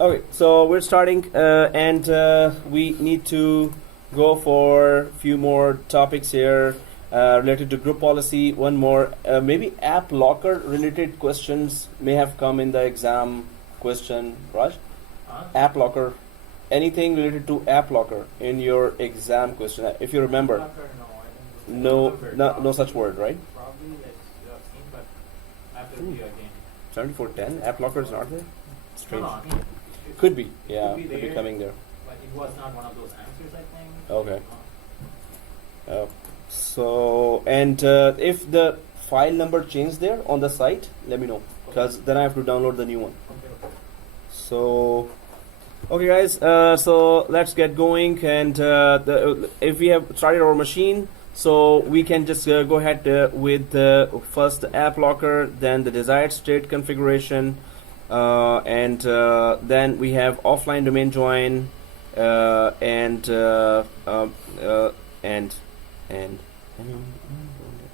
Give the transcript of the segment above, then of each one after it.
Okay, so we're starting, and we need to go for a few more topics here related to group policy. One more, maybe Applocker related questions may have come in the exam question, Raj? Applocker, anything related to Applocker in your exam question, if you remember. No such word, right? Probably I've seen, but I have to review again. 7410, Applocker is not there? Strange. No, I mean, Could be, yeah, could be could be there, coming there. but it was not one of those answers, I think. Okay. So, and if the file number changed there on the site, let me know, because then I have to download the new one. Okay. So, okay guys, so let's get going, and if we have started our machine, so we can just go ahead with first the Applocker, then the desired state configuration, and then we have OfflineDomainJoin,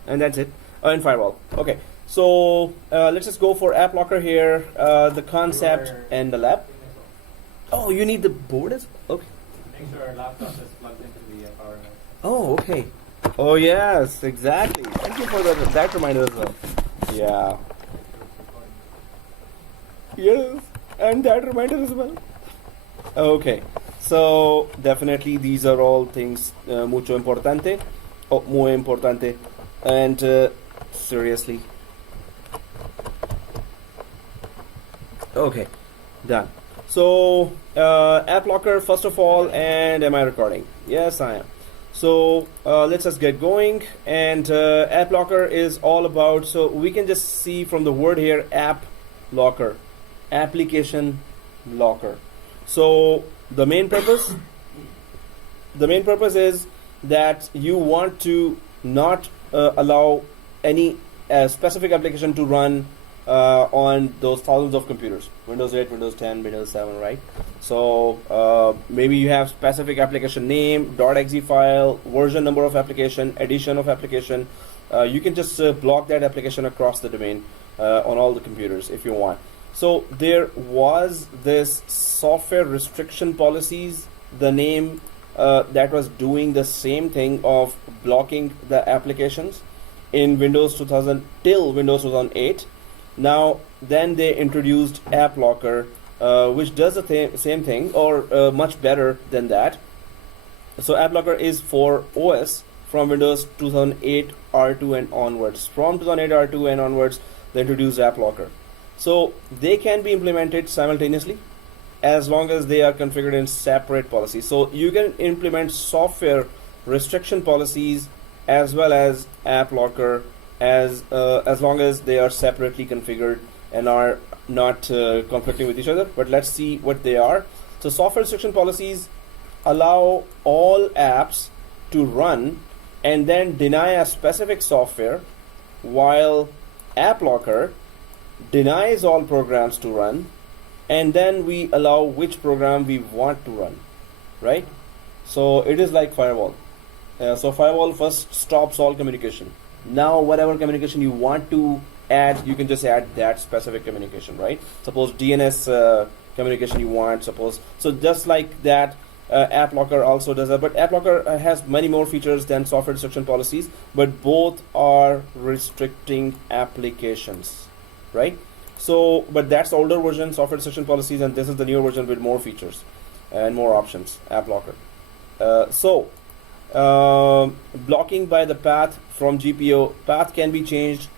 and that's it. And firewall. Okay, so let's just go for Applocker here, the concept and the lab. Oh, you need the board as well? Okay. Make sure our laptop is plugged into the power. Oh, okay. Oh yes, exactly. Thank you for that reminder as well. Yeah. Yes, and that reminder as well. Okay, so definitely these are all things mucho importante. Oh, muy importante. And seriously. Okay, done. So Applocker first of all, and am I recording? Yes, I am. So let's just get going, and Applocker is all about, so we can just see from the word here, app locker, application locker. So the main purpose is that you want to not allow any specific application to run on those thousands of computers, Windows 8, Windows 10, Windows 7, right? So maybe you have specific application name, .exe file, version number of application, edition of application. You can just block that application across the domain on all the computers if you want. So there was this software restriction policies, the name that was doing the same thing of blocking the applications in Windows 2000 till Windows 2008. Now, then they introduced Applocker, which does the same thing, or much better than that. So Applocker is for OS from Windows 2008 R2 and onwards. From 2008 R2 and onwards, they introduced Applocker. So they can be implemented simultaneously as long as they are configured in separate policies. So you can implement software restriction policies as well as Applocker as long as they are separately configured and are not conflicting with each other. But let's see what they are. So software restriction policies allow all apps to run and then deny a specific software, while Applocker denies all programs to run, and then we allow which program we want to run, right? So it is like firewall. So firewall first stops all communication. Now whatever communication you want to add, you can just add that specific communication, right? Suppose DNS communication you want, suppose. So just like that, Applocker also does that. But Applocker has many more features than software restriction policies, but both are restricting applications, right? So, but that's the older version, software restriction policies, and this is the newer version with more features and more options, Applocker. Blocking by the path from GPO, path can be changed,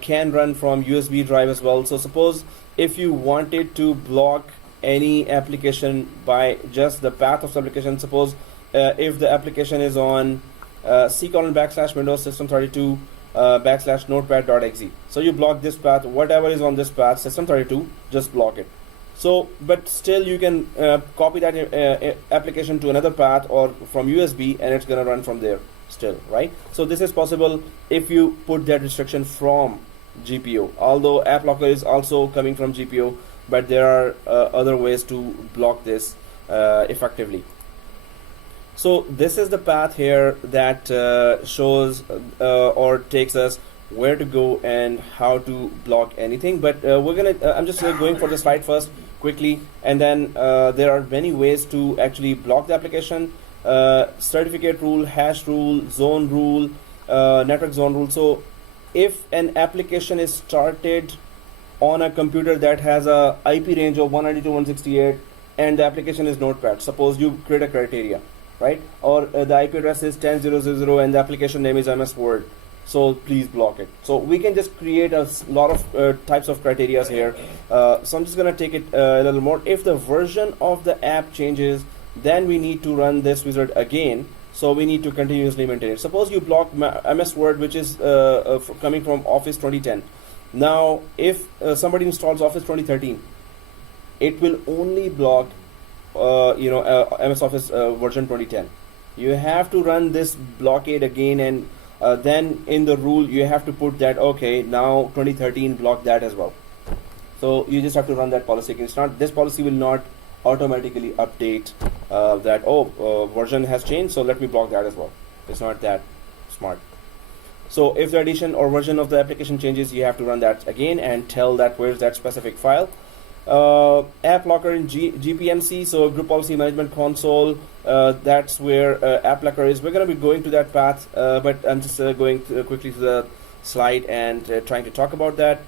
can run from USB drive as well. So suppose if you wanted to block any application by just the path of the application, suppose if the application is on /Windows System 32 / notepad.exe. So you block this path, whatever is on this path, System 32, just block it. So, but still you can copy that application to another path or from USB, and it's gonna run from there still, right? So this is possible if you put that restriction from GPO. Although Applocker is also coming from GPO, but there are other ways to block this effectively. So this is the path here that shows or takes us where to go and how to block anything. But I'm just going for the slide first quickly. And then there are many ways to actually block the application. Certificate rule, hash rule, zone rule, network zone rule. So if an application is started on a computer that has a IP range of 192.168 and the application is Notepad, suppose you create a criteria, right? Or the IP address is 10.0.0.0 and the application name is MS Word. So please block it. So we can just create a lot of types of criteria here. So I'm just going to take it a little more. If the version of the app changes, then we need to run this wizard again. So we need to continuously maintain it. Suppose you block MS Word, which is coming from Office 2010. Now, if somebody installs Office 2013, it will only block MS Office version 2010. You have to run this blockade again, and then in the rule you have to put that, okay, now 2013 block that as well. So you just have to run that policy. It's not, this policy will not automatically update that, version has changed, so let me block that as well. It's not that smart. So if the edition or version of the application changes, you have to run that again and tell that where's that specific file. Applocker in GPMC, so Group Policy Management Console, that's where Applocker is. We're going to be going to that path, but I'm just going quickly to the slide and trying to talk about that.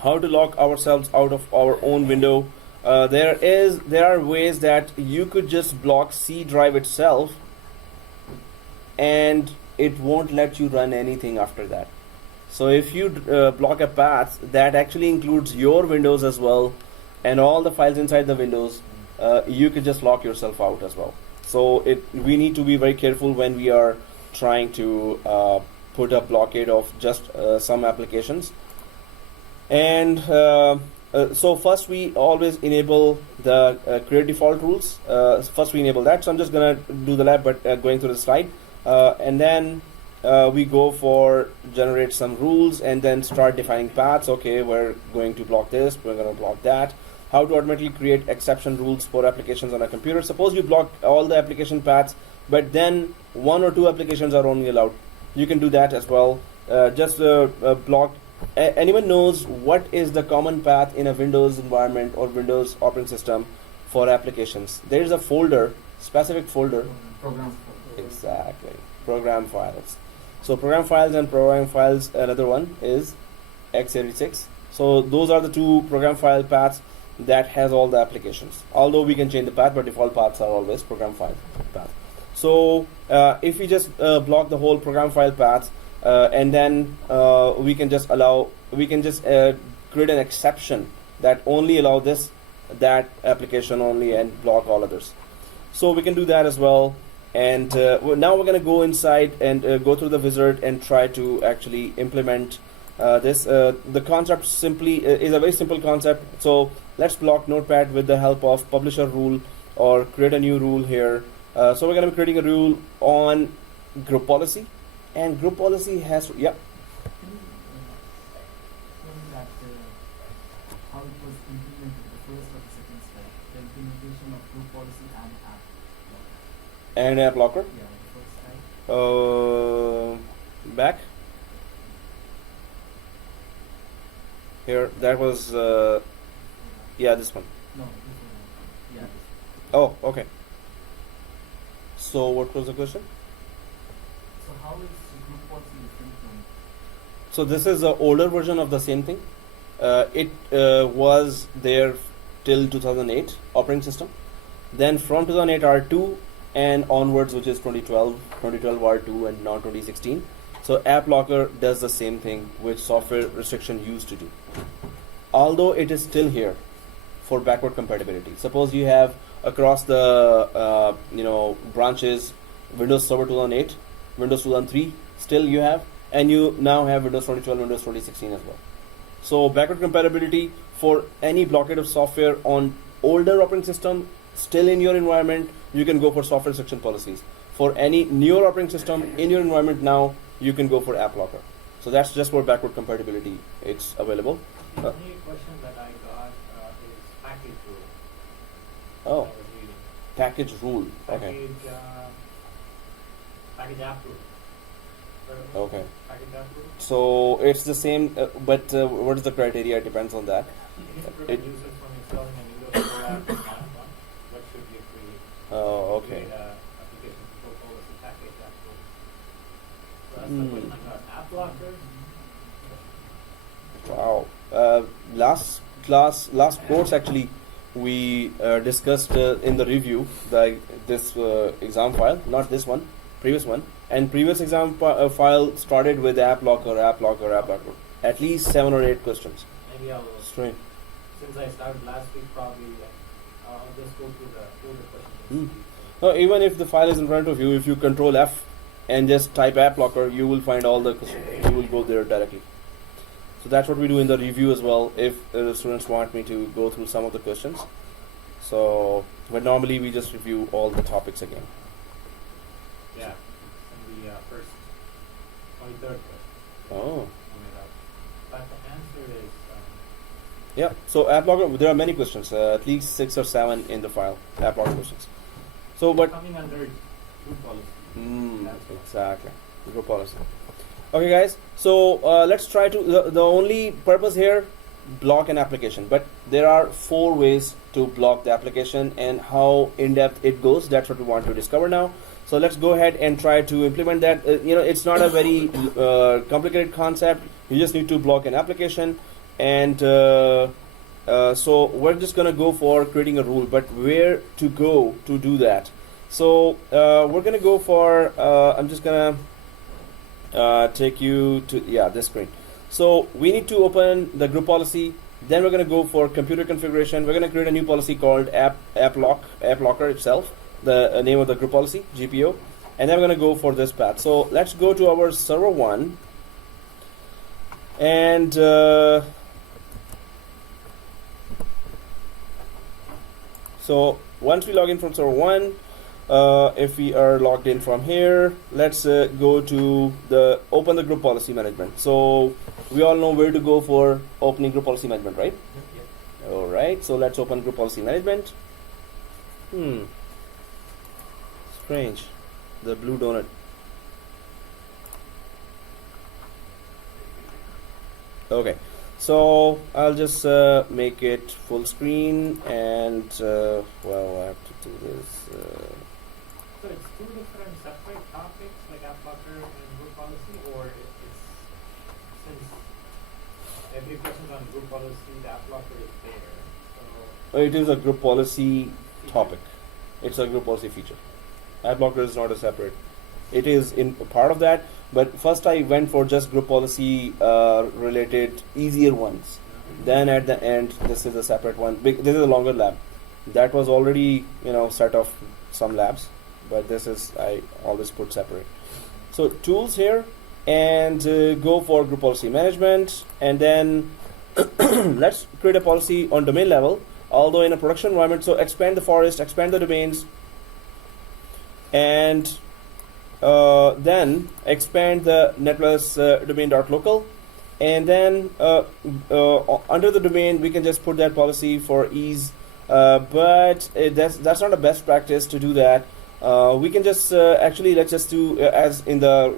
How to lock ourselves out of our own window. There are ways that you could just block C drive itself and it won't let you run anything after that. So if you block a path that actually includes your windows as well and all the files inside the windows, you could just lock yourself out as well. So we need to be very careful when we are trying to put a blockade of just some applications. And so first we always enable the create default rules. First we enable that. So I'm just going to do the lab, but going through the slide. And then we go for generate some rules and then start defining paths. Okay, we're going to block this, we're going to block that. How to automatically create exception rules for applications on a computer. Suppose you block all the application paths, but then 1 or 2 applications are only allowed. You can do that as well. Just block. Anyone knows what is the common path in a Windows environment or Windows operating system for applications? There is a folder, specific folder. Program. Exactly. Program files. So program files and program files, another one is x86. So those are the 2 program file paths that has all the applications. Although we can change the path, but default paths are always program file path. So if we just block the whole program file path, and then we can just create an exception that only allow that application only and block all others. So we can do that as well. And now we're going to go inside and go through the wizard and try to actually implement this. The concept simply is a very simple concept. So let's block Notepad with the help of publisher rule or create a new rule here. So we're going to be creating a rule on group policy, and group policy has to, yeah. How it was implemented, the first or the second step, the implementation of group policy and app. And Applocker. Yeah, the first time. Back. Here, that was, yeah, this one. No, this one. Yeah. Oh, okay. So what was the question? So how is group policy different from? So this is an older version of the same thing. It was there till 2008 operating system. Then from 2008 R2 and onwards, which is 2012 R2 and now 2016. So Applocker does the same thing which software restriction used to do. Although it is still here for backward compatibility. Suppose you have across the branches Windows Server 2008, Windows 2003 still you have, and you now have Windows 2012, Windows 2016 as well. So backward compatibility for any blockade of software on older operating system still in your environment, you can go for software restriction policies. For any newer operating system in your environment now, you can go for Applocker. So that's just for backward compatibility. It's available. The only question that I got is package rule. Oh, I was reading. package rule. Okay. Package app rule. Okay. Package app rule. So it's the same, but what is the criteria? It depends on that. It prevents users from installing and last course actually we discussed in the review this exam file, not this one, previous one, and previous exam file started with Applocker. At least 7 or 8 questions. Maybe I'll, Strange. since I started last week, probably I'll just go through the questions. No, even if the file is in front of you, if you control F and just type Applocker, you will find all the questions. You will go there directly. So that's what we do in the review as well, if the students want me to go through some of the questions. So, but normally we just review all the topics again. Yeah, and the first 23rd question. Oh. But the answer is Yeah, so Applocker, there are many questions, at least 6 or 7 in the file, Applocker questions. So, but coming under group policy. exactly, group policy. Okay, guys. So let's try to. The only purpose here, block an application. But there are 4 ways to block the application, and how in depth it goes. That's what we want to discover now. So let's go ahead and try to implement that. It's not a very complicated concept. You just need to block an application, and so we're just gonna go for creating a rule. But where to go to do that? So we're gonna go for. I'm just gonna take you to this screen. So we need to open the group policy. Then we're gonna go for computer configuration. We're gonna create a new policy called Applocker itself, the name of the group policy, GPO, and then we're gonna go for this path. So let's go to our server 1, and so once we log in from server 1, if we are logged in from here, let's go to open the group policy management. So we all know where to go for opening group policy management, right? Yep. All right. So let's open group policy management. Strange. The blue donut. Okay. So I'll just make it full screen, and well, I have to do this. So it's 2 different separate topics, like Applocker and group policy, or it's since every question is on group policy, the Applocker is there. So It is a group policy topic. It's a group policy feature. Applocker is not a separate. It is in part of that, but first I went for just group policy related easier ones. Then at the end, this is a separate one. This is a longer lab. That was already set of some labs, but this is I always put separate. So tools here, and go for group policy management, and then let's create a policy on domain level, although in a production environment. So expand the forest, expand the domains, and then expand the netless domain.local, and then under the domain we can just put that policy for ease, but that's not a best practice to do that. We can just actually let's just do as in the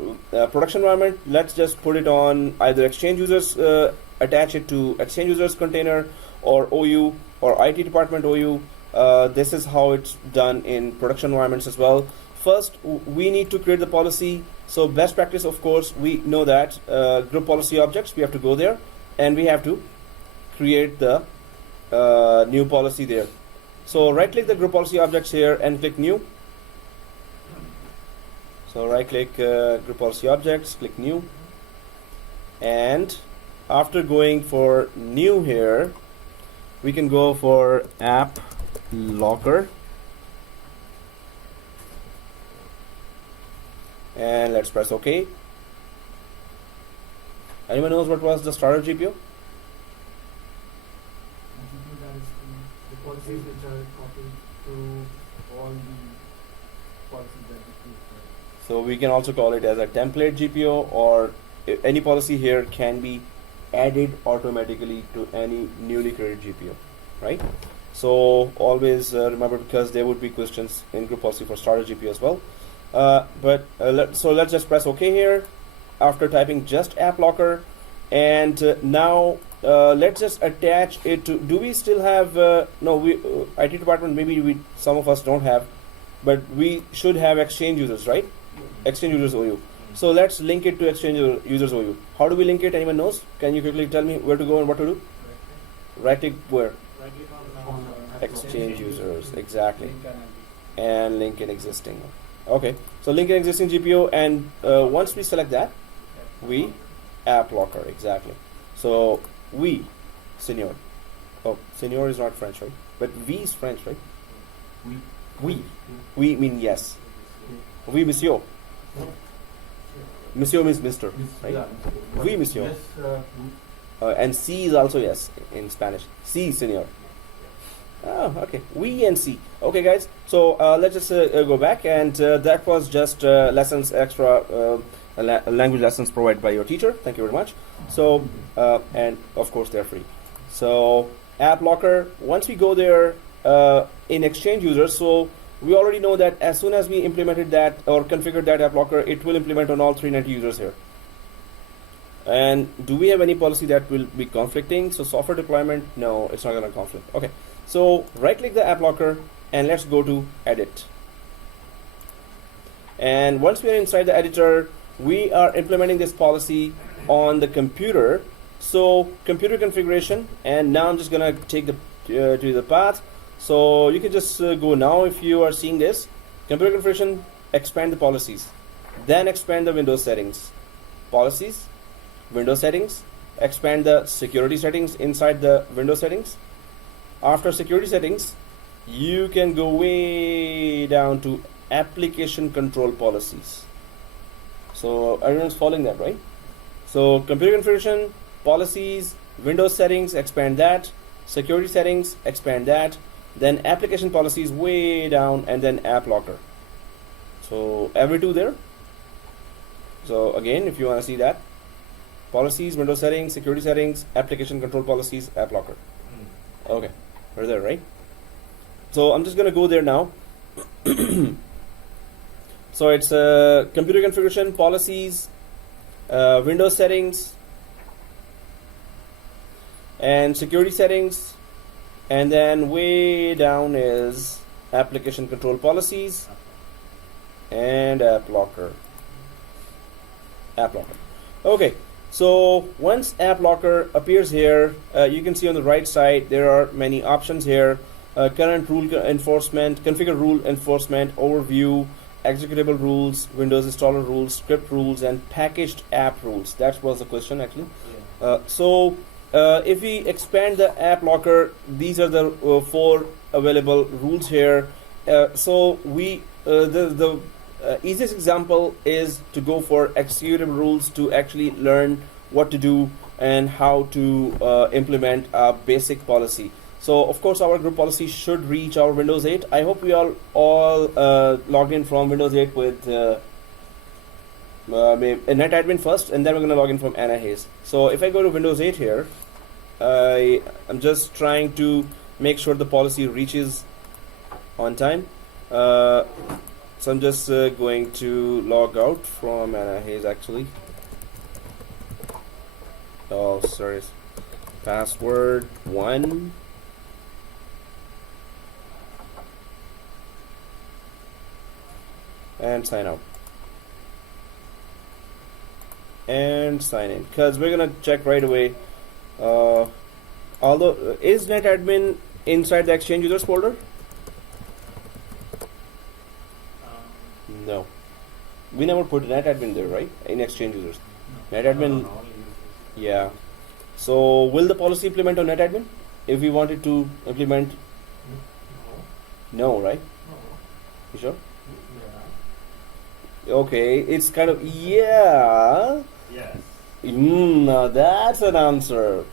production environment. Let's just put it on either Exchange users, attach it to Exchange users container, or OU, or IT department OU. This is how it's done in production environments as well. First, we need to create the policy. So best practice, of course, we know that group policy objects, we have to go there, and we have to create the new policy there. So right click the group policy objects here and click new. So right click group policy objects, click new, and after going for new here, we can go for Applocker, and let's press OK. Anyone knows what was the starter GPO? That is the policies which are copied to all the policies that we create. So we can also call it as a template GPO, or any policy here can be added automatically to any newly created GPO, right? So always remember, because there would be questions in group policy for starter GPO as well. So let's just press OK here after typing just Applocker, and now let's just attach it to. Do we still have? No, we IT department. Maybe some of us don't have, but we should have Exchange users, right? Exchange users OU. So let's link it to Exchange users OU. How do we link it? Anyone knows? Can you quickly tell me where to go and what to do? Right click where? Right click On Exchange users, exactly. Link and And link in existing. Okay, so link in existing GPO, and once we select that, we Applocker, exactly. So we, Senior. Oh, Senior is not French, right? But we is French, right? We mean yes. We, Monsieur. Monsieur means Mister, right? Yeah. Oui, monsieur. Yes, And C is also yes in Spanish. C, Senior. Oh, okay. We and C. Okay, guys. So let's just go back, and that was just lessons, extra language lessons provided by your teacher. Thank you very much. So, and of course they're free. So, Applocker. Once we go there in Exchange users, so we already know that as soon as we implemented that or configured that Applocker, it will implement on all 390 users here. And do we have any policy that will be conflicting? So software deployment, no, it's not going to conflict. Okay. So right click the Applocker and let's go to edit. And once we are inside the editor, we are implementing this policy on the computer. So computer configuration, and now I'm just gonna take the to the path. So you can just go now if you are seeing this. Computer configuration, expand the policies, then expand the Windows settings. Policies, Windows settings, expand the security settings inside the Windows settings. After security settings, you can go way down to application control policies. So everyone's following that, right? So computer configuration, policies, Windows settings, expand that. Security settings, expand that. Then application policies way down, and then Applocker. So every two there. So again, if you want to see that, policies, Windows settings, security settings, application control policies, Applocker. Okay, we're there, right? So I'm just gonna go there now. So it's computer configuration, policies, Windows settings, and security settings, and then way down is application control policies and Applocker. Okay, so once Applocker appears here, you can see on the right side there are many options here. Current rule enforcement, configure rule enforcement, overview, executable rules, Windows installer rules, script rules, and packaged app rules. That was the question actually. So if we expand the Applocker, these are the 4 available rules here. So we the easiest example is to go for executable rules to actually learn what to do and how to implement a basic policy. So of course our group policy should reach our Windows 8. I hope we all logged in from Windows 8 with NetAdmin first, and then we're going to log in from Anna Hayes. So if I go to Windows 8 here, I'm just trying to make sure the policy reaches on time. So I'm just going to log out from Anna Hayes actually. Oh, sorry. Password 1. And sign out. And sign in. Because we're going to check right away. Although, is NetAdmin inside the Exchange users folder? No. We never put NetAdmin there, right? In Exchange users. NetAdmin, yeah. So, will the policy implement on NetAdmin? If we wanted to implement? No, right? You sure? Okay, it's kind of, yeah. Yes. Now that's an answer.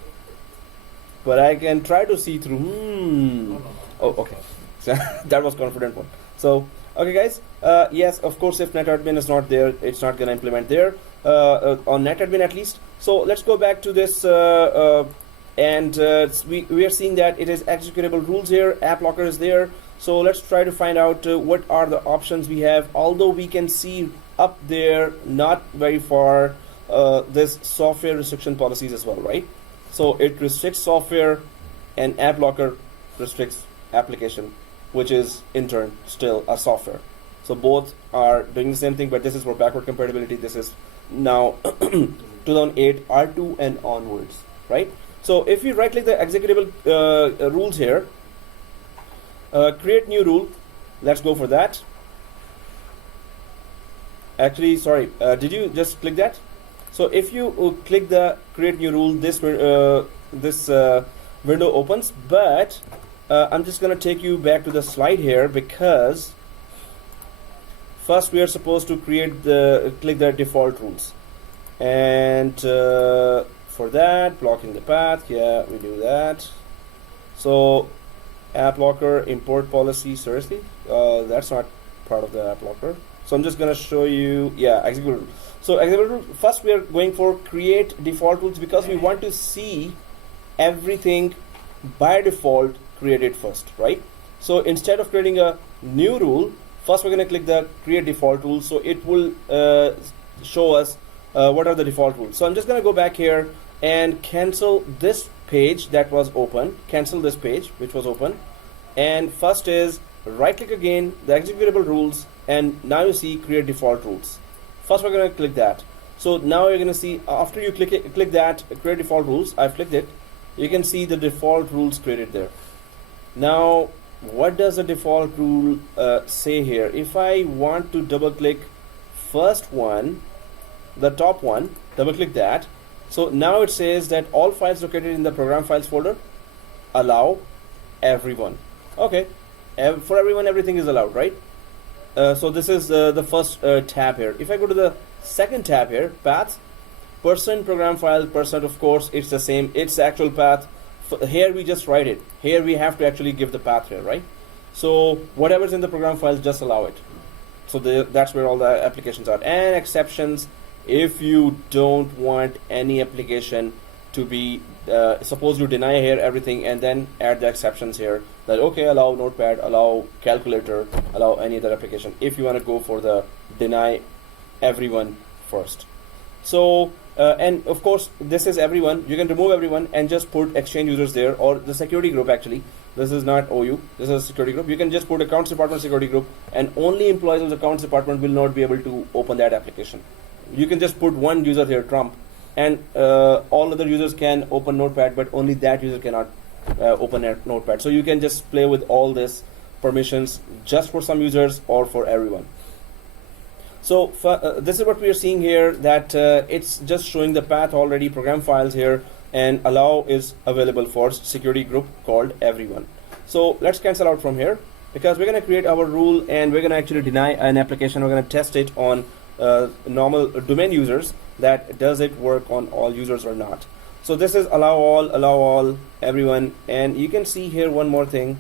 But I can try to see through. Oh, okay. So that was confident one. So, okay, guys. Yes, of course, if NetAdmin is not there, it's not going to implement there. On NetAdmin at least. So let's go back to this. We are seeing that it is executable rules here. Applocker is there. So let's try to find out what are the options we have. Although we can see up there, not very far, this software restriction policies as well, right? So it restricts software, and Applocker restricts application, which is in turn still a software. So both are doing the same thing, but this is for backward compatibility. This is now 2008 R2 and onwards, right? So if you right click the executable rules here, create new rule, let's go for that. Actually, sorry, did you just click that? So if you click the create new rule, this window opens, but I'm just going to take you back to the slide here, because first we are supposed to click the default rules, and for that, blocking the path, yeah, we do that. So Applocker import policy, seriously, that's not part of the Applocker. So I'm just going to show you, yeah, executable. So executable, first we are going for create default rules, because we want to see everything by default created first, right? So instead of creating a new rule, first we're going to click the create default rule, so it will show us what are the default rules. So I'm just going to go back here and cancel this page that was open, cancel this page which was open, and first is right click again, the executable rules, and now you see create default rules. First we're going to click that. So now you're going to see, after you click that create default rules, I've clicked it, you can see the default rules created there. Now what does the default rule say here? If I want to double click first one, the top one, double click that, so now it says that all files located in the program files folder allow everyone. Okay, for everyone everything is allowed, right? So this is the first tab here. If I go to the second tab here, paths, percent program file, percent, of course it's the same, it's the actual path. Here we just write it, here we have to actually give the path here, right? So whatever's in the program files, just allow it. So that's where all the applications are. And exceptions, if you don't want any application to be, suppose you deny here everything and then add the exceptions here, that okay, allow notepad, allow calculator, allow any other application, if you want to go for the deny everyone first. So and of course this is everyone, you can remove everyone and just put exchange users there, or the security group. Actually this is not OU, this is a security group. You can just put accounts department security group, and only employees of the accounts department will not be able to open that application. You can just put one user here, Trump, and all other users can open notepad, but only that user cannot open a notepad. So you can just play with all this permissions, just for some users or for everyone. So this is what we are seeing here, that it's just showing the path already, program files here, and allow is available for security group called everyone. So let's cancel out from here, because we're going to create our rule and we're going to actually deny an application. We're going to test it on normal domain users, that does it work on all users or not. So this is allow all, everyone, and you can see here one more thing.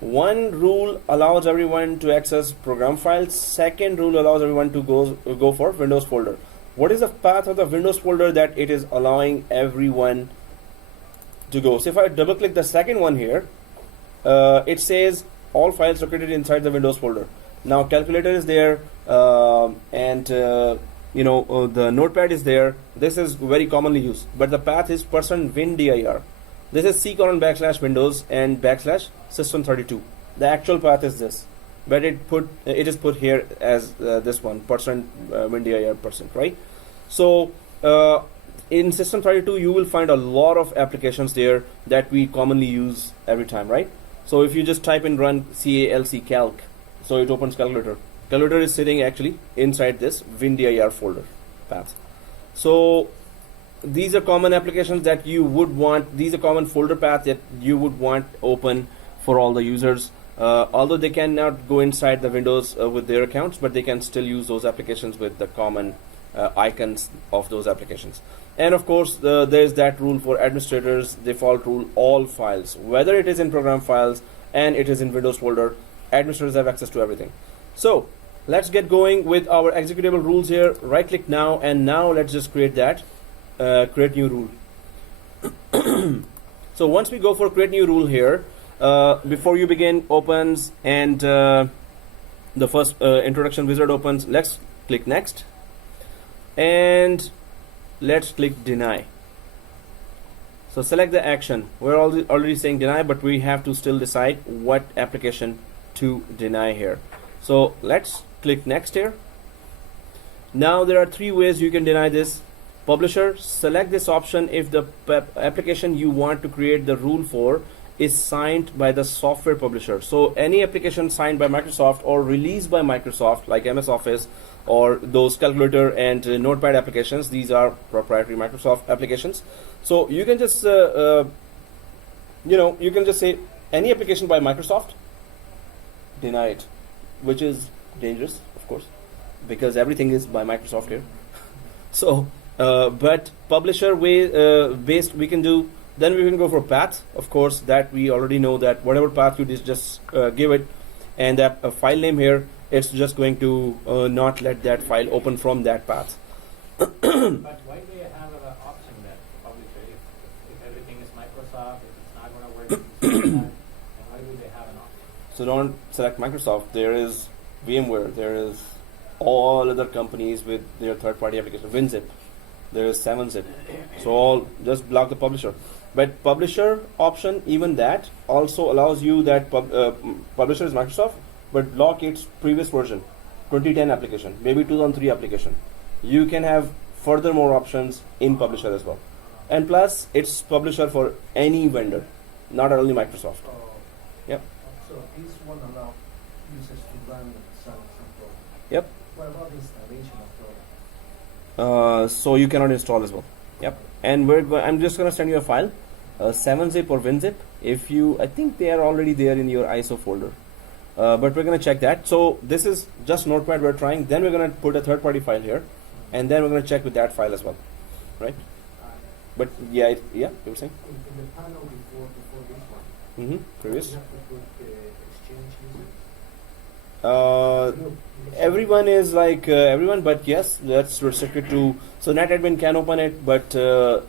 One rule allows everyone to access program files. Second rule allows everyone to go for Windows folder. What is the path of the Windows folder that it is allowing everyone to go? So if I double click the second one here, it says all files located inside the Windows folder. Now calculator is there, and the notepad is there. This is very commonly used, but the path is %windir. This is C:\Windows and /system32. The actual path is this, but it is put here as this one, %windir%, right? So in system32 you will find a lot of applications there that we commonly use every time, right? So if you just type in run calc, so it opens calculator. Calculator is sitting actually inside this windir folder path. So these are common applications that you would want, these are common folder paths that you would want open for all the users. Although they cannot go inside the Windows with their accounts, but they can still use those applications with the common icons of those applications. And of course there's that rule for administrators, default rule, all files, whether it is in program files and it is in Windows folder, administrators have access to everything. So let's get going with our executable rules here. Right click now, and now let's just create that, create new rule. So once we go for create new rule here, before you begin opens, and the first introduction wizard opens. Let's click next, and let's click deny. So select the action. We're already saying deny, but we have to still decide what application to deny here. So let's click next here. Now there are three ways you can deny this. publisher, select this option if the application you want to create the rule for is signed by the software publisher. So any application signed by Microsoft or released by Microsoft, like MS Office or those calculator and notepad applications, these are proprietary Microsoft applications. So you can just you can just say any application by Microsoft, deny it, which is dangerous, of course, because everything is by Microsoft here. So but publisher based we can do. Then we can go for path, of course, that we already know that whatever path you just give it, and that file name here, it's just going to not let that file open from that path. But why do you have an option that publisher, if everything is Microsoft, if it's not going to work, then why do they have an option? So don't select Microsoft. There is VMware. There is all other companies with their third-party application. WinZip. There is 7-Zip. So all just block the publisher. But publisher option, even that also allows you that publisher is Microsoft, but block its previous version, 2010 application, maybe 2003 application. You can have further more options in publisher as well. And plus, it's publisher for any vendor, not only Microsoft. Yep. So this one allows users to run some program. Yep. What about installation of program? So you cannot install as well. Yep. And I'm just going to send you a file, 7-Zip or WinZip. If I think they are already there in your ISO folder. But we're going to check that. So this is just Notepad we're trying. Then we're going to put a third-party file here, and then we're going to check with that file as well, right? But yeah, you were saying? In the panel before this one, Previous. you have to put exchange users. Everyone is like everyone, but yes, that's restricted to. So NetAdmin can open it, but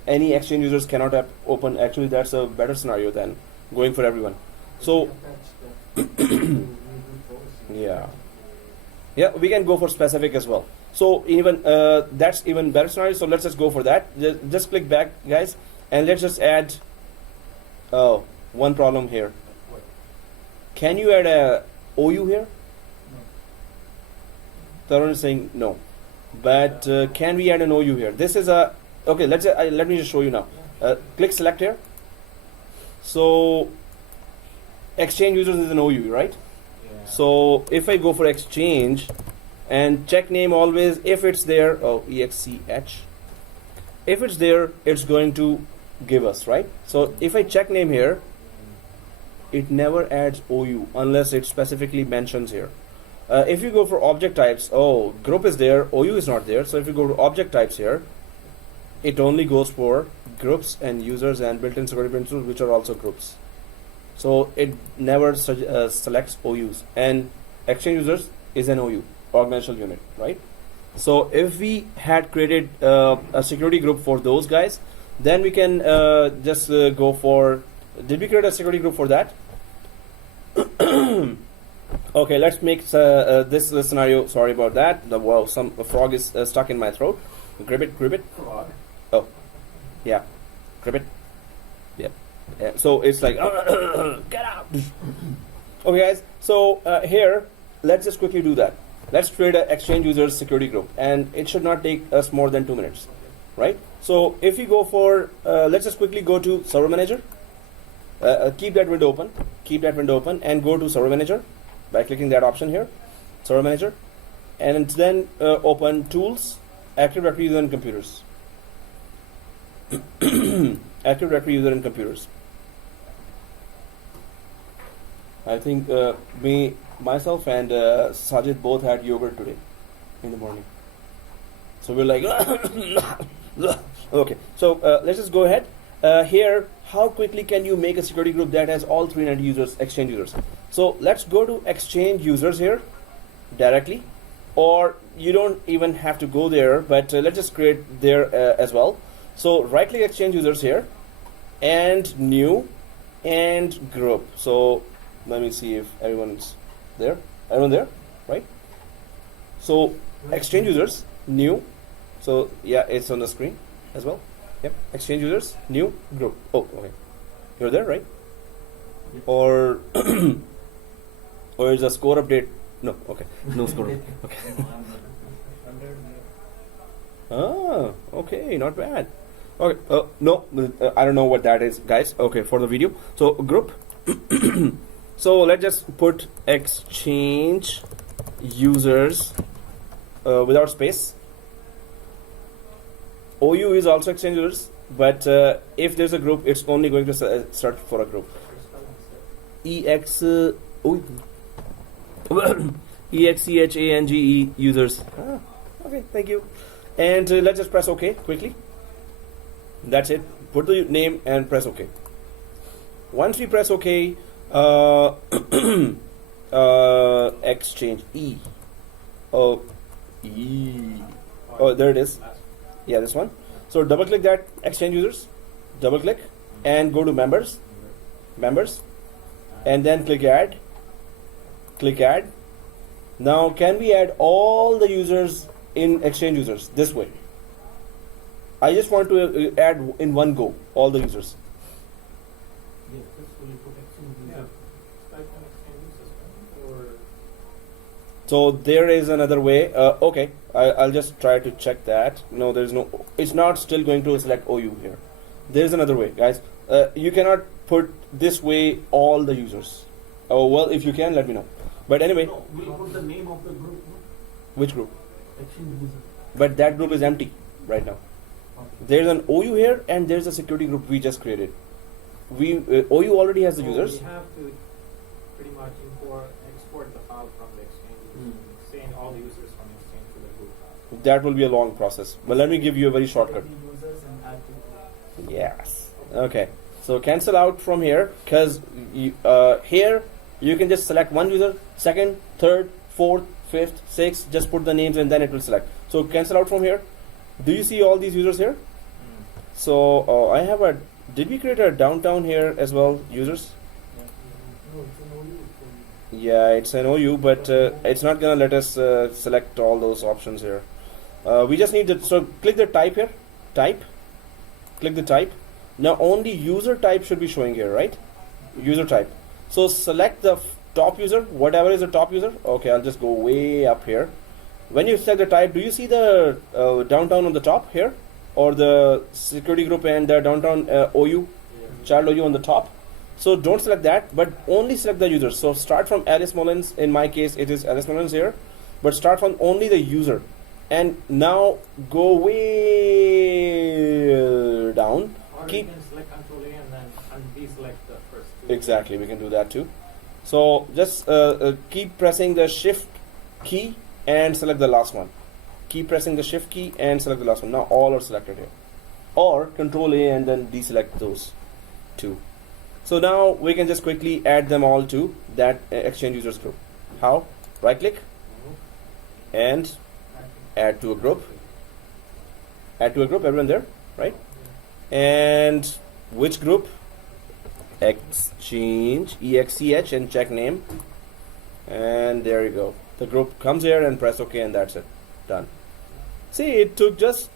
any Exchange users cannot open. Actually, that's a better scenario than going for everyone. So yeah, we can go for specific as well. So even that's even better scenario. So let's just go for that. Just click back, guys, and let's just add. One problem here. Can you add a OU here? Tarun is saying no, but can we add an OU here? This is a okay. Let me just show you now. Click select here. So Exchange users is an OU, right? Yeah. So if I go for Exchange and check name always, if it's there, EXCH, if it's there, it's going to give us, right? So if I check name here, it never adds OU unless it specifically mentions here. If you go for object types, group is there, OU is not there. So if you go to object types here, it only goes for groups and users and built-in security principles, which are also groups. So it never selects OUs. And Exchange users is an OU, organizational unit, right? So if we had created a security group for those guys, then we can just go for. Did we create a security group for that? Okay, let's make this scenario. Sorry about that. A frog is stuck in my throat. Grip it. Frog. Oh, yeah, grip it. Yep. Yeah. So it's like get out. Okay, guys. So here, let's just quickly do that. Let's create an Exchange users security group, and it should not take us more than 2 minutes, right? So if you go for, let's just quickly go to Server Manager. Keep that window open, and go to Server Manager by clicking that option here, Server Manager, and then open Tools, Active Directory User and Computers. Active Directory User and Computers. I think myself and Sajid both had yogurt today in the morning. So we're like, okay. So let's just go ahead. Here, how quickly can you make a security group that has all 390 users, Exchange users? So let's go to Exchange users here directly, or you don't even have to go there, but let's just create there as well. So right click Exchange users here, and new, and group. So let me see if everyone's there. Everyone there, right? So Exchange users, new. So yeah, it's on the screen as well. Yep, Exchange users, new, group. Oh, okay. You're there, right? Yep. Or is a score update? No, okay. No score update. Okay. Ah, okay, not bad. Okay, no, I don't know what that is, guys. Okay, for the video. So group. So let's just put exchange users without space. OU is also exchange users, but if there's a group, it's only going to start for a group. EXCHANGE users. Ah, okay, thank you. And let's just press OK quickly. That's it. Put the name and press OK. Once we press OK, exchange E. Oh, E. Oh, there it is. Yeah, this one. So double click that exchange users. Double click and go to members. Members. And then click add. Click add. Now, can we add all the users in exchange users this way? I just want to add in one go all the users. Yes, just fully put exchange user. So there is another way. Okay, I'll just try to check that. No, there's no. It's not still going to select OU here. There's another way, guys. You cannot put this way all the users. Oh well, if you can, let me know. But anyway, No, we'll put the name of the group. No? which group? Exchange user. But that group is empty right now. Okay. There's an OU here, and there's a security group we just created. We OU already has the users. We have to pretty much export the file from the exchange, saying all the users from exchange to the group. That will be a long process. But let me give you a very shortcut. Users and add to group. Yes. Okay. So cancel out from here, because here you can just select one user, second, third, fourth, fifth, sixth. Just put the names and then it will select. So cancel out from here. Do you see all these users here? So I have a. Did we create a downtown here as well? Users. No, it's an OU. Yeah, it's an OU, but it's not gonna let us select all those options here. We just need to. So click the type here. Type. Click the type. Now only user type should be showing here, right? User type. So select the top user, whatever is the top user. Okay, I'll just go way up here. When you select the type, do you see the downtown on the top here? Or the security group and the downtown OU, child OU on the top? So don't select that, but only select the user. So start from Alice Mullins. In my case, it is Alice Mullins here. But start from only the user. And now go way down. Or Keep you can select Control A and then deselect the first two. Exactly, we can do that too. So just keep pressing the shift key and select the last one. Keep pressing the shift key and select the last one. Now all are selected here. Or Control A and then deselect those two. So now we can just quickly add them all to that exchange users group. How? Right click and add to a group. Add to a group, everyone there, right? And which group? Exchange, EXCH, and check name. And there you go. The group comes here and press OK, and that's it. Done. See, it took just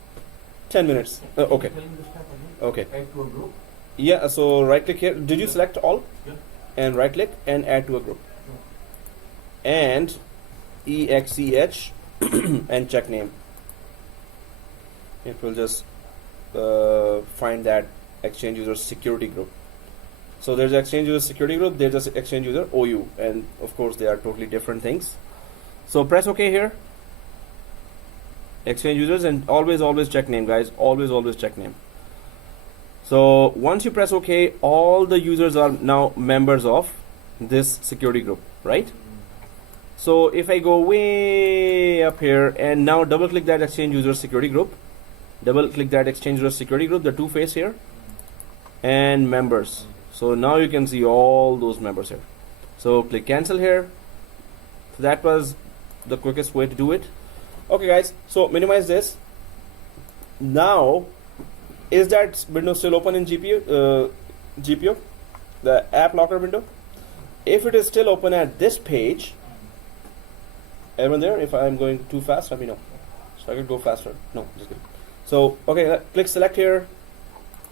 10 minutes. Okay. Okay. Add to a group. Yeah, so right click here. Did you select all? Yeah. And right click and add to a group. And EXCH and check name. It will just find that exchange user security group. So there's exchange user security group, there's an exchange user OU, and of course they are totally different things. So press OK here. Exchange users, and always check name, guys. Always check name. So once you press OK, all the users are now members of this security group, right? So if I go way up here and now double click that exchange user security group, double click that exchange user security group, the two face here, and members. So now you can see all those members here. So click cancel here. So that was the quickest way to do it. Okay guys, so minimize this. Now, is that window still open in GPU? The app locker window? If it is still open at this page, everyone there, if I'm going too fast, let me know. So I could go faster. No, just kidding. So, okay, click select here.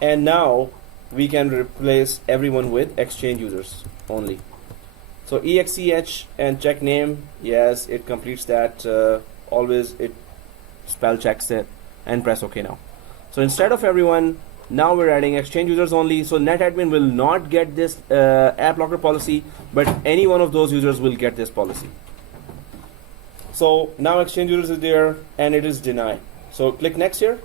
And now we can replace everyone with exchange users only. So EXCH and check name, yes, it completes that. Always it spell checks it. and press OK now. So instead of everyone, now we're adding exchange users only. So NetAdmin will not get this Applocker policy, but any one of those users will get this policy. So now exchange users is there and it is deny. So click next here.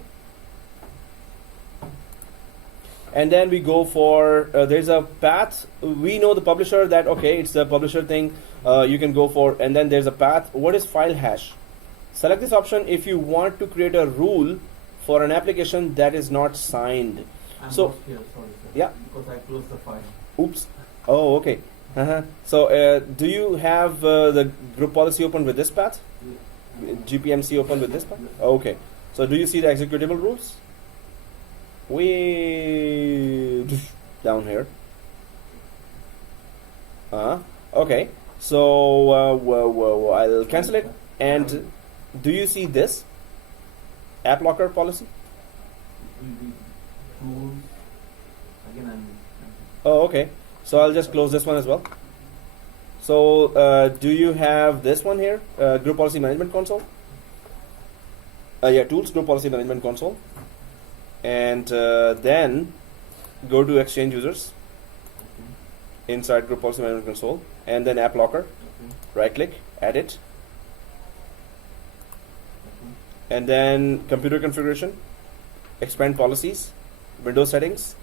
And then we go for, there's a path. We know the publisher that, okay, it's the publisher thing. You can go for, and then there's a path. What is file hash? Select this option if you want to create a rule for an application that is not signed. I'm So- lost here, sorry sir. Yeah. Because I closed the file. Oops. Oh, okay. So do you have the group policy open with this path? GPMC open with this path? Okay. So do you see the executable rules? We down here. Okay. So I'll cancel it. And do you see this Applocker policy? It will be tools. Again, I'm Oh, okay. So I'll just close this one as well. So do you have this one here? Group policy management console. Yeah, tools, group policy management console. And then go to exchange users inside group policy management console, and then Applocker. Right click, edit, and then computer configuration, expand policies, Windows settings,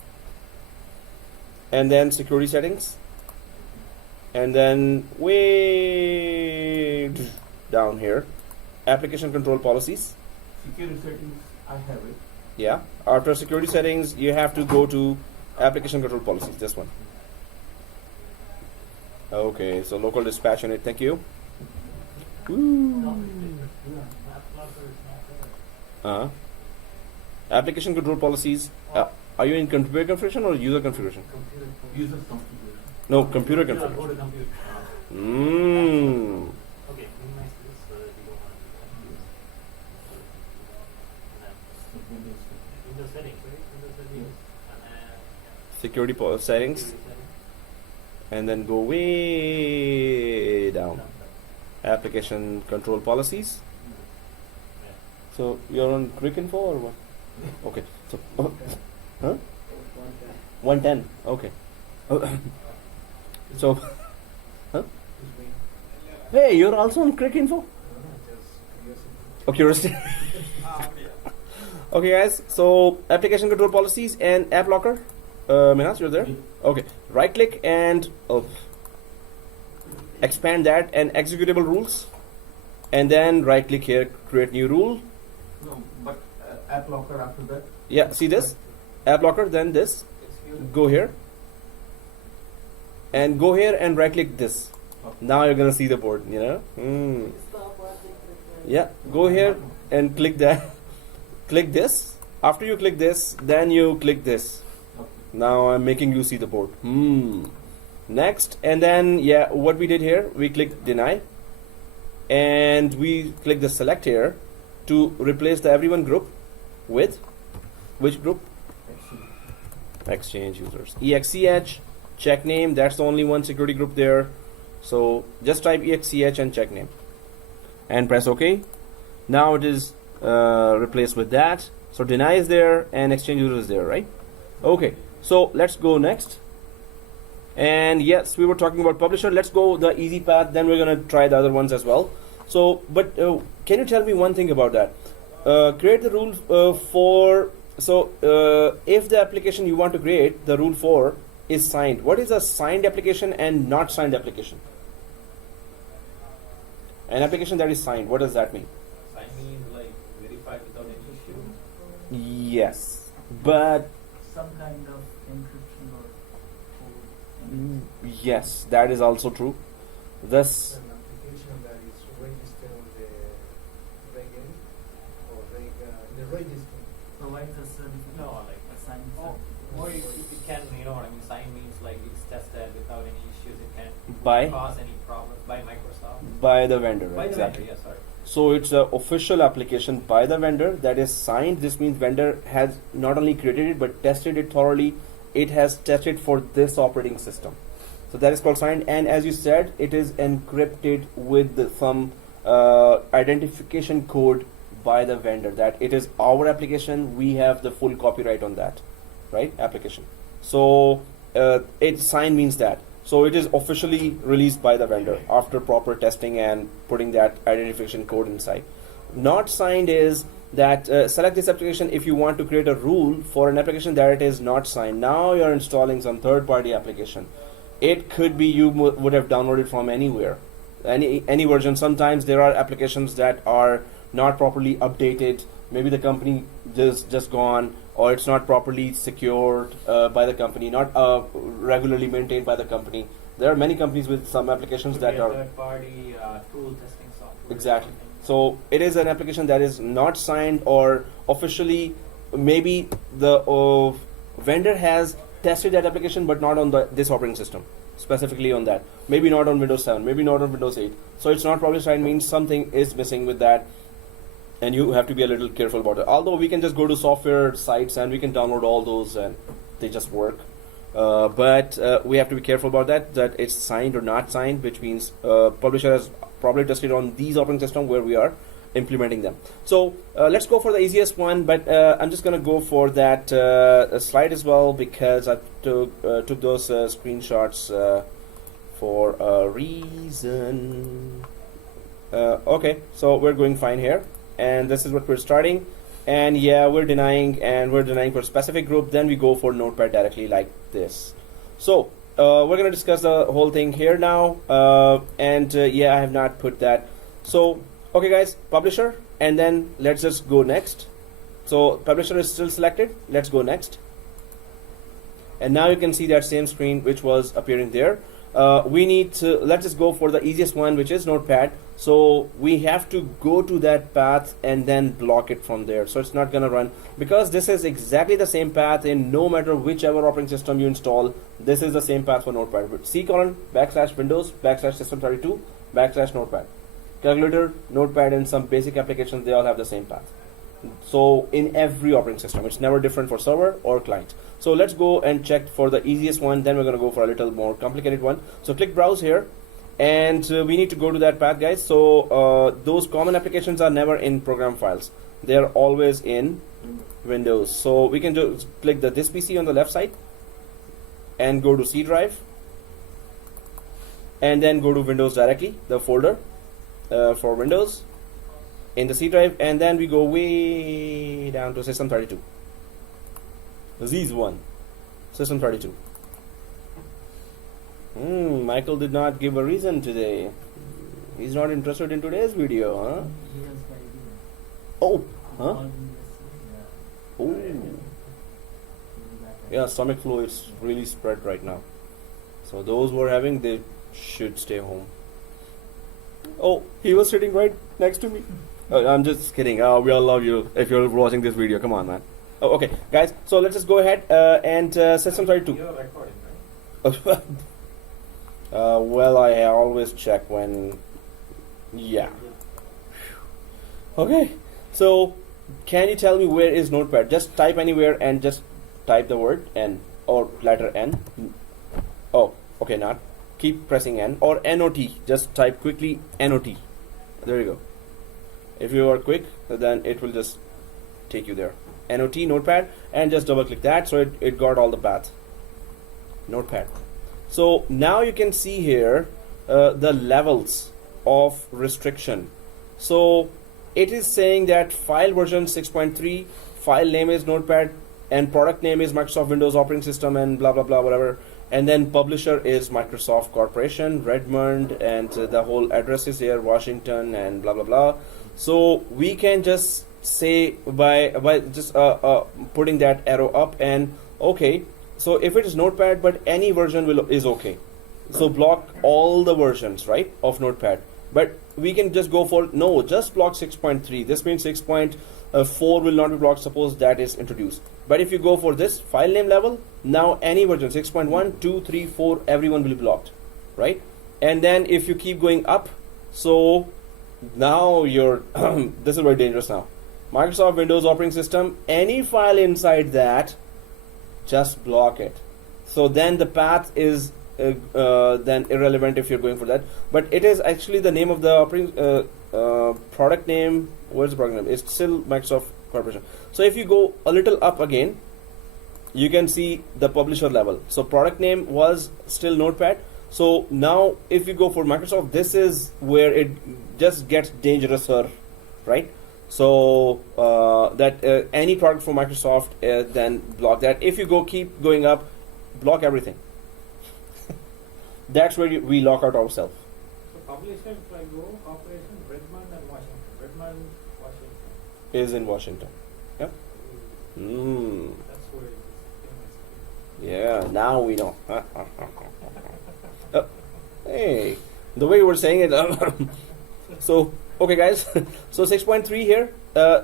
and then security settings, and then way down here, application control policies. security settings. I have it. Yeah. After security settings, you have to go to application control policies. This one. Okay. So local dispatch unit. Thank you. Woo. Application control policies. Are you in computer configuration or user configuration? User configuration. No, computer Go to configuration. computer. Mm. Okay, minimize this so that you don't want to Windows settings, right? Windows settings. And then Security settings, security settings. and then go way down. Application control policies. So you're on Quick Info or what? Okay. So, huh? 110. Okay. So, huh? Hey, you're also on Quick Info? Oh, curiosity. Okay, guys. So application control policies and Applocker. Minas, you're there? Okay. Right click and expand that and executable rules. And then right click here, create new rule. No, but Applocker after that. Yeah, see this? Applocker, then this. Go here. And go here and right click this. Now you're gonna see the board, you know? Yeah, go here and click that. Click this. After you click this, then you click this. Okay. Now I'm making you see the board. Next, and then yeah, what we did here, we click deny, and we click the select here to replace the everyone group with which group? Exchange users. EXCH, check name, that's the only one security group there. So just type EXCH and check name and press OK. Now it is replaced with that. So deny is there and exchange user is there, right? Okay, so let's go next. And yes, we were talking about publisher. Let's go the easy path, then we're gonna try the other ones as well. So, but can you tell me one thing about that? Create the rule for, so if the application you want to create, the rule for is signed. What is a signed application and not signed application? An application that is signed, what does that mean? Sign means like verified without any issue. Yes, but Some kind of encryption or code. yes, that is also true. This, An application that is registered on the reg or the register. Provides a certificate. No, like Assigned or certificate. it can, you know what I mean, sign means like it's tested without any issues, it can By? cause any problems by Microsoft. by the vendor, By the exactly. vendor, yeah, sorry. So it's an official application by the vendor that is signed. This means vendor has not only created it but tested it thoroughly. It has tested for this operating system. So that is called signed. And as you said, it is encrypted with some identification code by the vendor, that it is our application, we have the full copyright on that, right? Application. So it's signed means that. So it is officially released by the vendor after proper testing and putting that identification code inside. Not signed is that select this application if you want to create a rule for an application that it is not signed. Now you're installing some third-party application. It could be you would have downloaded from anywhere, any version. Sometimes there are applications that are not properly updated. Maybe the company just gone, or it's not properly secured by the company, not regularly maintained by the company. There are many companies with some applications that are third-party tool testing software. Exactly. So it is an application that is not signed or officially. Maybe the vendor has tested that application, but not on this operating system, specifically on that. Maybe not on Windows 7, maybe not on Windows 8. So it's not properly signed means something is missing with that, and you have to be a little careful about it. Although we can just go to software sites and we can download all those and they just work. But we have to be careful about that it's signed or not signed, which means publisher has probably tested on these operating system where we are implementing them. So let's go for the easiest one, but I'm just going to go for that slide as well, because I took those screenshots for a reason. Okay, so we're going fine here, and this is what we're starting, and yeah, we're denying for a specific group. Then we go for Notepad directly like this. So we're going to discuss the whole thing here now, and yeah, I have not put that. So okay guys, publisher, and then let's just go next. So publisher is still selected. Let's go next, and now you can see that same screen which was appearing there. We need to, let's just go for the easiest one, which is Notepad. So we have to go to that path and then block it from there. So it's not gonna run, because this is exactly the same path in no matter whichever operating system you install. This is the same path for Notepad. But C:\Windows /system32 /Notepad. Calculator, Notepad, and some basic applications, they all have the same path. So in every operating system, it's never different for server or client. So let's go and check for the easiest one. Then we're going to go for a little more complicated one. So click browse here, and we need to go to that path, guys. So those common applications are never in program files. They are always in Windows. So we can just click the this PC on the left side and go to C drive, and then go to Windows directly, the folder for Windows in the C drive, and then we go way down to System32. Z's one, System32. Michael did not give a reason today. He's not interested in today's video, huh? Oh, huh? Oh. Yeah, stomach flu is really spread right now. So those who are having, they should stay home. Oh, he was sitting right next to me. I'm just kidding. We all love you if you're watching this video. Come on, man. Oh, okay, guys. So let's just go ahead and System32. You're recording, right? Well, I always check when. Yeah. Okay. So, can you tell me where is Notepad? Just type anywhere and just type the word N or letter N. Oh, okay, not. Keep pressing N or NOT. Just type quickly NOT. There you go. If you are quick, then it will just take you there. NOT, Notepad, and just double click that, so it got all the path. Notepad. So now you can see here the levels of restriction. So it is saying that file version 6.3, file name is Notepad, and product name is Microsoft Windows operating system, and blah blah blah whatever. And then publisher is Microsoft Corporation, Redmond, and the whole address is here, Washington, and blah blah blah. So we can just say by just putting that arrow up, and okay. So if it is Notepad, but any version is okay. So block all the versions, right, of Notepad. But we can just go for no, just block 6.3. This means 6.4 will not be blocked. Suppose that is introduced. But if you go for this file name level, now any version 6.1, 2, 3, 4, everyone will be blocked, right? And then if you keep going up, so now you're this is very dangerous now. Microsoft Windows operating system, any file inside that, just block it. So then the path is then irrelevant if you're going for that. But it is actually the name of the product name. Where's the product name? It's still Microsoft Corporation. So if you go a little up again, you can see the publisher level. So product name was still Notepad. So now if you go for Microsoft, this is where it just gets dangerous-er, right? So that any product from Microsoft, then block that. If you keep going up, block everything. That's where we lock out ourselves. So publisher, if I go, corporation, Redmond and Washington. Redmond, Washington. Is in Washington. Yep. That's where it is. Yeah, now we know. Hey, the way you were saying it. So, okay guys, so 6.3 here,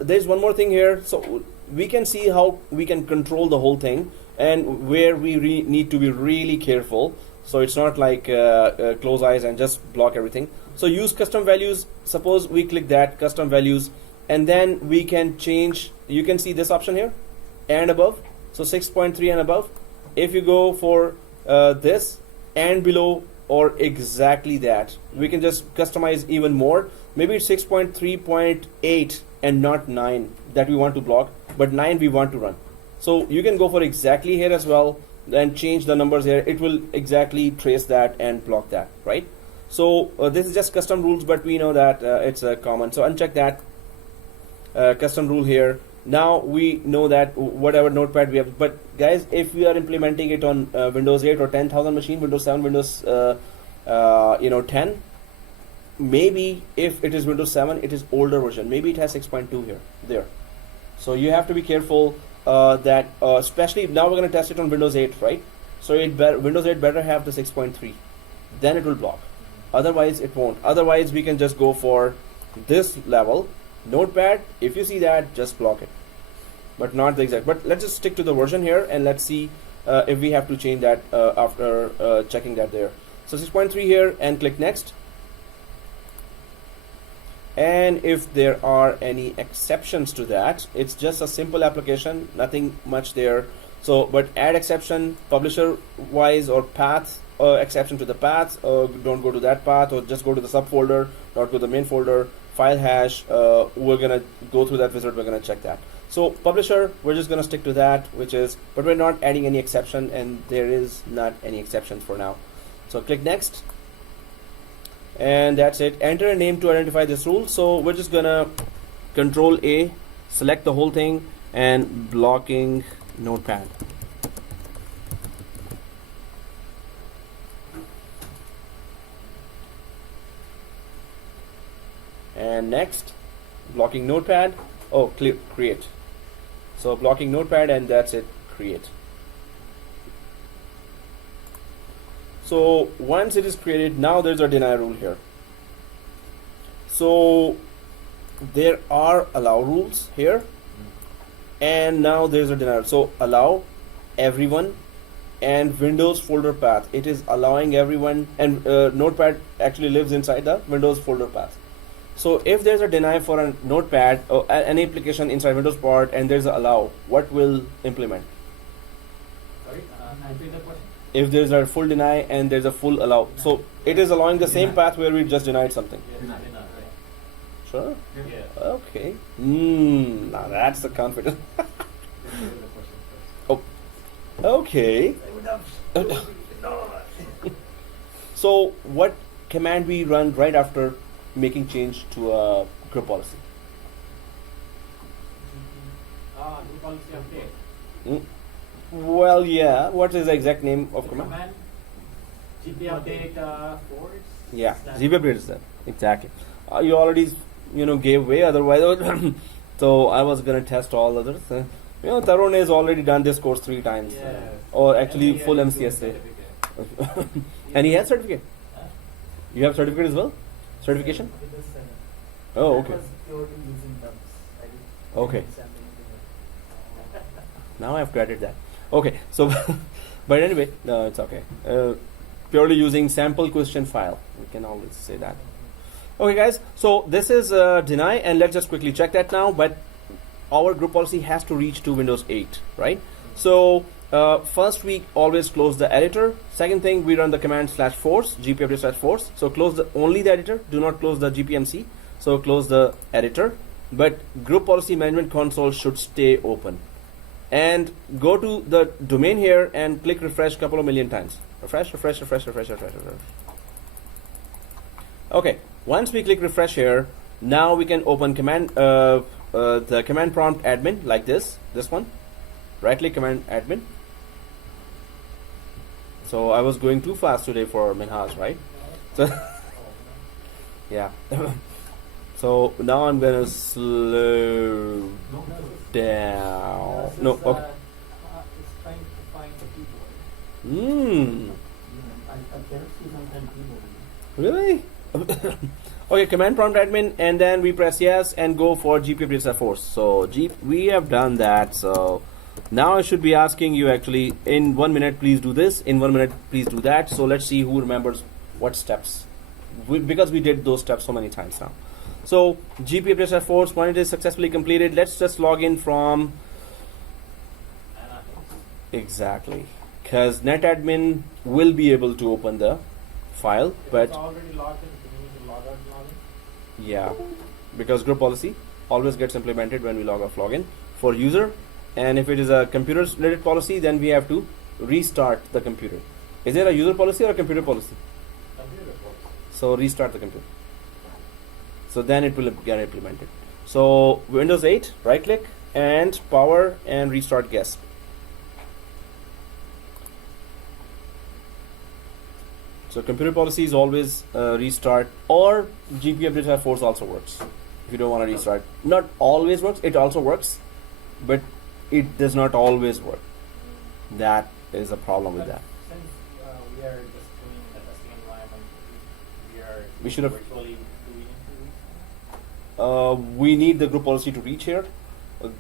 there's one more thing here. So we can see how we can control the whole thing and where we need to be really careful. So it's not like close eyes and just block everything. So use custom values. Suppose we click that custom values, and then we can change. You can see this option here and above. So 6.3 and above. If you go for this and below, or exactly that, we can just customize even more. Maybe it's 6.3.8 and not 9 that we want to block, but 9 we want to run. So you can go for exactly here as well and change the numbers here. It will exactly trace that and block that, right? So this is just custom rules, but we know that it's common. So uncheck that custom rule here. Now we know that whatever notepad we have, but guys, if we are implementing it on Windows 8 or 10,000 machine, Windows 7, Windows 10, maybe if it is Windows 7, it is older version. Maybe it has 6.2 here, there. So you have to be careful that, especially now we're going to test it on Windows 8, right? So Windows 8 better have the 6.3, then it will block. Otherwise, it won't. Otherwise, we can just go for this level. Notepad, if you see that, just block it, but not the exact. But let's just stick to the version here, and let's see if we have to change that after checking that there. So 6.3 here, and click next. And if there are any exceptions to that, it's just a simple application, nothing much there. So, but add exception, publisher wise or path exception to the path, don't go to that path, or just go to the subfolder, not go to the main folder. File hash, we're gonna go through that wizard, we're gonna check that. So publisher, we're just gonna stick to that, which is, but we're not adding any exception, and there is not any exceptions for now. So click next, and that's it. Enter a name to identify this rule. So we're just gonna Control A, select the whole thing, and blocking notepad. And next, blocking notepad. Oh, create. So blocking notepad, and that's it, create. So once it is created, now there's a deny rule here. So there are allow rules here, and now there's a deny. So allow everyone and Windows folder path. It is allowing everyone, and notepad actually lives inside the Windows folder path. So if there's a deny for a notepad or any application inside Windows part, and there's a allow, what will implement? Sorry, repeat the question. If there's a full deny and there's a full allow, so it is allowing the same path where we just denied something. Yeah, right. Sure. Yeah. Okay. Now that's the confidence. Oh. Okay. So what command we run right after making change to a group policy? Group policy update. Well, yeah. What is the exact name of command? GP update force. Yeah, GP update is that. Exactly. You already, gave way. Otherwise, so I was gonna test all others. Tarun has already done this course 3 times, or actually full MCSA. And he has certificate. You have certificate as well? Certification? Oh, okay. Okay. Now I've credit that. Okay, so, but anyway, no, it's okay. Purely using sample question file. We can always say that. Okay, guys. So this is deny, and let's just quickly check that now. But our group policy has to reach to Windows 8, right? So first we always close the editor. Second thing, we run the command /force, gpupdate/force. So close only the editor, do not close the gpmc. So close the editor, but group policy management console should stay open. And go to the domain here and click refresh a couple of million times. Refresh. Okay, once we click refresh here, now we can open the command prompt admin like this one. Right click command admin. So I was going too fast today for Minhas, right? So yeah. So now I'm gonna slow down. No, okay. It's trying to find the keyboard. I cannot see sometimes keyboard. Really? Okay, command prompt admin, and then we press yes and go for gpupdate/force. So we have done that. So now I should be asking you actually in 1 minute please do this, in 1 minute please do that. So let's see who remembers what steps, because we did those steps so many times now. So gpupdate/force, when it is successfully completed, let's just log in from exactly, because netadmin will be able to open the file, but it's already logged in, do you need to log out and log in? yeah, because group policy always gets implemented when we log off login for user, and if it is a computer related policy, then we have to restart the computer. Is it a user policy or a computer policy? Computer policy. So restart the computer. So then it will get implemented. So Windows 8, right click and power and restart guest. So computer policy is always restart, or gpupdate/force also works. If you don't want to restart, not always works. It also works, but it does not always work. That is a problem with that. Since we are just doing the testing environment, We should have- virtually doing it. We need the group policy to reach here,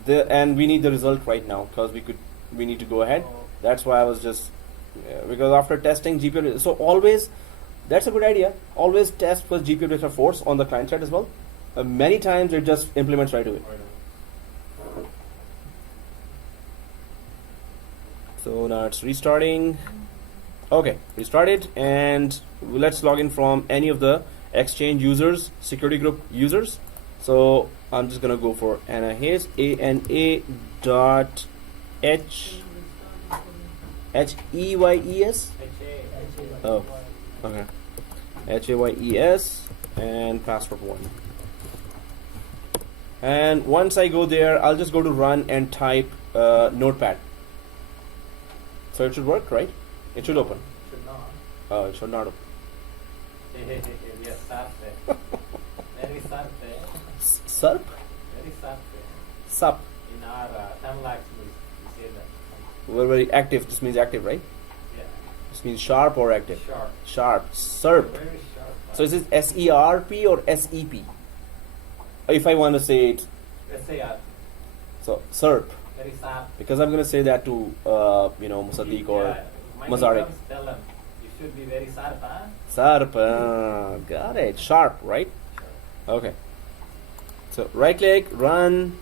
and we need the result right now because we need to go ahead. That's why I was just because after testing GPU, so always that's a good idea. Always test for gpupdate/force on the client side as well. Many times it just implements right away. So now it's restarting. Okay, restarted, and let's log in from any of the Exchange users, security group users. So I'm just gonna go for Anna Hayes, ANA.HEYES. Oh, okay. HAYES and password 1. And once I go there, I'll just go to run and type Notepad. So it should work, right? It should open. Should not. Oh, it should not open. Yes, sarte. Very sarte. SERP? Very sarte. SUP. In our Tamil accent, we say that. We're very active. This means active, right? Yeah. This means sharp or active? Sharp. Sharp. SERP. Very sharp. So is it SERP or SEP? If I want to say it, Let's say so SERP. very sharp. Because I'm going to say that to, Musaddiq or my Mazariq. becomes tell them, you should be very sharp, huh? SERP. Got it. Sharp, right? Sure. Okay. So right click, run.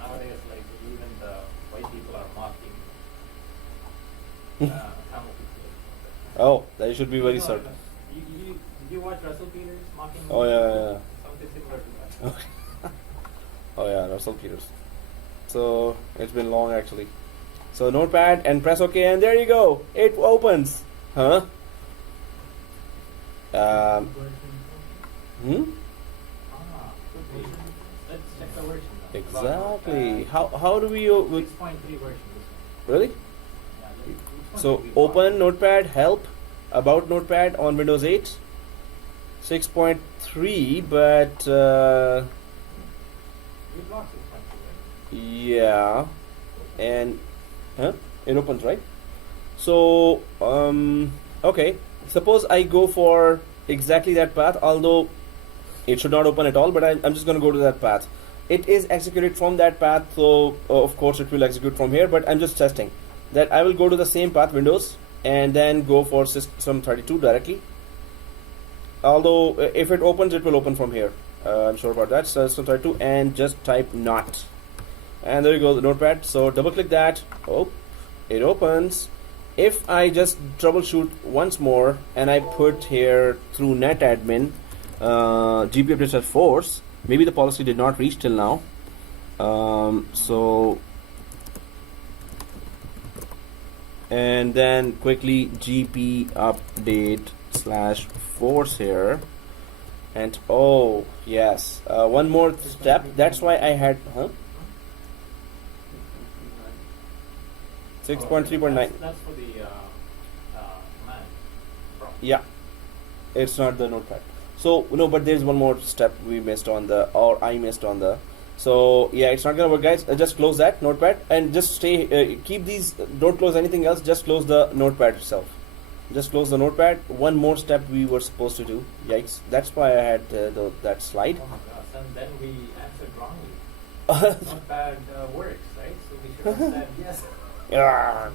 Nowadays, like even the white people are mocking Tamil people. Oh, that should be very No, SERP. no. Did you watch Russell Peters mocking? Oh, yeah. Something similar to that. Oh yeah, Russell Peters. So it's been long actually. So Notepad and press OK, and there you go. It opens. Huh? Ah, Hmm? good version. Let's check the version. Now. Exactly. How do we 6.3 version. This one. really? Yeah, which one So do we open want? Notepad, help about Notepad on Windows 8, 6.3, but We blocked 6.3, right? yeah, and it opens, right? So okay, suppose I go for exactly that path, although it should not open at all, but I'm just going to go to that path. It is executed from that path, so of course it will execute from here, but I'm just testing that I will go to the same path, Windows, and then go for System 32 directly. Although if it opens, it will open from here. I'm sure about that. So System 32, and just type not. And there you go, the Notepad. So double click that. Oh, it opens. If I just troubleshoot once more and I put here through netadmin GP updates at force, maybe the policy did not reach till now. So and then quickly GP update / force here, and oh yes, one more step. That's why I had 6.3.9. That's for the command prompt. Yeah, it's not the notepad. So no, but there's one more step we missed on the, or I missed on the. So yeah, it's not gonna work, guys. Just close that notepad and just stay. Keep these. Don't close anything else. Just close the notepad itself. Just close the notepad. One more step we were supposed to do. Yikes! That's why I had that slide. Oh my gosh! And then we answered wrongly. Notepad works, right? So we should have said yes. Yeah.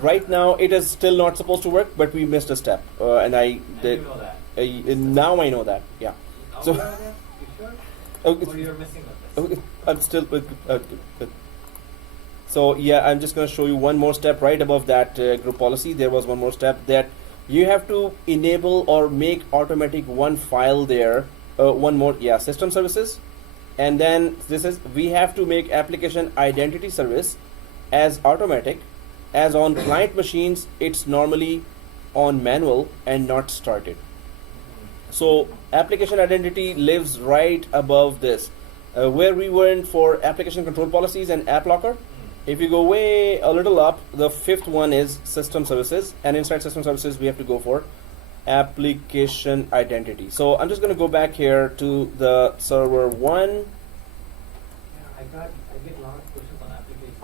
Right now it is still not supposed to work, but we missed a step, and I did. You know that. Now I know that. Yeah. Now So- you know that? You sure? Okay. Or you're missing with this? I'm still so yeah, I'm just going to show you one more step right above that group policy. There was one more step that you have to enable or make automatic one file there. One more, yeah, system services, and then this is, we have to make application identity service as automatic, as on client machines it's normally on manual and not started. So application identity lives right above this, where we went for application control policies and Applocker. If you go way a little up, the fifth one is system services, and inside system services we have to go for application identity. So I'm just going to go back here to the server 1. Yeah, I get a lot of questions on application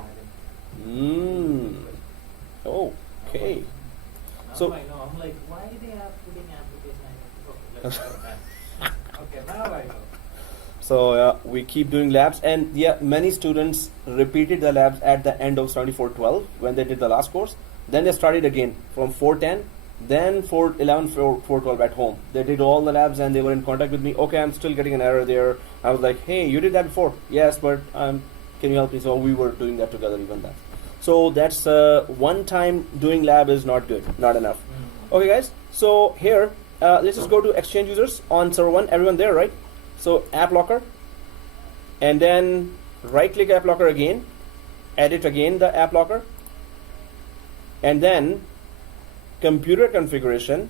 identity. Okay. Now So- I know. I'm like, why they are putting application identity? Okay, let's go back. Okay, now I know. So we keep doing labs, and yeah, many students repeated the labs at the end of 7412 when they did the last course. Then they started again from 410, then 411, 412 at home. They did all the labs and they were in contact with me. Okay, I'm still getting an error there. I was like, hey, you did that before? Yes, but can you help me? So we were doing that together even then. So that's one time doing lab is not good, not enough. Okay, guys. So here, let's just go to Exchange users on server 1. Everyone there, right? So Applocker, and then right-click Applocker again, edit again the Applocker, and then computer configuration,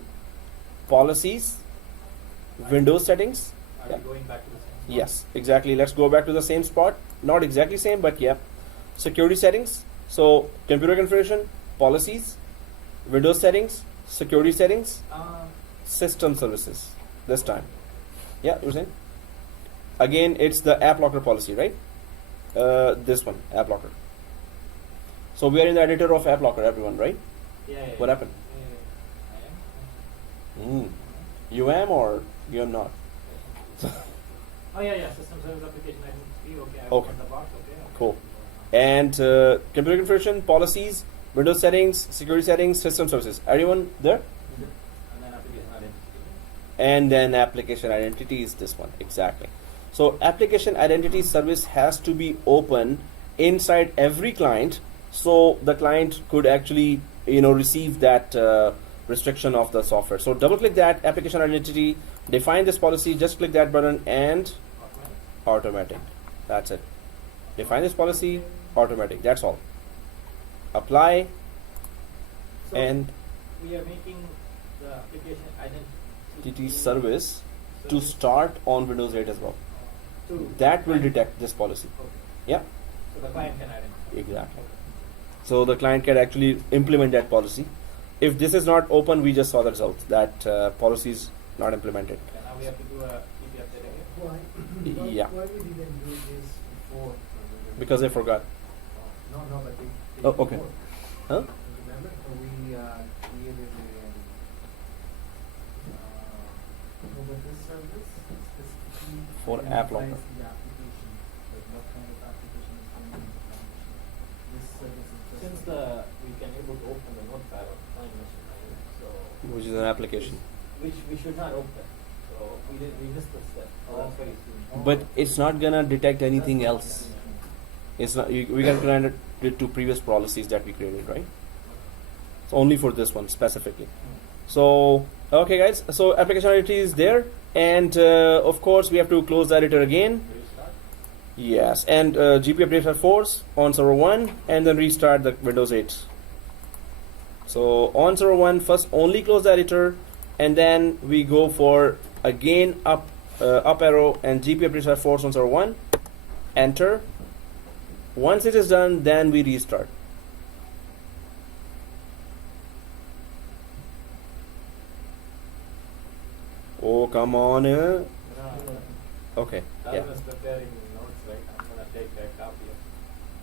policies, Windows settings. Are Yeah. we going back to the same spot? Yes, exactly. Let's go back to the same spot. Not exactly same, but yeah. Security settings. So computer configuration, policies, Windows settings, security settings, system services. This time. Yeah, you were saying? Again, it's the Applocker policy, right? This one, Applocker. So we are in the editor of Applocker, everyone, right? Yeah. What happened? I am. You am or you am not? Oh yeah. System service application identity. Okay. I Okay. opened the box. Okay. Cool. And computer configuration, policies, Windows settings, security settings, system services. Everyone there? And then application identity. And then application identity is this one, exactly. So application identity service has to be open inside every client, so the client could actually receive that restriction of the software. So double click that application identity, define this policy, just click that button, and automatic. That's it. Define this policy, automatic. That's all. Apply, So and we are making the application identity service to start on Windows 8 as well. to That will client. detect this policy. Okay. Yeah, So the client can identify. exactly. So the client can actually implement that policy. If this is not open, we just saw the result that policy is not implemented. Okay, now we have to do a PB update again. Why? Yeah. Why we didn't do this before? Because I forgot. No, but they Oh, okay. before. Huh? Remember, we created this service specifically For Applocker. identifies the application, like what kind of application is running on the application. This service is just Since we can able to open the notepad of client machine, right? So Which is an application. which we should not open. So we missed the step. So that's why it's doing. But it's not gonna detect anything else. It's not. We can grant it to previous policies that we created, right? It's only for this one specifically. So okay, guys. So application identity is there, and of course we have to close the editor again. Restart. Yes, and GP update at force on server 1, and then restart the Windows 8. So on server 1, first only close the editor, and then we go for again up arrow and GP update at force on server 1. Enter. Once it is done, then we restart. Oh, come on. No, Okay. that Yeah. was preparing notes, right? I'm gonna take a copy of.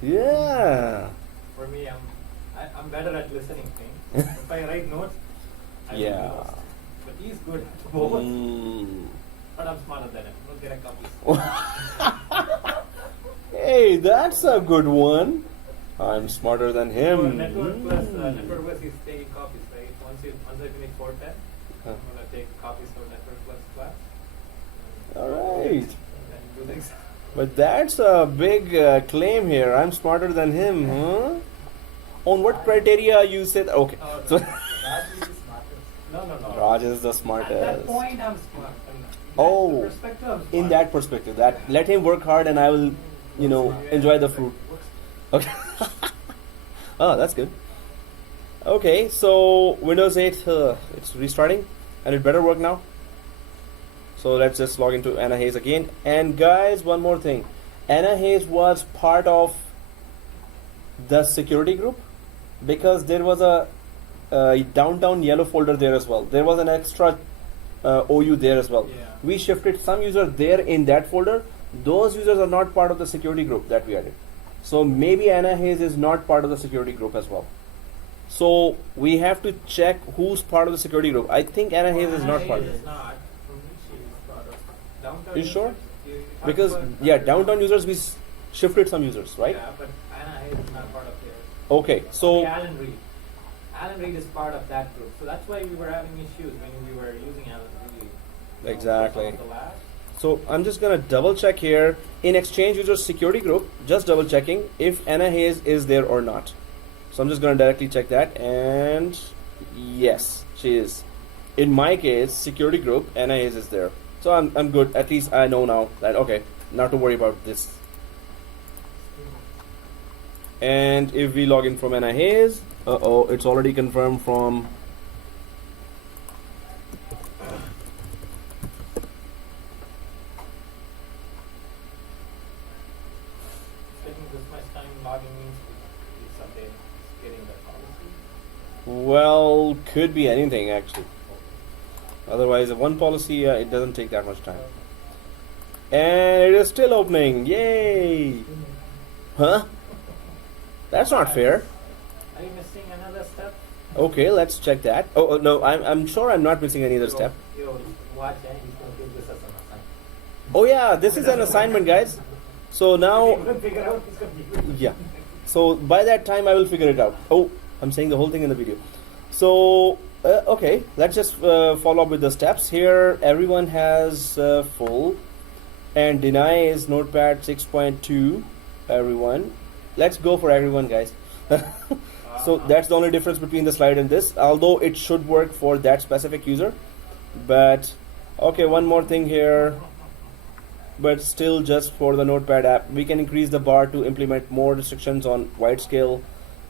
Yeah. For me, I'm better at listening things. If I write notes, I will Yeah. do those. But he's good at both. Mm. But I'm smarter than him. We'll get a copy. Hey, that's a good one. I'm smarter than So him. network plus is taking copies, right? Once I finish 410, Huh. I'm gonna take copies of network plus class. All right. And do the exam. But that's a big claim here. I'm smarter than him, huh? On what criteria you said? Okay. Oh, So no. No. Raj is the At that smartest. point, I'm smart. Oh, perspective, I'm in smart. that perspective, that let him work hard and I will, enjoy the fruit. Okay. Oh, that's good. Okay, so Windows 8, it's restarting, and it better work now. So let's just log into Anna Hayes again. And guys, one more thing. Anna Hayes was part of the security group because there was a downtown yellow folder there as well. There was an extra OU there as well. Yeah. We shifted some users there in that folder. Those users are not part of the security group that we added. So maybe Anna Hayes is not part of the security group as well. So we have to check who's part of the security group. I think Anna Hayes is not part. Hayes is not. For me, she is part of downtown. You sure? You talk Because about- downtown users we shifted some users, right? Yeah, but Anna Hayes is not part of there. Okay, so Only Alan Reed. Alan Reed is part of that group, so that's why we were having issues when we were using Alan Reed. Exactly. For some of the labs. So I'm just gonna double check here in Exchange Users Security Group, just double checking if Anna Hayes is there or not. So I'm just gonna directly check that, and yes, she is. In my case, Security Group, Anna Hayes is there. So I'm good. At least I know now that okay, not to worry about this. And if we log in from Anna Hayes, it's already confirmed from. Taking this much time logging means it's something getting the policy. Well, could be anything actually. Otherwise, one policy, it doesn't take that much time. And it is still opening. Yay! Huh? That's not fair. Are you missing another step? Okay, let's check that. Oh no, I'm sure I'm not missing any other step. Yo, watch, and he's gonna give this as an assignment. Oh yeah, this is an assignment, guys. So now, He's gonna figure out he's gonna give it. yeah. So by that time, I will figure it out. Oh, I'm saying the whole thing in the video. So okay, let's just follow up with the steps here. Everyone has full, and deny is Notepad 6.2. Everyone, let's go for everyone, guys. So that's the only difference between the slide and this, although it should work for that specific user. But okay, one more thing here, but still just for the Notepad app, we can increase the bar to implement more restrictions on wide scale.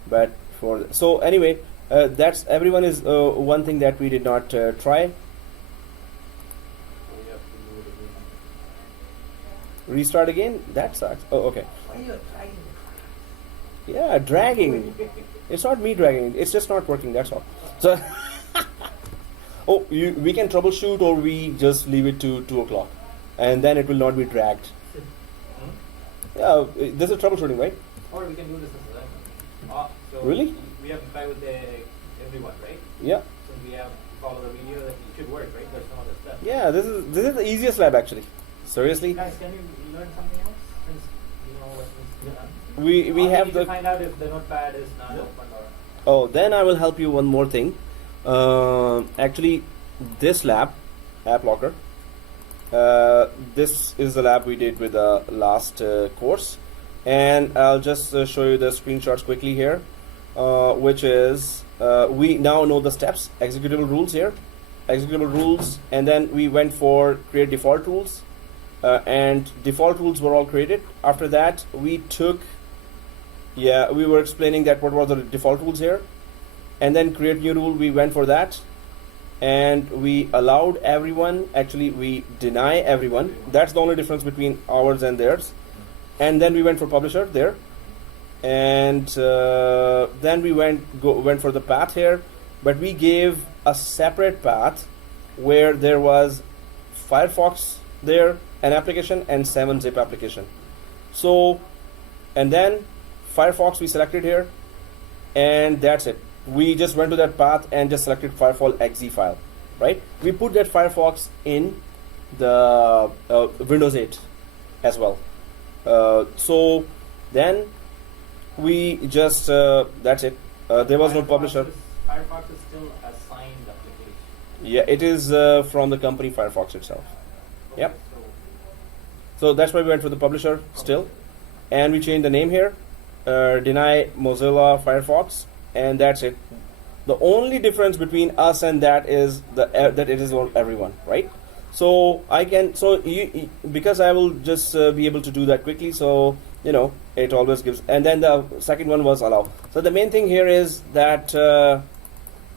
But for so anyway, that's everyone is one thing that we did not try. So we have to do it again. Restart again. That sucks. Oh, okay. Why you are trying? Yeah, dragging. It's not me dragging. It's just not working. That's all. So, we can troubleshoot, or we just leave it to 2 o'clock, and then it will not be dragged. Yeah, this is troubleshooting, right? Or we can do this as a so Really? We have to try with everyone, right? Yeah. So we have to follow the video that it should work, right? There's no other step. Yeah. This is the easiest lab actually. Seriously. Guys, can you learn something else? Since you know what needs to be done. We All have need to the. find out if the notepad is not open or. Oh, then I will help you one more thing. Actually, this lab, Applocker, this is the lab we did with the last course. and I'll just show you the screenshots quickly here, which is we now know the steps, executable rules here, executable rules, and then we went for create default rules, and default rules were all created. After that, we took, we were explaining that what were the default rules here, and then create new rule, we went for that, and we allowed everyone, actually we deny everyone. That's the only difference between ours and theirs. And then we went for publisher there, and then we went for the path here, but we gave a separate path where there was Firefox there, an application, and 7-zip application. So, and then Firefox we selected here, and that's it. We just went to that path and just selected Firefox exe file, right? We put that Firefox in the Windows 8 as well. So then we just that's it. There was no publisher. Firefox is still a signed application. Yeah, it is from the company Firefox itself. Okay, Yep. So that's why we went for the publisher still, and we changed the name here, deny Mozilla Firefox, and that's it. The only difference between us and that is that it is on everyone, right? So I can, because I will just be able to do that quickly, so you know it always gives. And then the second one was allow. So the main thing here is that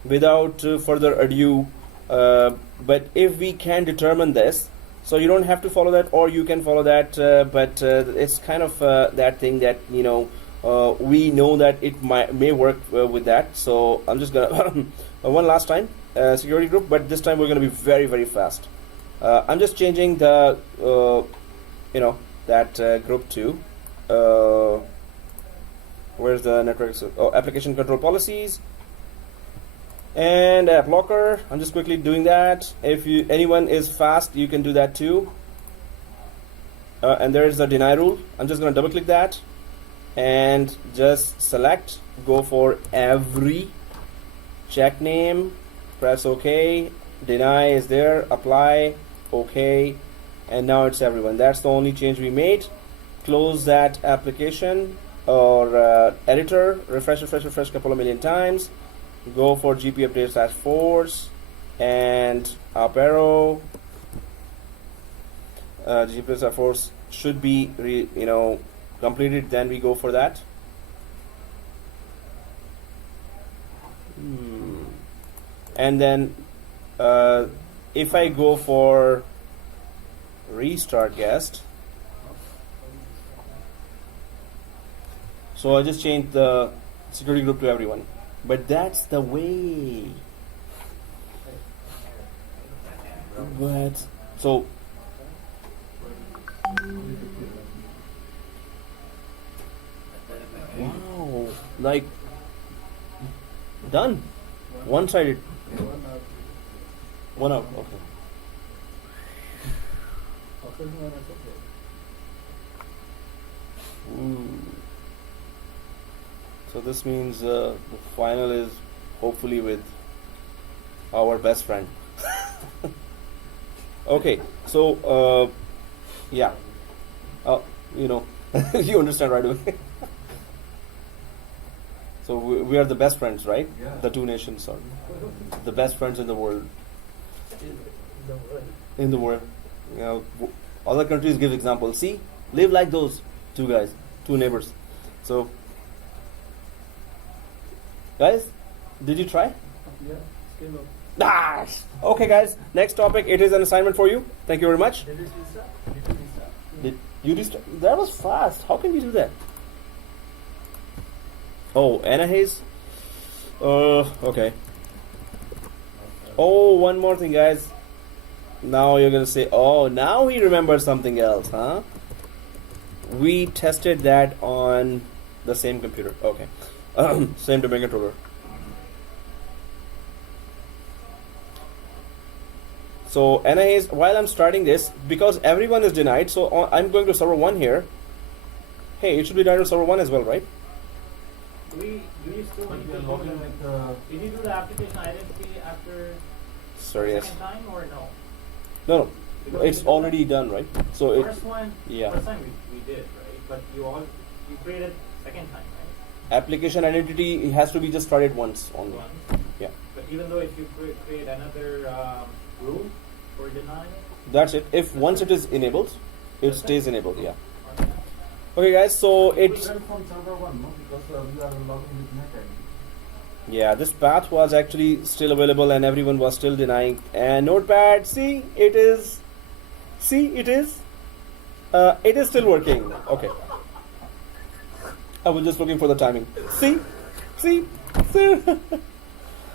without further ado, but if we can determine this, so you don't have to follow that, or you can follow that, but it's kind of that thing that we know that it may work with that. So I'm just gonna one last time security group, but this time we're gonna be very, very fast. I'm just changing the that group to where's the network? Application control policies and Applocker. I'm just quickly doing that. If anyone is fast, you can do that too. And there is the deny rule. I'm just going to double click that and just select, go for every, check name, press OK, deny is there, apply, OK, and now it's everyone. That's the only change we made. Close that application or editor, refresh a couple of million times, go for GP update /force and up arrow. GP /force should be completed, then we go for that. And then if I go for restart guest, so I just changed the security group to everyone, but that's the way. But so wow, like done, one-sided. One out. Okay. Ooh. So this means the final is hopefully with our best friend. Okay. So yeah. You understand right away. So we are the best friends, right? Yeah. The two nations are the best friends in the world. In the world, other countries give examples. See, live like those two guys, two neighbors. So, guys, did you try? Yeah, scale up. Ah! Okay, guys. Next topic. It is an assignment for you. Thank you very much. Did Did you restart? That was fast. How can we do that? Oh, Anna Hayes. Okay. Oh, one more thing, guys. Now you're gonna say, oh, now he remembers something else, huh? We tested that on the same computer. Okay. Same domain controller. So Anna Hayes, while I'm starting this, because everyone is denied, so I'm going to server 1 here. Hey, it should be denied to server 1 as well, right? Do you still need to log in do with did you do the application identity after Sorry, the yes. second time or no? No, Because it's you did already done, right? So first one, yeah. first time we did, right? But you all you create it second time, right? Application identity has to be just started once only. Once. Yeah. But even though if you create another rule for denying it, That's it. If once it is enabled, it That's it? stays enabled. Yeah. okay. Okay, guys. So We it's went from server 1, no? Because we are logging with net ID. yeah. This path was actually still available, and everyone was still denying. And Notepad, see, it is. See, it is. It is still working. Okay. I was just looking for the timing. See.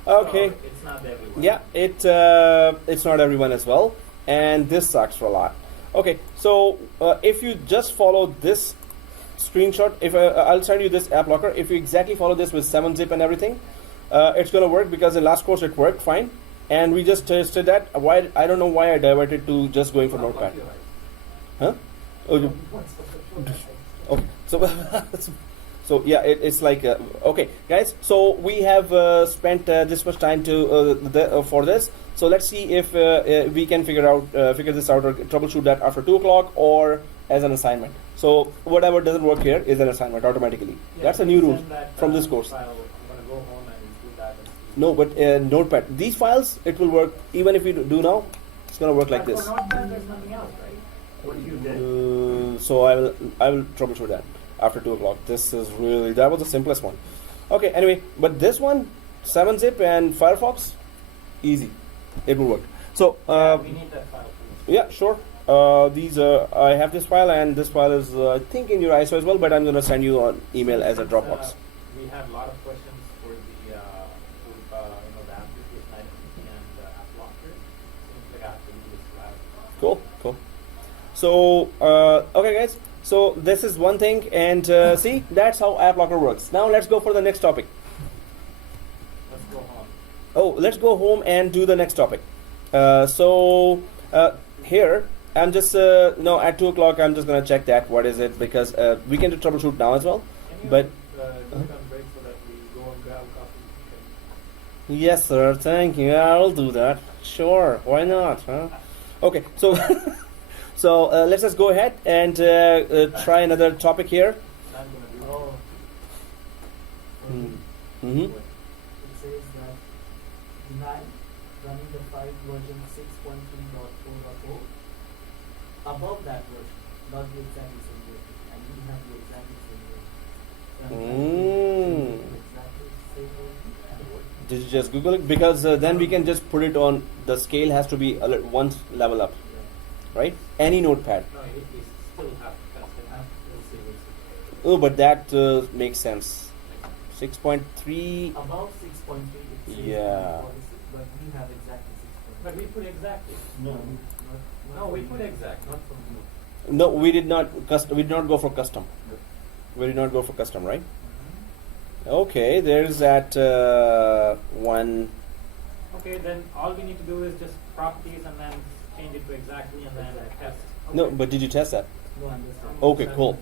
Okay. So it's not everyone. Yeah, it's not everyone as well, and this sucks for a lot. Okay, so if you just follow this screenshot, if I'll send you this Applocker, if you exactly follow this with 7-zip and everything, it's gonna work because in last course it worked fine, and we just tested that. Why I don't know why I diverted to just going for Notepad. Huh? Oh, you, okay. So yeah, it's like okay, guys. So we have spent this much time to for this. So let's see if we can figure this out or troubleshoot that after 2 o'clock or as an assignment. So whatever doesn't work here is an assignment automatically. Yeah, That's a you new can rule send that, from this course. File. I'm gonna go home and do that. And see. No, but Notepad, these files, it will work even if you do now. It's gonna work like But this. For Notepad, there's nothing else, right? What you did. So I will troubleshoot that after 2 o'clock. This is really, that was the simplest one. Okay, anyway, but this one, 7-zip and Firefox, easy. It will work. So We need that file, please. yeah, sure. I have this file, and this file is I think in your ISO as well, but I'm gonna send you an email as a Dropbox. We had a lot of questions for the the application identity and Applocker. Seems like I have to do this lab. Cool. So okay, guys. So this is one thing, and see, that's how Applocker works. Now let's go for the next topic. Let's go on. Oh, let's go home and do the next topic. Here I'm just no, at 2 o'clock I'm just gonna check that what is it, because we can do troubleshoot now as well. Can you But do it on break so that we go and grab a coffee? yes, sir. Thank you. I'll do that. Sure. Why not? Huh? Okay. So so let's just go ahead and try another topic here. I'm gonna do Oh. Mm-hmm. It says that deny running the 5 version 6.3.4.0 above that version, not the exactly same version, and you have the exactly same version. So I'm trying to Mm. exactly same version. Did you just Google it? Because then we can just put it on. The scale has to be one level up, Yeah. right? Any notepad. No, we still have to test it. We'll see. Oh, but that makes sense. 6.3. Above 6.3 it says Yeah. policy, but we have exactly 6.3. But we put exactly. No, No, we put exactly. Not from you. No, we did not. We did not go for custom. No. We did not go for custom, right? Mm-hmm. Okay, there's that one. Okay, then all we need to do is just properties and then change it to exactly and then test. No, Okay. but did you test that? No, understand. Okay, cool.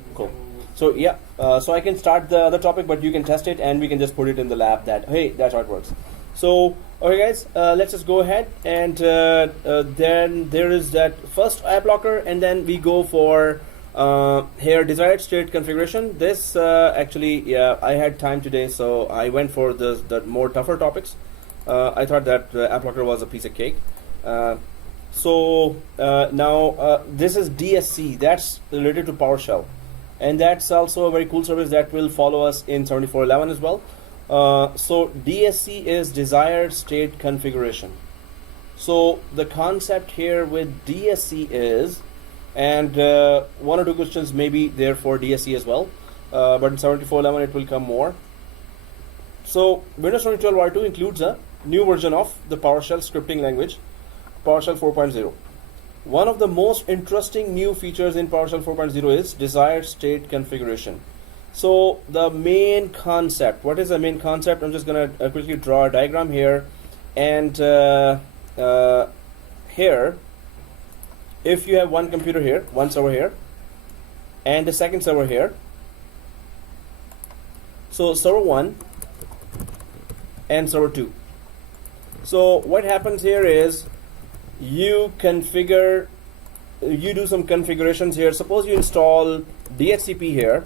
So yeah, so I can start the other topic, but you can test it, and we can just put it in the lab. That hey, that's how it works. So okay, guys, let's just go ahead, and then there is that first Applocker, and then we go for here desired state configuration. This actually, yeah, I had time today, so I went for the more tougher topics. I thought that Applocker was a piece of cake. So now this is DSC. That's related to PowerShell, and that's also a very cool service that will follow us in 7411 as well. So DSC is desired state configuration. So the concept here with DSC is, and one or two questions may be there for DSC as well, but in 7411 it will come more. So Windows 2012 R2 includes a new version of the PowerShell scripting language, PowerShell 4.0. One of the most interesting new features in PowerShell 4.0 is desired state configuration. So the main concept, what is the main concept? I'm just going to quickly draw a diagram here. And here, if you have one computer here, one server here, and the second server here. So server 1 and server 2. So what happens here is you do some configurations here. Suppose you install DHCP here,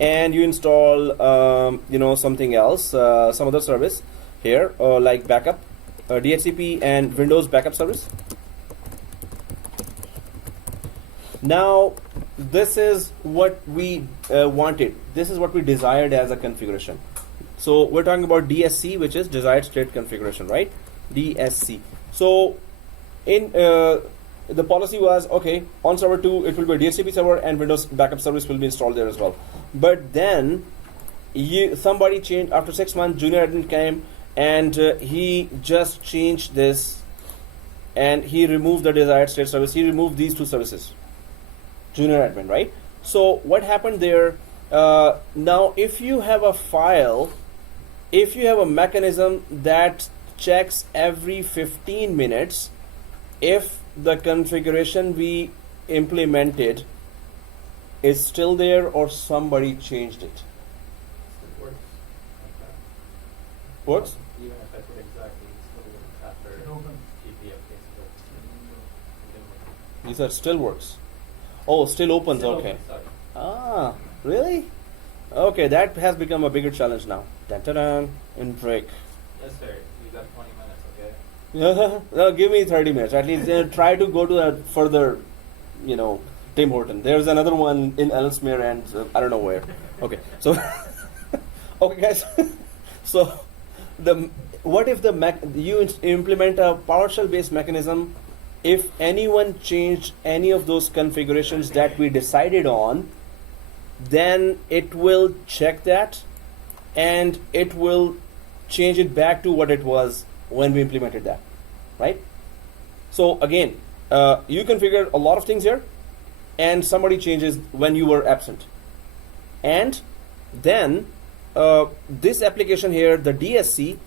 and you install something else, some other service here, like backup, DHCP and Windows backup service. Now this is what we wanted. This is what we desired as a configuration. So we're talking about DSC, which is desired state configuration, right? DSC. So in the policy was, okay, on server 2 it will be a DHCP server and Windows backup service will be installed there as well. But then somebody changed after 6 months. Junior admin came and he just changed this, and he removed the desired state service. He removed these two services. Junior admin, right? So what happened there? Now if you have a file, if you have a mechanism that checks every 15 minutes if the configuration we implemented is still there or somebody changed it. It works like that. Works? Even if I put exactly, it still works after It opens. GP updates, but it didn't work. You said still works. Oh, still opens, Still okay. opens, sorry. Ah, really? Okay, that has become a bigger challenge now. Dun, dun, dun, in break. Yes, sir. You got 20 minutes, okay? No, give me 30 minutes. At least try to go to a further, Tim Horton. There's another one in Ellesmere and I don't know where. Okay, so, okay guys. So, what if you implement a PowerShell based mechanism? If anyone changed any of those configurations that we decided on, then it will check that and it will change it back to what it was when we implemented that, right? So again, you configured a lot of things here and somebody changes when you were absent. And then this application here, the DSC,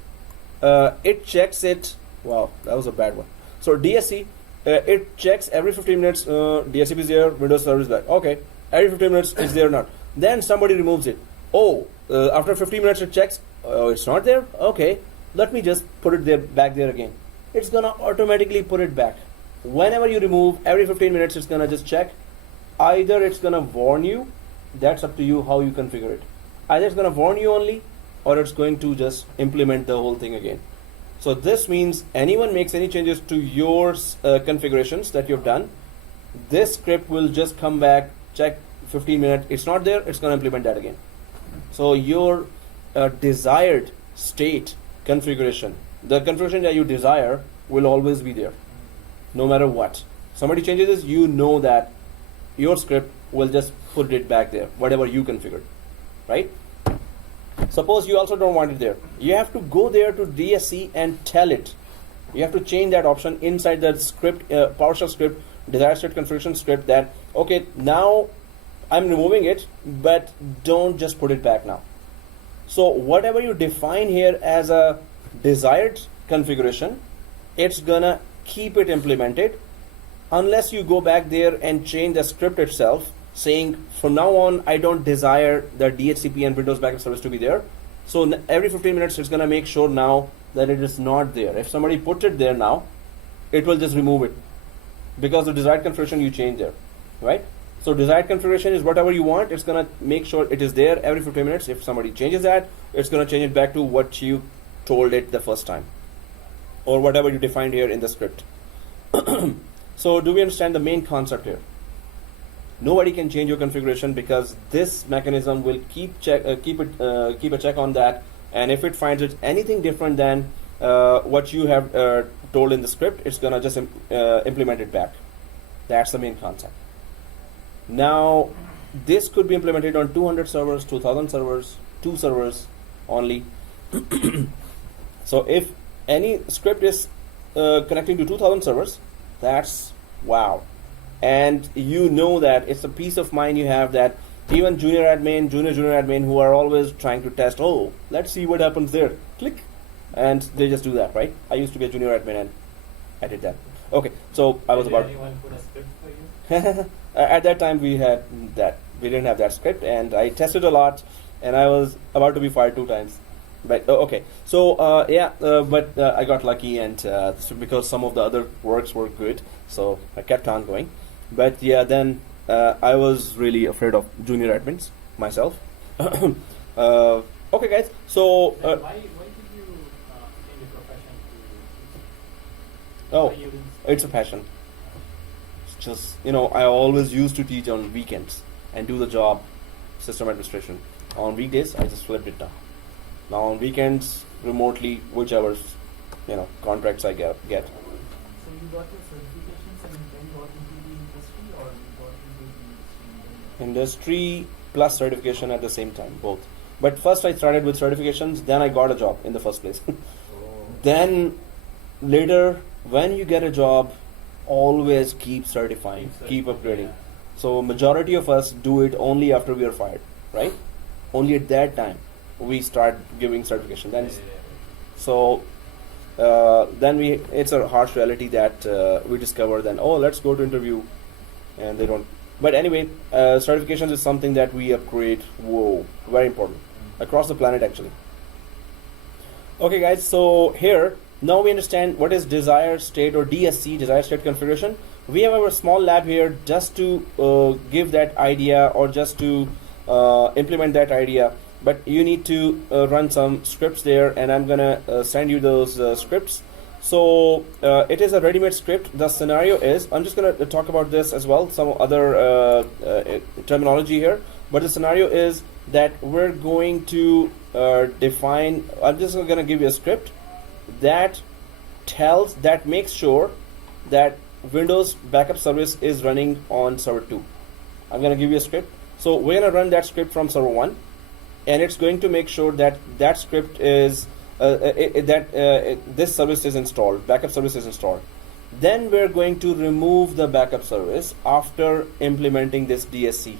it checks it. Wow, that was a bad one. So DSC, it checks every 15 minutes, DHCP is there, Windows service back. Okay, every 15 minutes it's there or not. Then somebody removes it. Oh, after 15 minutes it checks, oh, it's not there? Okay, let me just put it back there again. It's gonna automatically put it back. Whenever you remove, every 15 minutes it's gonna just check. Either it's gonna warn you, that's up to you how you configure it. Either it's gonna warn you only, or it's going to just implement the whole thing again. So this means anyone makes any changes to your configurations that you've done, this script will just come back, check 15 minutes, it's not there, it's going to implement that again. So your desired state configuration, the configuration that you desire will always be there, no matter what. Somebody changes this, you know that your script will just put it back there, whatever you configured, right? Suppose you also don't want it there. You have to go there to DSC and tell it. You have to change that option inside the script, PowerShell script, desired state configuration script that, okay, now I'm removing it, but don't just put it back now. So whatever you define here as a desired configuration, it's gonna keep it implemented unless you go back there and change the script itself, saying from now on I don't desire the DHCP and Windows backup service to be there. So every 15 minutes it's gonna make sure now that it is not there. If somebody put it there now, it will just remove it because the desired configuration you change there, right? So desired configuration is whatever you want. It's gonna make sure it is there every 15 minutes. If somebody changes that, it's gonna change it back to what you told it the first time, or whatever you defined here in the script. So do we understand the main concept here? Nobody can change your configuration because this mechanism will keep a check on that, and if it finds it anything different than what you have told in the script, it's gonna just implement it back. That's the main concept. Now, this could be implemented on 200 servers, 2000 servers, 2 servers only. So if any script is connecting to 2000 servers, that's wow. And you know that it's a peace of mind you have that even junior admin, junior admin who are always trying to test, oh, let's see what happens there. Click. And they just do that, right? I used to be a junior admin and I did that. Okay, so I was Did about... anyone put a script for you? At that time we had that. We didn't have that script and I tested a lot and I was about to be fired 2 times. But okay, so but I got lucky and because some of the other works were good, so I kept on going. But yeah, then I was really afraid of junior admins myself. Okay, guys. So Then why did you change your profession to? oh, why you didn't it's a stay- passion. It's just, I always used to teach on weekends and do the job, system administration. On weekdays, I just flipped it down. Now on weekends, remotely, whichever contracts I get. So you got your certifications and then got into the industry, or you got into the industry? Industry plus certification at the same time, both. But first I started with certifications, then I got a job in the first place. Then later, when you get a job, always keep certifying, keep upgrading. So majority of us do it only after we are fired, right? Only at that time we start giving certification. Then so then it's a harsh reality that we discover. Then let's go to interview, and they don't. But anyway, certifications is something that we upgrade. Whoa, very important across the planet actually. Okay, guys. So here now we understand what is desired state or DSC, desired state configuration. We have our small lab here just to give that idea or just to implement that idea. But you need to run some scripts there, and I'm gonna send you those scripts. So it is a ready-made script. The scenario is, I'm just gonna talk about this as well, some other terminology here. But the scenario is that we're going to define. I'm just gonna give you a script that makes sure that Windows backup service is running on server 2. I'm gonna give you a script. So we're gonna run that script from server 1. And it's going to make sure that that script is this service is installed, backup service is installed. Then we're going to remove the backup service after implementing this DSC.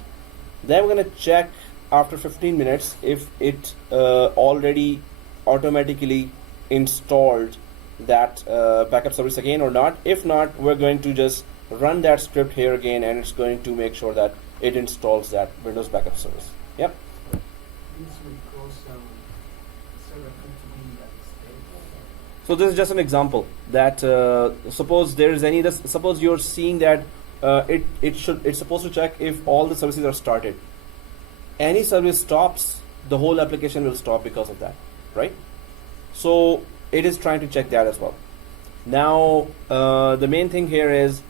Then we're going to check after 15 minutes if it already automatically installed that backup service again or not. If not, we're going to just run that script here again, and it's going to make sure that it installs that Windows backup service. Yep. This would cause some server to be like stable. So this is just an example that suppose there is any. Suppose you're seeing that it's supposed to check if all the services are started. Any service stops, the whole application will stop because of that, right? So it is trying to check that as well. Now the main thing here is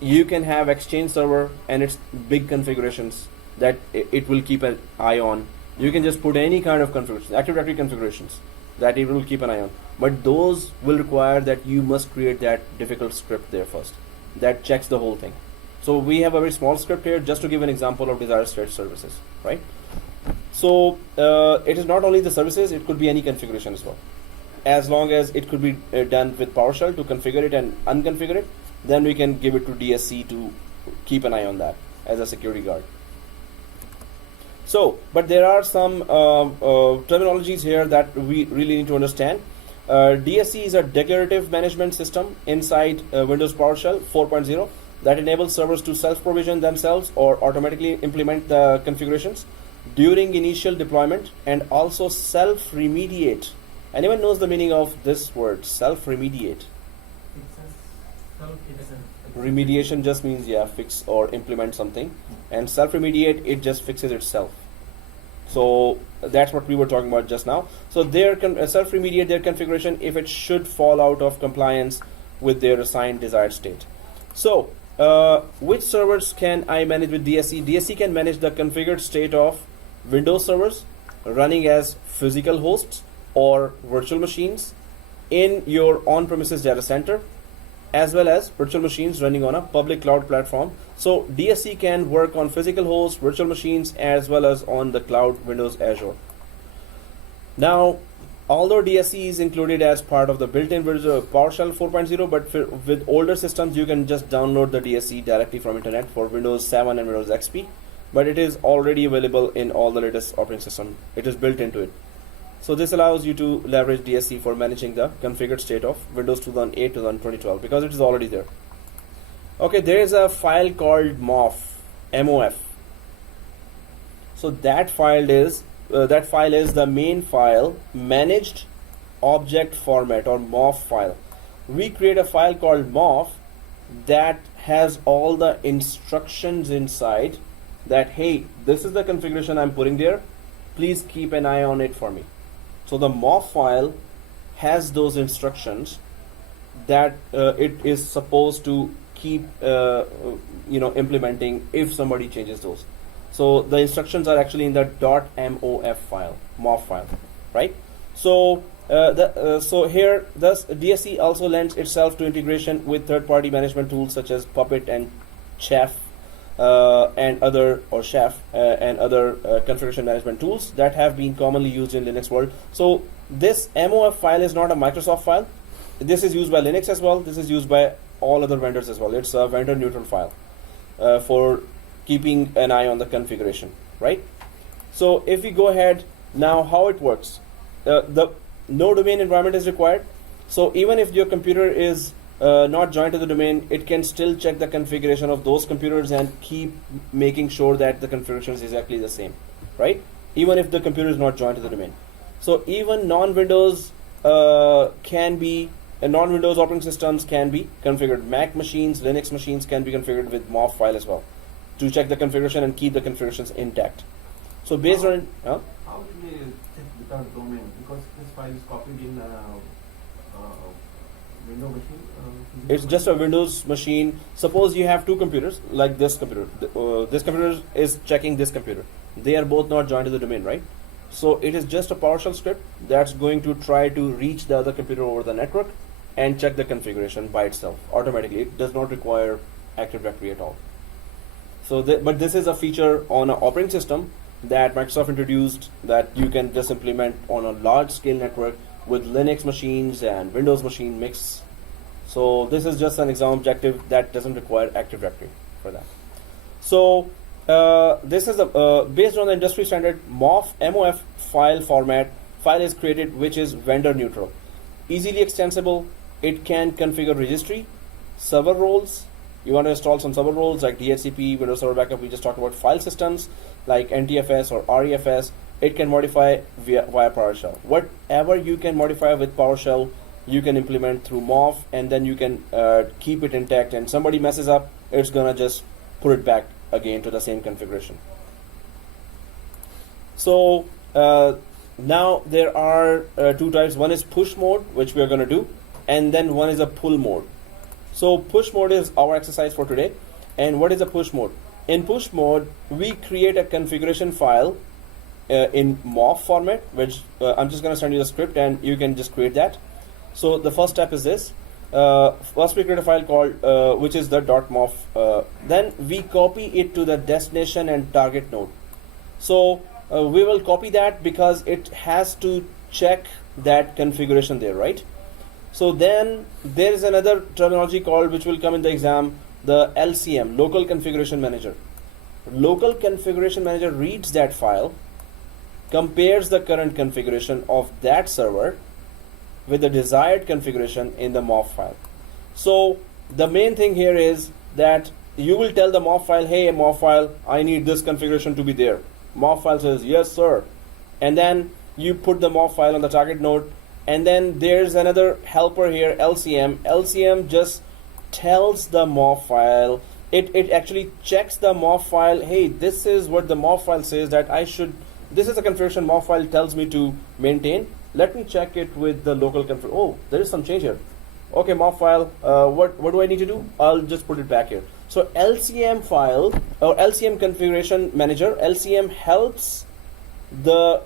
you can have Exchange server and its big configurations that it will keep an eye on. You can just put any kind of configurations, Active Directory configurations that it will keep an eye on. But those will require that you must create that difficult script there first that checks the whole thing. So we have a very small script here just to give an example of desired state services, right? So it is not only the services, it could be any configuration as well. As long as it could be done with PowerShell to configure it and unconfigure it, then we can give it to DSC to keep an eye on that as a security guard. So, but there are some terminologies here that we really need to understand. DSC is a declarative management system inside Windows PowerShell 4.0 that enables servers to self-provision themselves or automatically implement the configurations during initial deployment, and also self-remediate. Anyone knows the meaning of this word, self-remediate? Remediation just means fix or implement something, and self-remediate, it just fixes itself. So that's what we were talking about just now. So they self-remediate their configuration if it should fall out of compliance with their assigned desired state. So which servers can I manage with DSC? DSC can manage the configured state of Windows servers running as physical hosts or virtual machines in your on-premises data center, as well as virtual machines running on a public cloud platform. So DSC can work on physical hosts, virtual machines, as well as on the cloud Windows Azure. Now, although DSC is included as part of the built-in PowerShell 4.0, but with older systems, you can just download the DSC directly from internet for Windows 7 and Windows XP. But it is already available in all the latest operating system. It is built into it. So this allows you to leverage DSC for managing the configured state of Windows 2008 to 2012 because it is already there. Okay, there is a file called MOF. So that file is the main file, managed object format, or MOF file. We create a file called MOF that has all the instructions inside that, hey, this is the configuration I'm putting there. Please keep an eye on it for me. So the MOF file has those instructions that it is supposed to keep implementing if somebody changes those. So the instructions are actually in the .mof file, MOF file, right? So so here, thus DSC also lends itself to integration with third-party management tools such as Puppet and Chef and other configuration management tools that have been commonly used in Linux world. So this MOF file is not a Microsoft file. This is used by Linux as well. This is used by all other vendors as well. It's a vendor neutral file for keeping an eye on the configuration, right? So if we go ahead now, how it works, no domain environment is required. So even if your computer is not joined to the domain, it can still check the configuration of those computers and keep making sure that the configuration is exactly the same, right? Even if the computer is not joined to the domain. So even non-Windows non-Windows operating systems can be configured. Mac machines, Linux machines can be configured with MOF file as well to check the configuration and keep the configurations intact. So based on how do we check without domain? Because this file is copied in Windows machine. It's just a Windows machine. Suppose you have two computers, like this computer. This computer is checking this computer. They are both not joined to the domain, right? So it is just a PowerShell script that's going to try to reach the other computer over the network and check the configuration by itself automatically. It does not require Active Directory at all. So, but this is a feature on an operating system that Microsoft introduced that you can just implement on a large-scale network with Linux machines and Windows machine mix. So this is just an exam objective that doesn't require Active Directory for that. So this is based on the industry standard MOF file format. File is created which is vendor neutral, easily extensible. It can configure registry, server roles. You want to install some server roles like DHCP, Windows Server Backup. We just talked about file systems like NTFS or REFS. It can modify via PowerShell. Whatever you can modify with PowerShell, you can implement through MOF, and then you can keep it intact. And somebody messes up, it's gonna just put it back again to the same configuration. So now there are two types. One is push mode, which we are gonna do, and then one is a pull mode. So push mode is our exercise for today. And what is a push mode? In push mode, we create a configuration file in MOF format, which I'm just going to send you the script and you can just create that. So the first step is this. First we create a file called, which is the .mof. Then we copy it to the destination and target node. So we will copy that because it has to check that configuration there, right? So then there is another terminology called, which will come in the exam, the LCM, Local Configuration Manager. Local Configuration Manager reads that file, compares the current configuration of that server with the desired configuration in the MOF file. So the main thing here is that you will tell the MOF file, hey, MOF file, I need this configuration to be there. MOF file says, yes, sir. And then you put the MOF file on the target node. And then there's another helper here, LCM. LCM just tells the MOF file, it actually checks the MOF file, hey, this is what the MOF file says that I should, this is the configuration MOF file tells me to maintain. Let me check it with the local config. Oh, there is some change here. Okay, MOF file, what do I need to do? I'll just put it back here. So LCM file, or LCM configuration manager, LCM helps the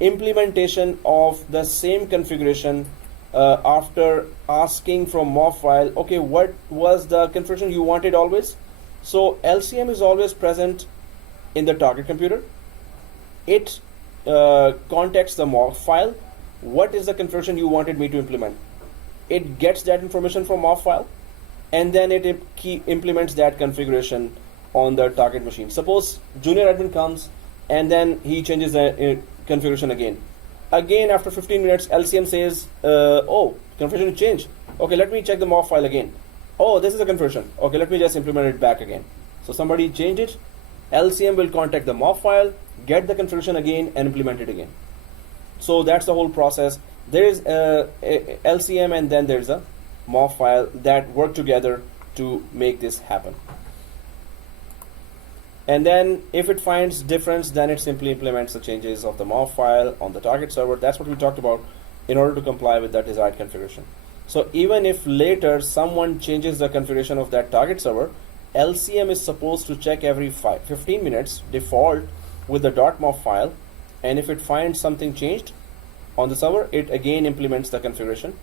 implementation of the same configuration after asking from MOF file, okay, what was the configuration you wanted always? So LCM is always present in the target computer. It contacts the MOF file. What is the configuration you wanted me to implement? It gets that information from MOF file, and then it implements that configuration on the target machine. Suppose junior admin comes and then he changes the configuration again. Again, after 15 minutes, LCM says, oh, configuration changed. Okay, let me check the MOF file again. Oh, this is a configuration. Okay, let me just implement it back again. So somebody changed it. LCM will contact the MOF file, get the configuration again, and implement it again. So that's the whole process. There is a LCM and then there's a MOF file that work together to make this happen. And then if it finds difference, then it simply implements the changes of the MOF file on the target server. That's what we talked about in order to comply with that desired configuration. So even if later someone changes the configuration of that target server, LCM is supposed to check every 15 minutes default with the .mof file, and if it finds something changed on the server, it again implements the configuration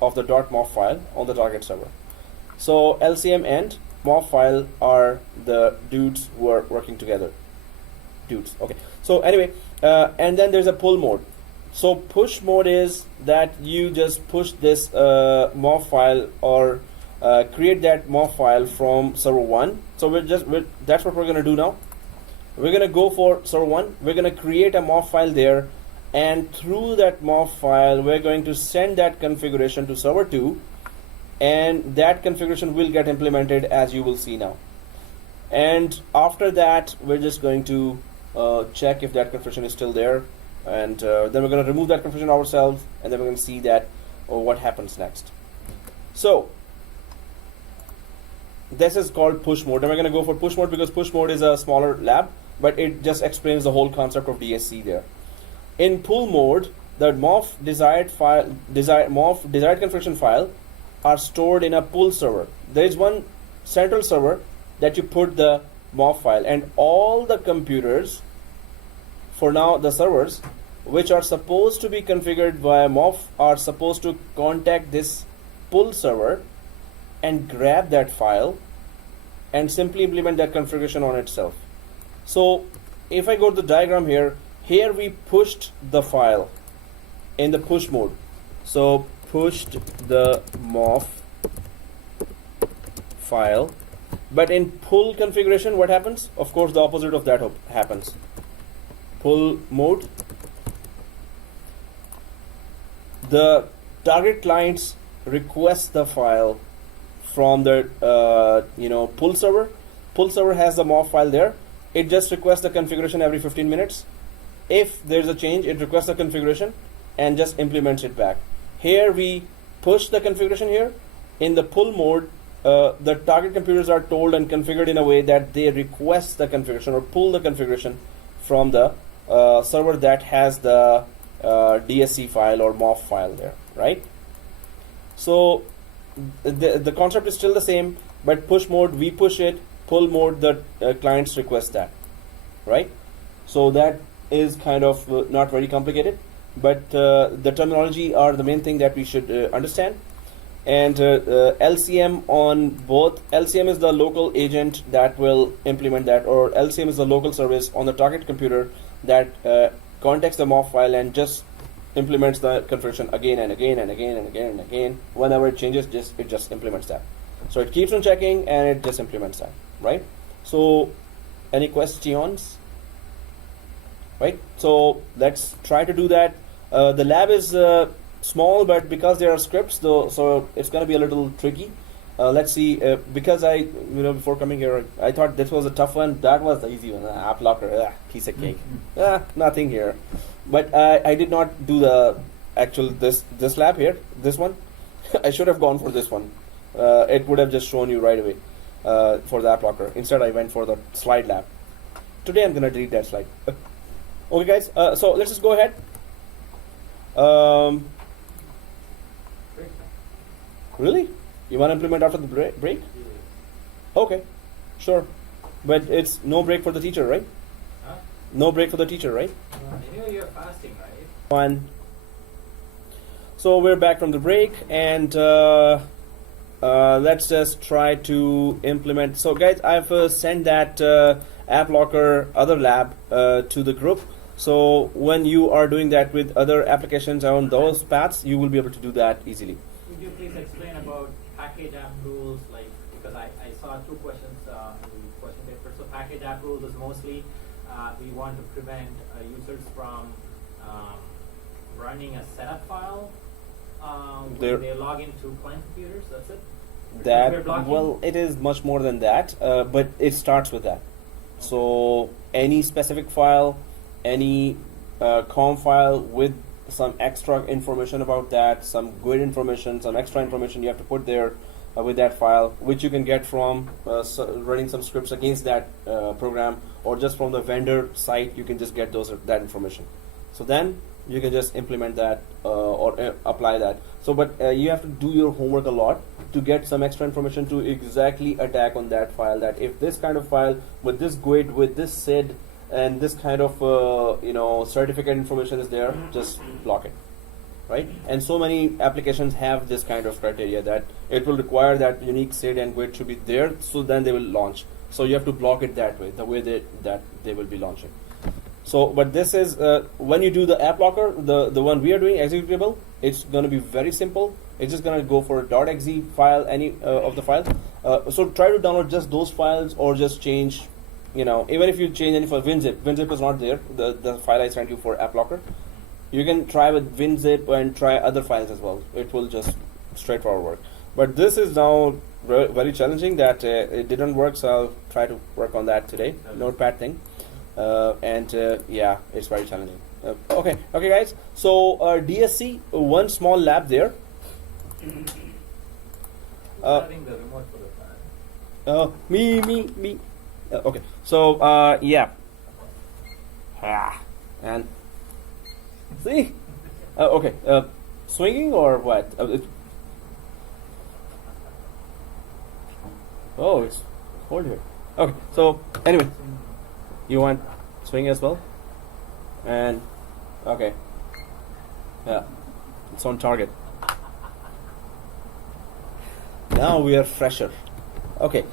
of the .mof file on the target server. So LCM and MOF file are the dudes who are working together. Dudes. Okay. So anyway, and then there's a pull mode. So push mode is that you just push this MOF file or create that MOF file from server 1. So that's what we're going to do now. We're going to go for server 1. We're going to create a MOF file there, and through that MOF file, we're going to send that configuration to server 2, and that configuration will get implemented as you will see now. And after that, we're just going to check if that configuration is still there, and then we're going to remove that configuration ourselves, and then we're going to see that what happens next. So this is called push mode, and we're going to go for push mode because push mode is a smaller lab, but it just explains the whole concept of DSC there. In pull mode, the MOF desired configuration file are stored in a pull server. There is one central server that you put the MOF file, and all the computers, for now the servers, which are supposed to be configured via MOF, are supposed to contact this pull server and grab that file and simply implement that configuration on itself. So if I go to the diagram here we pushed the file in the push mode. So pushed the MOF file, but in pull configuration, what happens? Of course, the opposite of that happens. Pull mode, the target clients request the file from the pull server. Pull server has the MOF file there. It just requests the configuration every 15 minutes. If there's a change, it requests the configuration and just implements it back. Here we push the configuration here. In the pull mode, the target computers are told and configured in a way that they request the configuration or pull the configuration from the server that has the DSC file or MOF file there, right? So the concept is still the same, but push mode, we push it. Pull mode, the clients request that, right? So that is kind of not very complicated, but the terminology are the main thing that we should understand. And LCM on both, LCM is the local agent that will implement that, or LCM is the local service on the target computer that contacts the MOF file and just implements the configuration again and again and again and again and again. Whenever it changes, it just implements that. So it keeps on checking and it just implements that, right? So any questions? Right? So let's try to do that. The lab is small, but because there are scripts, though, so it's going to be a little tricky. Let's see. Because before coming here, I thought this was a tough one. That was the easy one. Applocker, piece of cake. Nothing here. But I did not do the actual this lab here. This one, I should have gone for this one. It would have just shown you right away for the Applocker. Instead, I went for the slide lab. Today, I'm going to delete that slide. Okay, guys. So let's just go ahead. Really? You want to implement after the break? Okay, sure. But it's no break for the teacher, right? Huh? No break for the teacher, right? I know you're fasting, right? One. So we're back from the break, and let's just try to implement. So guys, I've sent that Applocker other lab to the group. So when you are doing that with other applications on those paths, you will be able to do that easily. Would you please explain about package app rules? Like, because I saw two questions in the question paper. So package app rules is mostly we want to prevent users from running a setup file when they log into client computers. That's it. Well, it is much more than that, but it starts with that. So any specific file, any COM file with some extra information about that, some good information, some extra information you have to put there, with that file, which you can get from running some scripts against that program, or just from the vendor site. You can just get that information. So then you can just implement that or apply that. So, but you have to do your homework a lot to get some extra information to exactly attack on that file. That if this kind of file with this GUID, with this SID, and this kind of certificate information is there, just block it, right? And so many applications have this kind of criteria that it will require that unique SID and GUID should be there, so then they will launch. So you have to block it that way, the way that they will be launching. So, but this is when you do the Applocker, the one we are doing, executable, it's going to be very simple. It's just going to go for a .exe file, any of the file. So try to download just those files, or just change, even if you change any file, WinZip is not there, the file I sent you for Applocker. You can try with WinZip and try other files as well. It will just straightforward work. But this is now very challenging that it didn't work, so I'll try to work on that today, Notepad thing. Yeah, it's very challenging. Okay guys, so DSC, one small lab there. Having the remote for the fan. Me. Okay, so yeah. And see, okay, swinging or what? Oh, it's cold here. Okay, so anyway, you want swing as well? And okay, yeah, it's on target. Now we are fresher. Okay.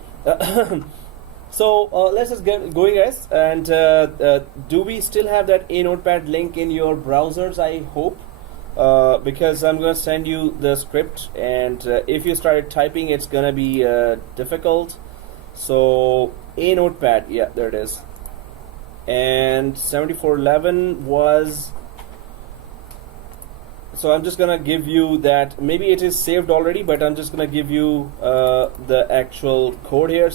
So let's just get going, guys. And do we still have that A Notepad link in your browsers? I hope, because I'm going to send you the script, and if you start typing, it's going to be difficult. So A Notepad, yeah, there it is. And 7411 was. So I'm just gonna give you that. Maybe it is saved already, but I'm just gonna give you the actual code here.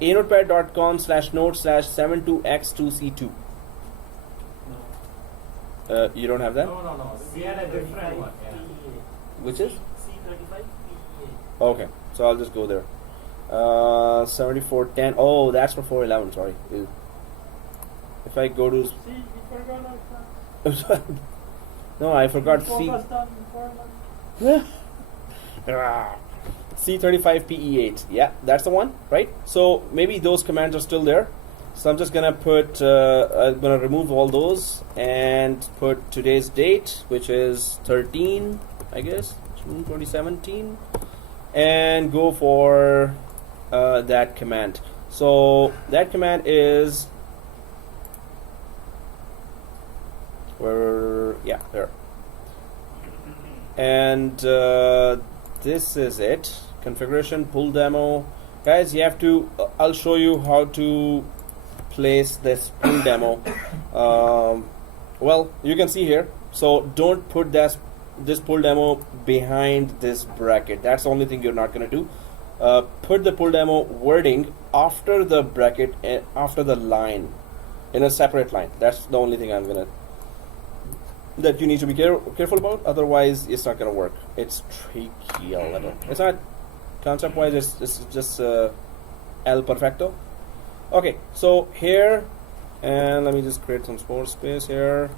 anotepad.com/node/72x2c2. You don't have that? No. We had a different one. Yeah. Which is? C35 PEA. Okay, so I'll just go there. 7410. Oh, that's for 411. Sorry. If I go to. See, you forgot our No, I forgot C. C35PE8. Yeah, that's the one, right? So maybe those commands are still there. So I'm just gonna put. I'm gonna remove all those and put today's date, which is 13, I guess, June 2017, and go for that command. So that command is. Yeah, there. And this is it. Configuration, pull demo. Guys, you have to, I'll show you how to place this pull demo. Well, you can see here. So don't put this pull demo behind this bracket. That's the only thing you're not going to do. Put the pull demo wording after the bracket and after the line, in a separate line. That's the only thing I'm going to that you need to be careful about, otherwise it's not going to work. It's tricky a little. It's not concept wise, it's just El Perfecto. Okay, so here, and let me just create some more space here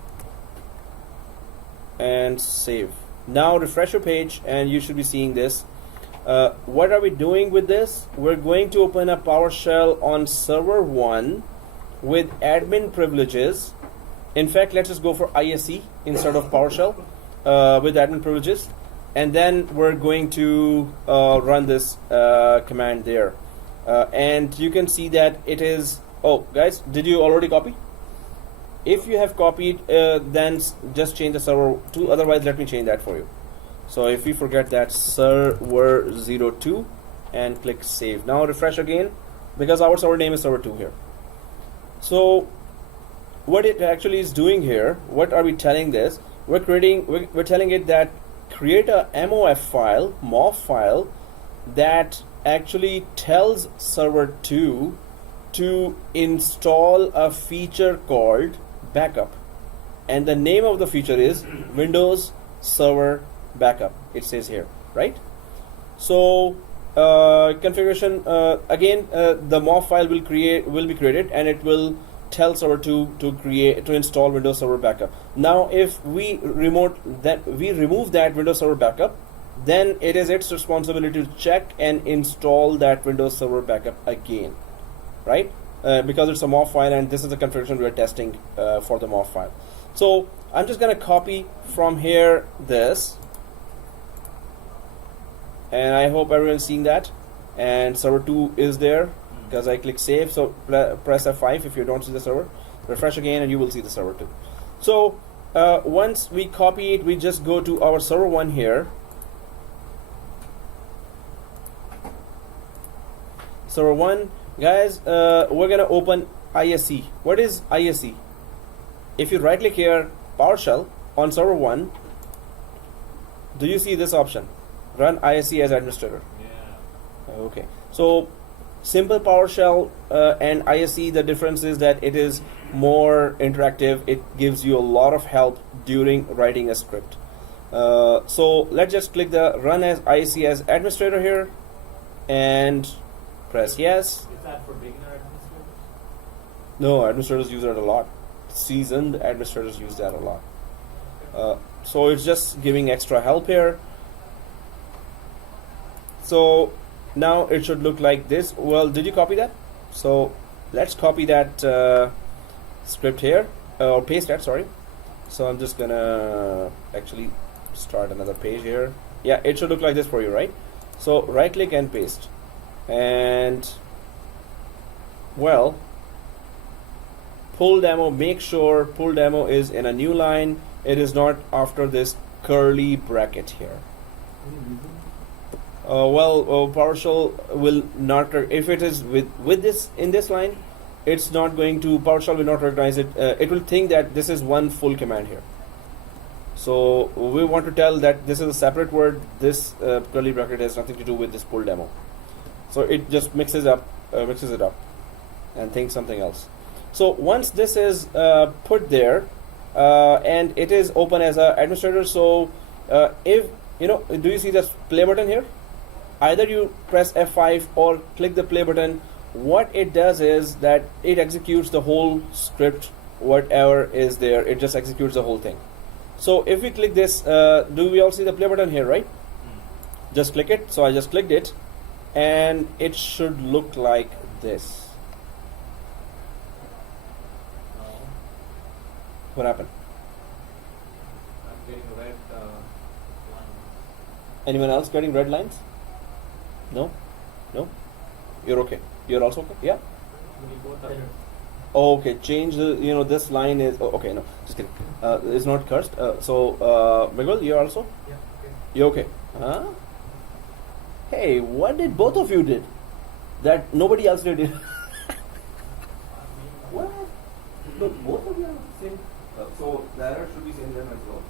and save. Now refresh your page and you should be seeing this. What are we doing with this? We're going to open a PowerShell on server 1 with admin privileges. In fact, let's just go for ISE instead of PowerShell with admin privileges, and then we're going to run this command there. And you can see that it is. Oh, guys, did you already copy? If you have copied, then just change the server to. Otherwise, let me change that for you. So if you forget that, server 02, and click save. Now refresh again, because our server name is server 2 here. So what it actually is doing here, what are we telling this? We're telling it that create a MOF file that actually tells server 2 to install a feature called backup, and the name of the feature is Windows Server Backup. It says here, right? So configuration, again, the MOF file will be created, and it will tell server 2 to install Windows Server Backup. Now, if we remove that Windows Server Backup, then it is its responsibility to check and install that Windows Server Backup again, right? Because it's a MOF file, and this is the configuration we are testing for the MOF file. So I'm just going to copy from here this, and I hope everyone's seeing that. And server 2 is there because I click save. So press F5 if you don't see the server. Refresh again, and you will see the server 2. So once we copy it, we just go to our server 1 here. Server 1, guys, we're gonna open ISE. What is ISE? If you right click here, PowerShell on server 1, do you see this option? Run ISE as administrator. Yeah. Okay. So simple PowerShell and ISE, the difference is that it is more interactive. It gives you a lot of help during writing a script. So let's just click the run as ISE as administrator here and press yes. Is that for beginner administrators? No, administrators use that a lot. Seasoned administrators use that a lot. So it's just giving extra help here. So now it should look like this. Well, did you copy that? So let's copy that script here, or paste that, sorry. So I'm just gonna actually start another page here. Yeah, it should look like this for you, right? So right click and paste. And well, pull demo, make sure pull demo is in a new line. It is not after this curly bracket here. PowerShell will not, if it is with this in this line, it's not going to, PowerShell will not recognize it. It will think that this is one full command here. So we want to tell that this is a separate word. This curly bracket has nothing to do with this pull demo. So it just mixes it up and thinks something else. So once this is put there, and it is open as an administrator, so if you know, do you see this play button here? Either you press F5 or click the play button. What it does is that it executes the whole script, whatever is there, it just executes the whole thing. So if we click this, do we all see the play button here, right? Just click it. So I just clicked it, and it should look like this. What happened? I'm getting red lines. Anyone else getting red lines? No? No? You're okay. You're also okay? Yeah? We both are. Oh, okay. Change the, you know, this line is, oh, okay, no, just kidding. It's not cursed. So, Miguel, you're also? Yeah, okay. You're okay. Huh? Hey, what did both of you did that nobody else did? What? But both of you are the same. So the error should be same there as well.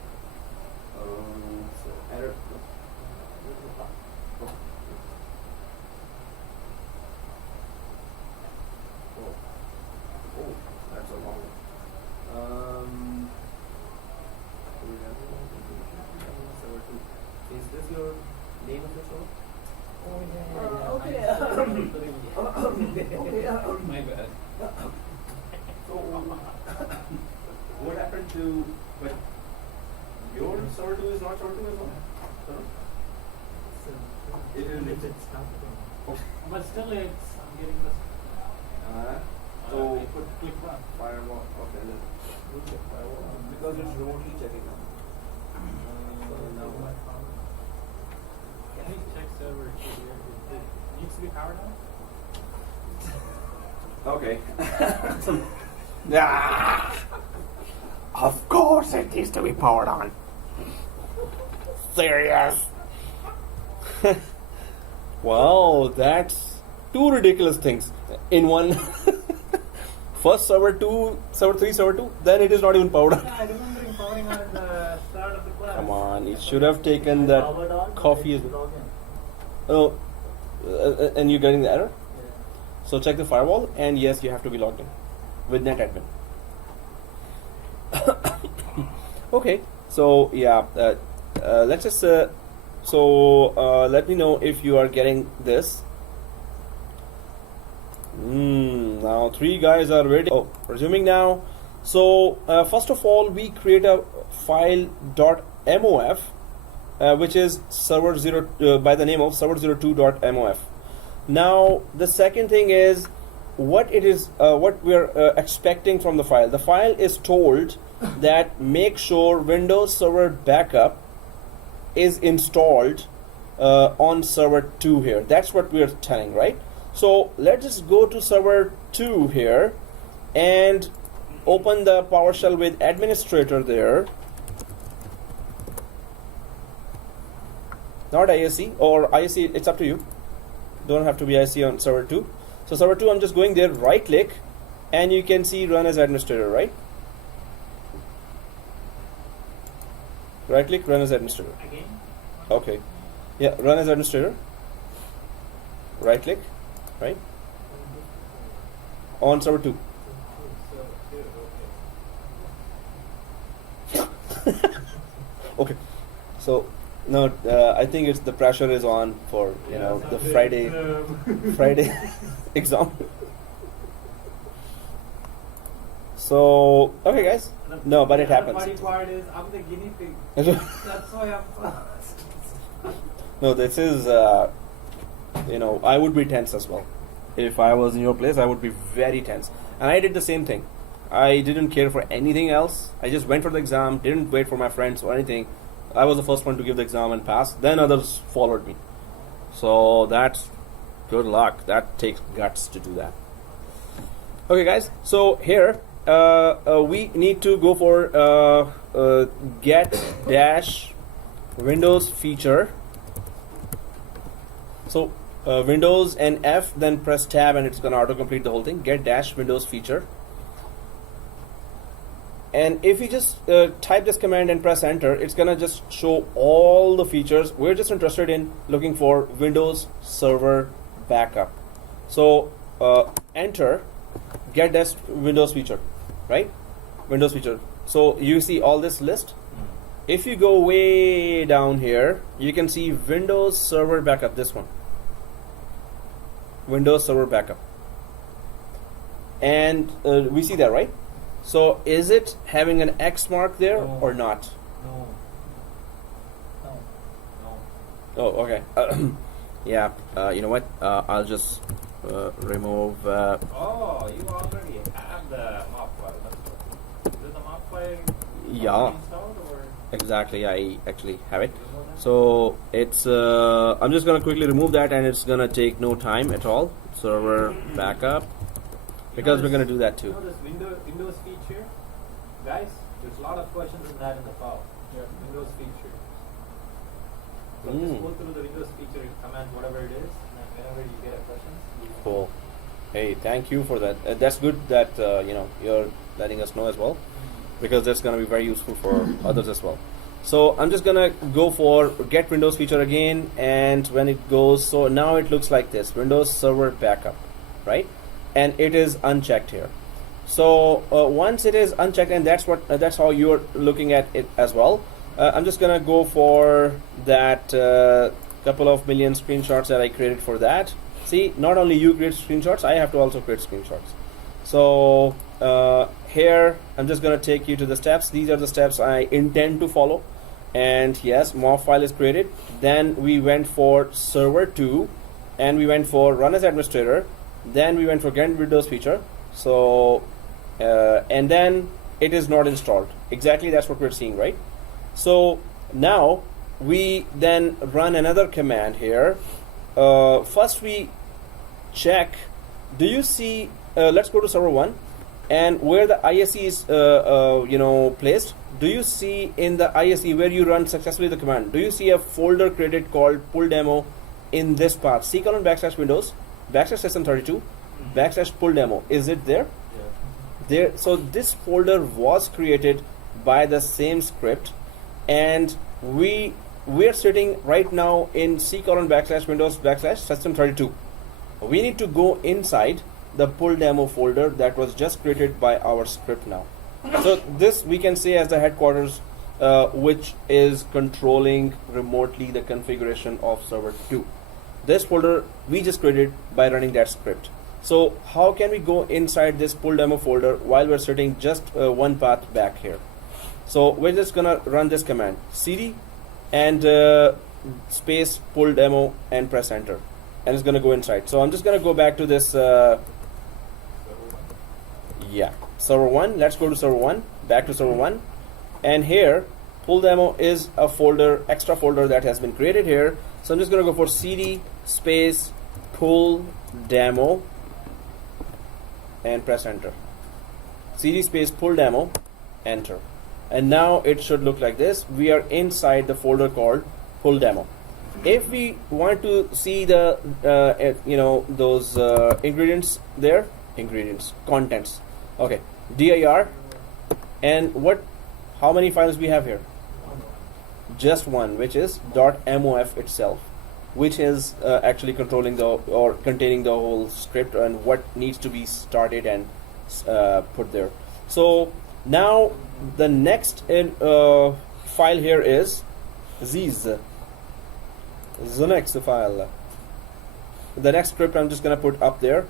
So error. Oh, that's a long one. Is this your name of the show? My bad. So, what happened to, but your server 2 is not server 2 as well? It is. It's not. But still, I'm getting this. So, I put click run. firewall, okay, we'll check firewall, because it's remotely checking now. Now what? Can we check server 2 here? It needs to be powered on? Okay. Of course it needs to be powered on. Serious. Wow, that's two ridiculous things in one. First server 2, server 3, server 2, then it is not even powered on. Yeah, I remember him powering on at the start of the class. Come on, it should have taken that Powered on, coffee as but well. log in. Oh, and you're getting the error? Yeah. So check the firewall, and yes, you have to be logged in with NetAdmin. Okay, so yeah, let's just So let me know if you are getting this. Now 3 guys are ready. Oh, resuming now. So first of all, we create a file .mof, which is server 0 by the name of server02.mof. Now the second thing is what it is, what we are expecting from the file. The file is told that make sure Windows Server Backup is installed on server 2 here. That's what we are telling, right? So let's just go to server 2 here and open the PowerShell with administrator there. Not ISC, or ISC, it's up to you. Don't have to be ISC on server 2. So server 2, I'm just going there, right click, and you can see run as administrator, right? Right click, run as administrator. Again? Okay. Yeah, run as administrator. Right click, right? On server 2. So, okay. Okay. So no, I think it's the pressure is on for the Friday exam. So okay, guys. No, but it happens. The funny part is I'm the guinea pig. That's why I'm fast. No, this is I would be tense as well. If I was in your place, I would be very tense. And I did the same thing. I didn't care for anything else. I just went for the exam, didn't wait for my friends or anything. I was the first one to give the exam and pass. Then others followed me. So that's good luck. That takes guts to do that. Okay, guys. So here we need to go for get dash Windows feature. So Windows and F, then press tab, and it's gonna autocomplete the whole thing. Get dash Windows feature. And if you just type this command and press enter, it's gonna just show all the features. We're just interested in looking for Windows Server Backup. So enter, get dash Windows feature, right? Windows feature. So you see all this list. If you go way down here, you can see Windows Server Backup, this one. Windows Server Backup. And we see that, right? So is it having an X mark there No. or not? No. No. No. Oh, okay. Yeah, you know what? I'll just remove. Oh, you already have the map file. Is it the map file? Yeah. Installed or? Exactly, I actually have it. So it's. I'm just gonna quickly remove that, and it's gonna take no time at all. Server backup, because we're gonna do that too. You know this Windows feature, guys. There's a lot of questions in that in the file. Windows feature. So just go through the Windows feature command, whatever it is, and whenever you get a question, you Cool. Hey, thank you for that. That's good that you're letting us know as well, because that's gonna be very useful for others as well. So I'm just gonna go for get Windows feature again, and when it goes, so now it looks like this: Windows Server Backup, right? And it is unchecked here. So once it is unchecked, and that's how you're looking at it as well. I'm just gonna go for that couple of million screenshots that I created for that. See, not only you create screenshots, I have to also create screenshots. So here I'm just gonna take you to the steps. These are the steps I intend to follow. And yes, MOV file is created. Then we went for server 2, and we went for run as administrator. Then we went for get Windows feature. So and then it is not installed. Exactly, that's what we're seeing, right? So now we then run another command here. First we check, do you see, let's go to server 1, and where the ISE is placed. Do you see in the ISE where you run successfully the command, do you see a folder created called pull demo in this path, /Windows /system32 /pull demo? Is it there? There. So this folder was created by the same script, and we're sitting right now in /Windows /system32. We need to go inside the pull demo folder that was just created by our script now. So this we can say as the headquarters which is controlling remotely the configuration of server 2. This folder we just created by running that script. So how can we go inside this pull demo folder while we're sitting just one path back here? So we're just gonna run this command cd and space pull demo and press enter, and it's gonna go inside. So I'm just gonna go back to this server 1. Let's go to server 1, back to server 1, and here pull demo is a folder, extra folder that has been created here. So I'm just gonna go for cd space pull demo and press enter. cd space pull demo, enter, and now it should look like this. We are inside the folder called pull demo. If we want to see the those ingredients there, contents, okay, dir, and how many files we have here? Just one, which is .mof itself, which is actually controlling or containing the whole script and what needs to be started and put there. So now the next file here is the next file. The next script I'm just gonna put up there.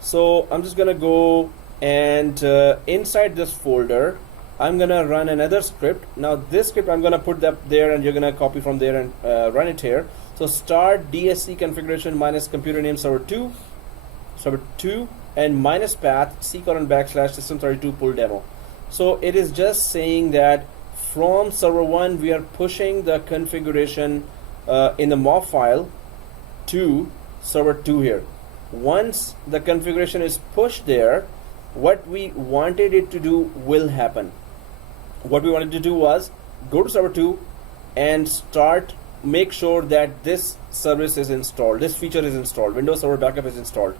So I'm just gonna go and inside this folder I'm gonna run another script. Now this script I'm gonna put that there, and you're gonna copy from there and run it here. So start DSC configuration minus computer name server 2 and minus path /system32 pull demo. So it is just saying that from server 1 we are pushing the configuration in the MOF file to server 2 here. Once the configuration is pushed there, what we wanted it to do will happen. What we wanted to do was go to server 2 and make sure that this service is installed, this feature is installed, Windows Server Backup is installed.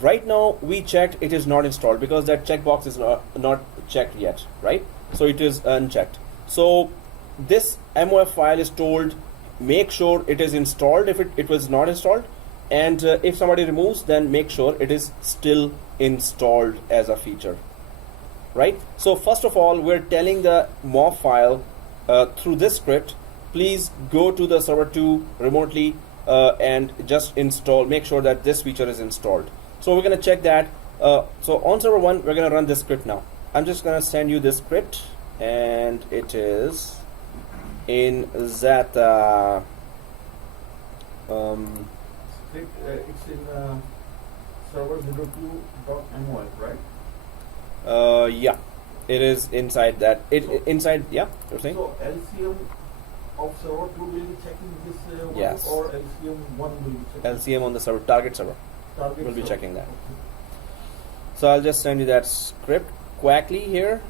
Right now we checked, it is not installed because that checkbox is not checked yet, right? So it is unchecked. So this MOF file is told make sure it is installed if it was not installed, and if somebody removes, then make sure it is still installed as a feature, right? So first of all, we're telling the MOF file through this script, please go to the server 2 remotely and just install, make sure that this feature is installed. So we're going to check that. So on server 1 we're going to run this script now. I'm just going to send you this script, and it is in that it's in server 02.mof, right? Yeah, it is inside that. Inside, yeah, you're saying? So LCM of server 2 will be checking this one, Yes. or LCM 1 will be checking? LCM on the server, target server, Target will be server. checking that. Okay. So I'll just send you that script quickly here,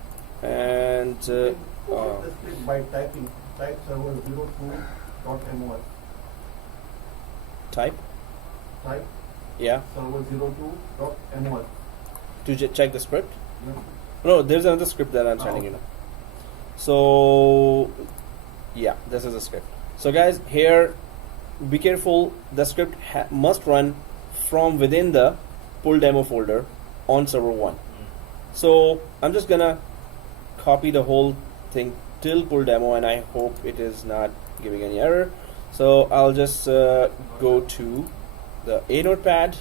and You can open the script by type server 02.mof. type, yeah, server 02.mof. to check the script. Yeah. No, there's another script that I'm sending you now. So yeah, this is the script. So guys, here, be careful, the script must run from within the pull demo folder on server 1. So I'm just gonna copy the whole thing till pull demo, and I hope it is not giving any error. So I'll just go to the A notepad,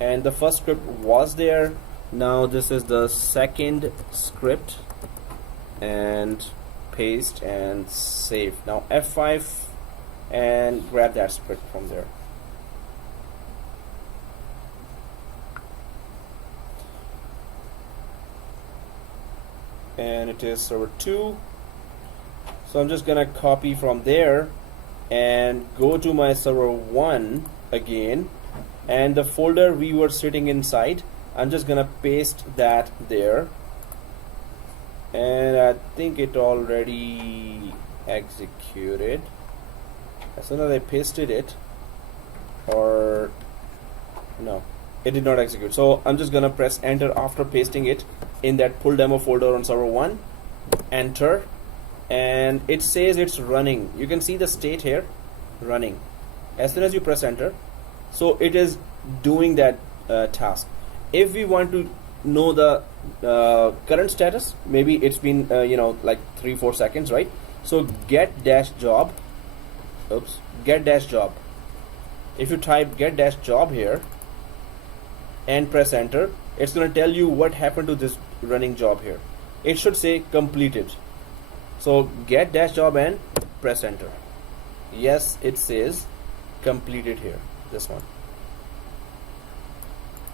and the first script was there. Now this is the second script, and paste and save. Now F5 and grab that script from there. And it is server 2. So I'm just gonna copy from there and go to my server 1 again, and the folder we were sitting inside, I'm just gonna paste that there, and I think it already executed as soon as I pasted it, or no, it did not execute. So I'm just gonna press enter after pasting it in that pull demo folder on server 1, enter, and it says it's running. You can see the state here, running. As soon as you press enter, so it is doing that task. If we want to know the current status. Maybe it's been like 3-4 seconds, right? So get dash job. Oops, get dash job. If you type get dash job here and press enter, it's going to tell you what happened to this running job here. It should say completed. So get dash job and press enter. Yes, it says completed here, this one.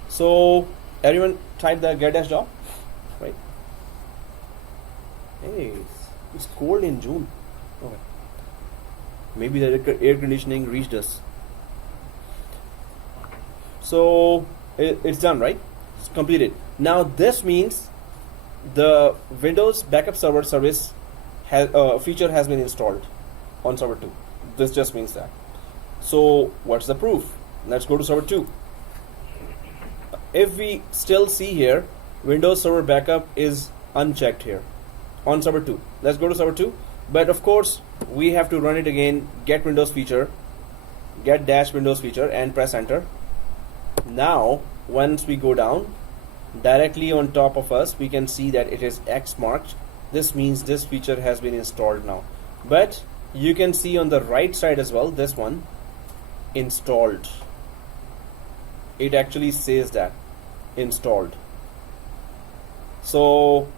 So everyone type the get dash job, right? Hey, it's cold in June. Okay. Maybe the air conditioning reached us. So it's done, right? It's completed. Now this means the Windows backup server service feature has been installed on server 2. This just means that. So what's the proof? Let's go to server 2. If we still see here, Windows Server Backup is unchecked here on server 2. Let's go to server 2. But of course, we have to run it again, get Windows feature, get dash Windows feature and press enter. Now, once we go down, directly on top of us, we can see that it is X marked. This means this feature has been installed now. But you can see on the right side as well, this one, installed. It actually says that installed. So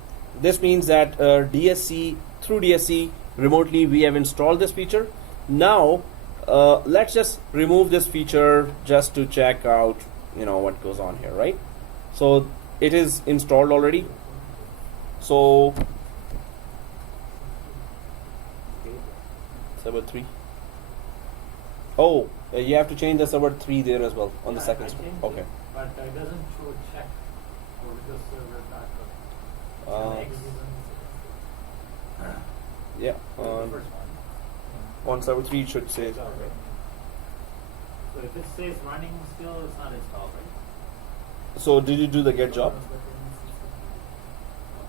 this means that DSC, through DSC remotely we have installed this feature. Now let's just remove this feature just to check out what goes on here, right? So it is installed already. So server 3. Oh, you have to change the server 3 there as well on the second screen. Okay. It, but it doesn't show check for Windows Server Backup. Yeah. The first one. On server 3 it should say. So if it says running still, it's not installed, right? So did you do the get job?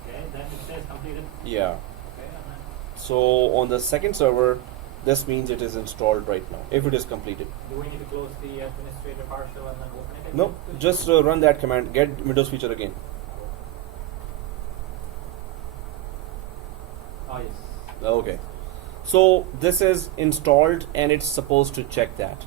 Okay, then it says completed. Yeah. Okay, and then So on the second server, this means it is installed right now, if it is completed. do we need to close the administrator partial and then open it again? No, just run that command, get Windows feature again. Oh yes. Okay. So this is installed and it's supposed to check that,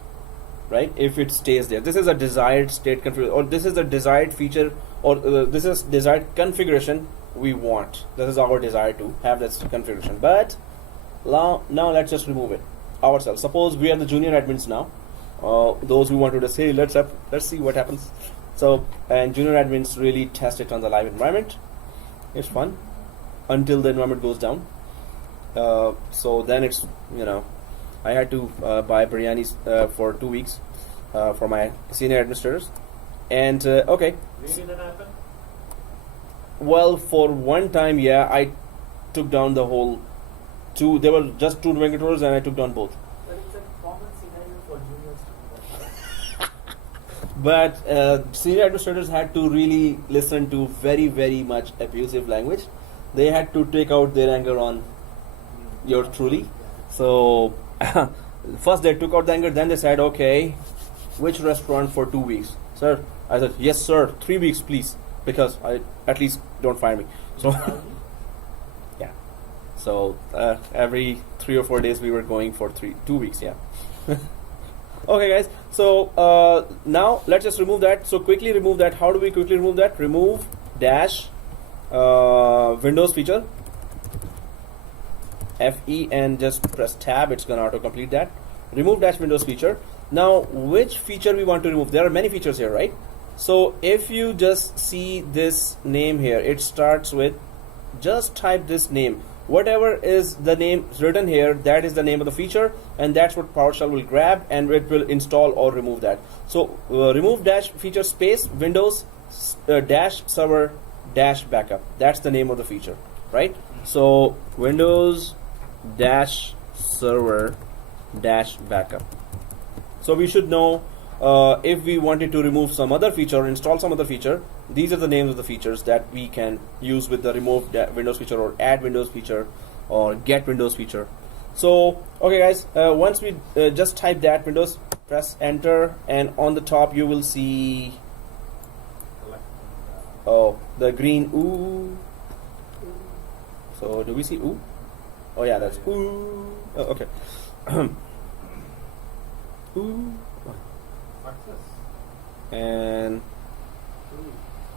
right? If it stays there. This is a desired state configuration, or this is a desired feature, or this is desired configuration we want. This is our desire to have this configuration. But now let's just remove it ourselves. Suppose we are the junior admins now. Those who wanted to say, let's see what happens. So, and junior admins really test it on the live environment. It's fun until the environment goes down. So then it's, I had to buy biryanis for 2 weeks for my senior administrators. And okay. Really that happened? Well, for one time, yeah, I took down the whole two. There were just 2 domain controllers and I took down both. But it's a common scenario for juniors to do that. But senior administrators had to really listen to very, very much abusive language. They had to take out their anger on yours truly. So first they took out the anger, then they said, okay, which restaurant for 2 weeks? Sir, I said, yes sir, 3 weeks please, because I at least don't fire me. So yeah. So every 3 or 4 days we were going for 2 weeks, yeah. Okay guys, so now let's just remove that. So quickly remove that. How do we quickly remove that? Remove dash Windows feature, FE, and just press tab. It's gonna auto complete that. Remove dash Windows feature. Now which feature we want to remove? There are many features here, right? So if you just see this name here, it starts with, just type this name. Whatever is the name written here, that is the name of the feature, and that's what PowerShell will grab, and it will install or remove that. So remove dash feature space Windows dash server dash backup. That's the name of the feature, right? So Windows dash server dash backup. So we should know if we wanted to remove some other feature or install some other feature, these are the names of the features that we can use with the remove Windows feature or add Windows feature or get Windows feature. So okay guys, once we just type that Windows, press enter, and on the top you will see Oh, the green ooh. So do we see ooh? Oh yeah, that's ooh. Oh, okay. Ooh. Success. And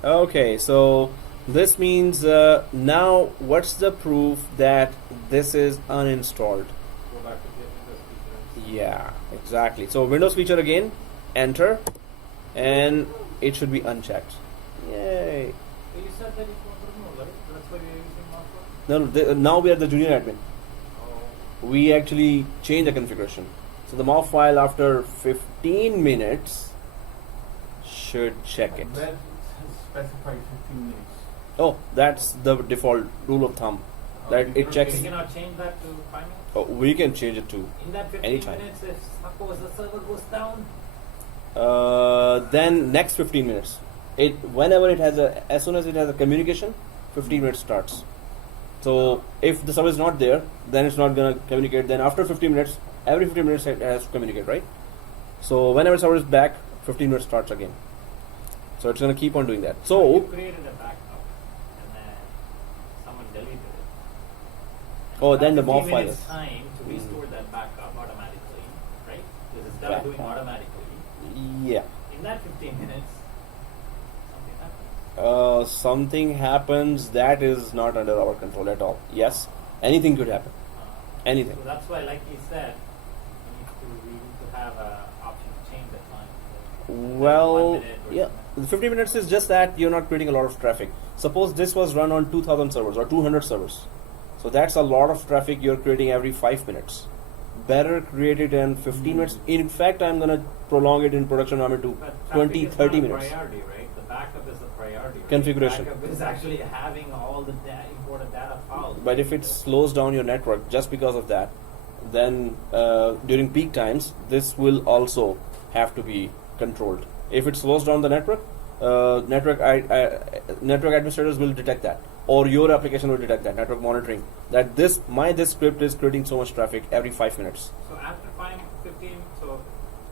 okay, so this means now what's the proof that this is uninstalled? Go back to the Windows features. Yeah, exactly. So Windows feature again, enter, and it should be unchecked. Yay. So you said that it was removed, right? That's why we are using Mouse. No, now we are the junior admin. Oh. We actually change the configuration. So the MOV file after 15 minutes should check it. That specifies 15 minutes. Oh, that's the default rule of thumb. That Okay. it checks. You cannot change that to 5 minutes? Oh, we can change it to In that 15 anytime. minutes, if suppose the server goes down, then next 15 minutes. It whenever it has a as soon as it has a communication, 15 minutes starts. So if the server is not there, then it's not gonna communicate. Then after 15 minutes, every 15 minutes it has to communicate, right? So whenever server is back, 15 minutes starts again. So it's gonna keep on doing that. you So created a backup and then someone deleted it. oh, then the 15 MOV file minutes is time to Mm. restore that backup automatically, right? Because it's Right. doing automatically. yeah. In that 15 minutes, something happens. Something happens that is not under our control at all. Yes, anything could happen. Anything. So that's why, like he said, we need to have an option to change that time. Like, Well, 1 minute or yeah, the 50 minutes is just that you're not creating a lot of traffic. Suppose this was run on 2000 servers or 200 servers. So that's a lot of traffic you're creating every 5 minutes. Better create it in 15 minutes. In fact, I'm going to prolong it in production environment to But 20, traffic is 30 not a minutes. priority, right? The backup is the priority. Right? Configuration. Backup is actually having all the important data files. But if it slows down your network just because of that, then during peak times, this will also have to be controlled. If it slows down the network, network administrators will detect that, or your application will detect that. Network monitoring that this script is creating so much traffic every 5 minutes. So after 15, so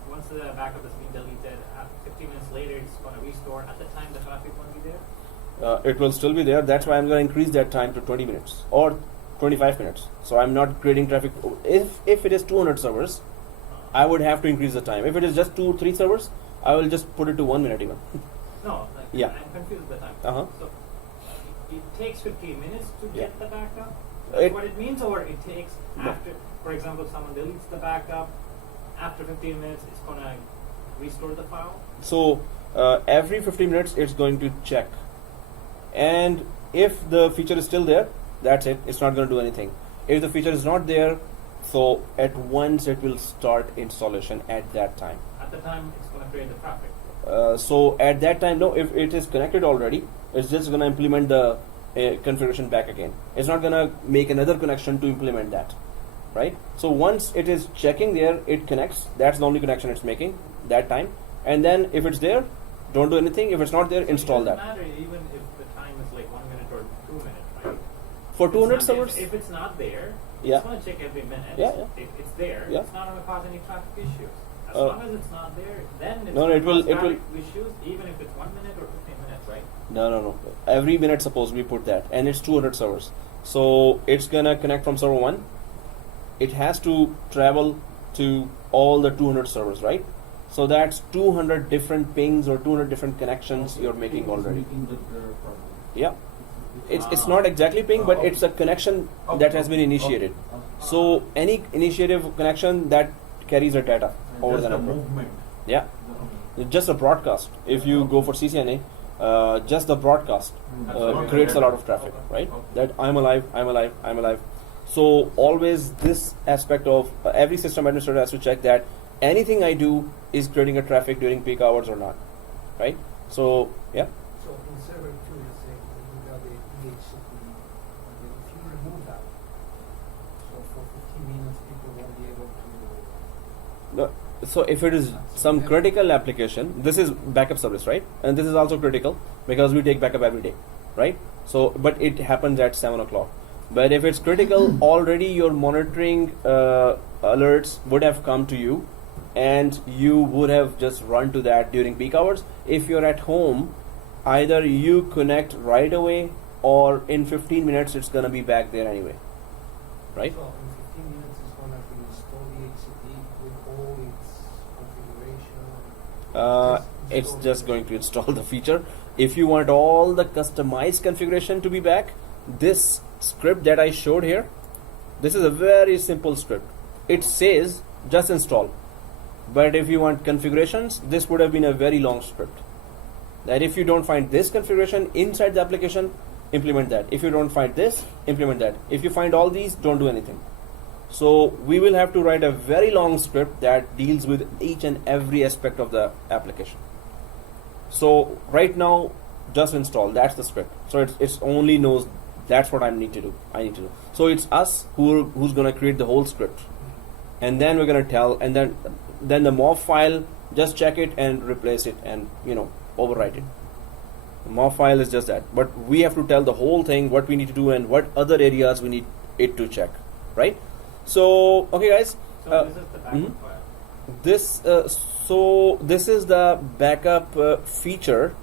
once the backup has been deleted, 15 minutes later it's going to restore. At the time, the traffic won't be there. It will still be there. That's why I'm going to increase that time to 20 minutes or 25 minutes. So I'm not creating traffic. If it is 200 servers, I would have to increase the time. If it is just 2-3 servers, I will just put it to 1 minute even. No, like, Yeah. I'm confused with the time. Uh-huh. So it takes 15 minutes to Yeah. get the backup. It- That's what it means, or it takes No. after, for example, someone deletes the backup. After 15 minutes, it's gonna restore the file. So every 15 minutes, it's going to check, and if the feature is still there, that's it. It's not going to do anything. If the feature is not there, so at once it will start installation at that time. At the time, it's gonna create the traffic. So at that time, no, if it is connected already, it's just going to implement the configuration back again. It's not going to make another connection to implement that, right? So once it is checking there, it connects. That's the only connection it's making that time. And then if it's there, don't do anything. If it's not there, So install it that. doesn't matter even if the time is like 1 minute or 2 minutes, right? For If 200 it's not- servers, if it's not there, Yeah. it's gonna check every minute. Yeah, yeah. If it's there, Yeah. it's not gonna cause any traffic issues. As Uh, long as it's not there, then it's no, gonna it will- cause it will- traffic issues, even if it's 1 minute or 15 minutes, right? no. Every minute, suppose we put that, and it's 200 servers. So it's gonna connect from server 1. It has to travel to all the 200 servers, right? So that's 200 different pings or 200 different connections you're making already. Yeah. It's not exactly ping, but it's a connection that has been initiated. So any initiative connection that carries a data over the network. Movement. Yeah. Just a broadcast. If you go for CCNA, just the broadcast creates a lot of traffic, right? That I'm alive. So always this aspect of every system administrator has to check that anything I do is creating a traffic during peak hours or not, right? So yeah. So in server 2, you're saying that you got the DHCP, and then if you remove that, so for 15 minutes people won't be able to. No, so if it is some critical application, this is backup service, right? And this is also critical because we take backup every day, right? So, but it happens at 7 o'clock. But if it's critical, already your monitoring alerts would have come to you, and you would have just run to that during peak hours. If you're at home, either you connect right away or in 15 minutes it's gonna be back there anyway, right? So in 15 minutes it's gonna be install the HCP with all its configuration. It's just going to install the feature. If you want all the customized configuration to be back, this script that I showed here, this is a very simple script. It says just install. But if you want configurations, this would have been a very long script. That if you don't find this configuration inside the application, implement that. If you don't find this, implement that. If you find all these, don't do anything. So we will have to write a very long script that deals with each and every aspect of the application. So right now, just install. That's the script. So it's only knows that's what I need to do. So it's us who's going to create the whole script, and then we're going to tell, and then the MOV file, just check it and replace it, and overwrite it. The MOV file is just that. But we have to tell the whole thing, what we need to do and what other areas we need it to check, right? So okay, guys. So this is the backup mhm. file. This is the backup feature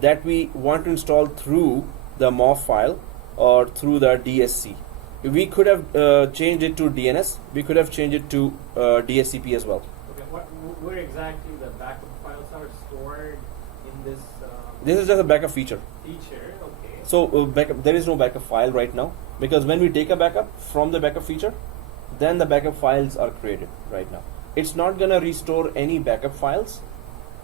that we want to install through the MOV file or through the DSC. We could have changed it to DNS. We could have changed it to DSCP as well. Okay, where exactly the backup files are stored in this This is just a backup feature. feature? Okay. So there is no backup file right now, because when we take a backup from the backup feature, then the backup files are created right now. It's not going to restore any backup files.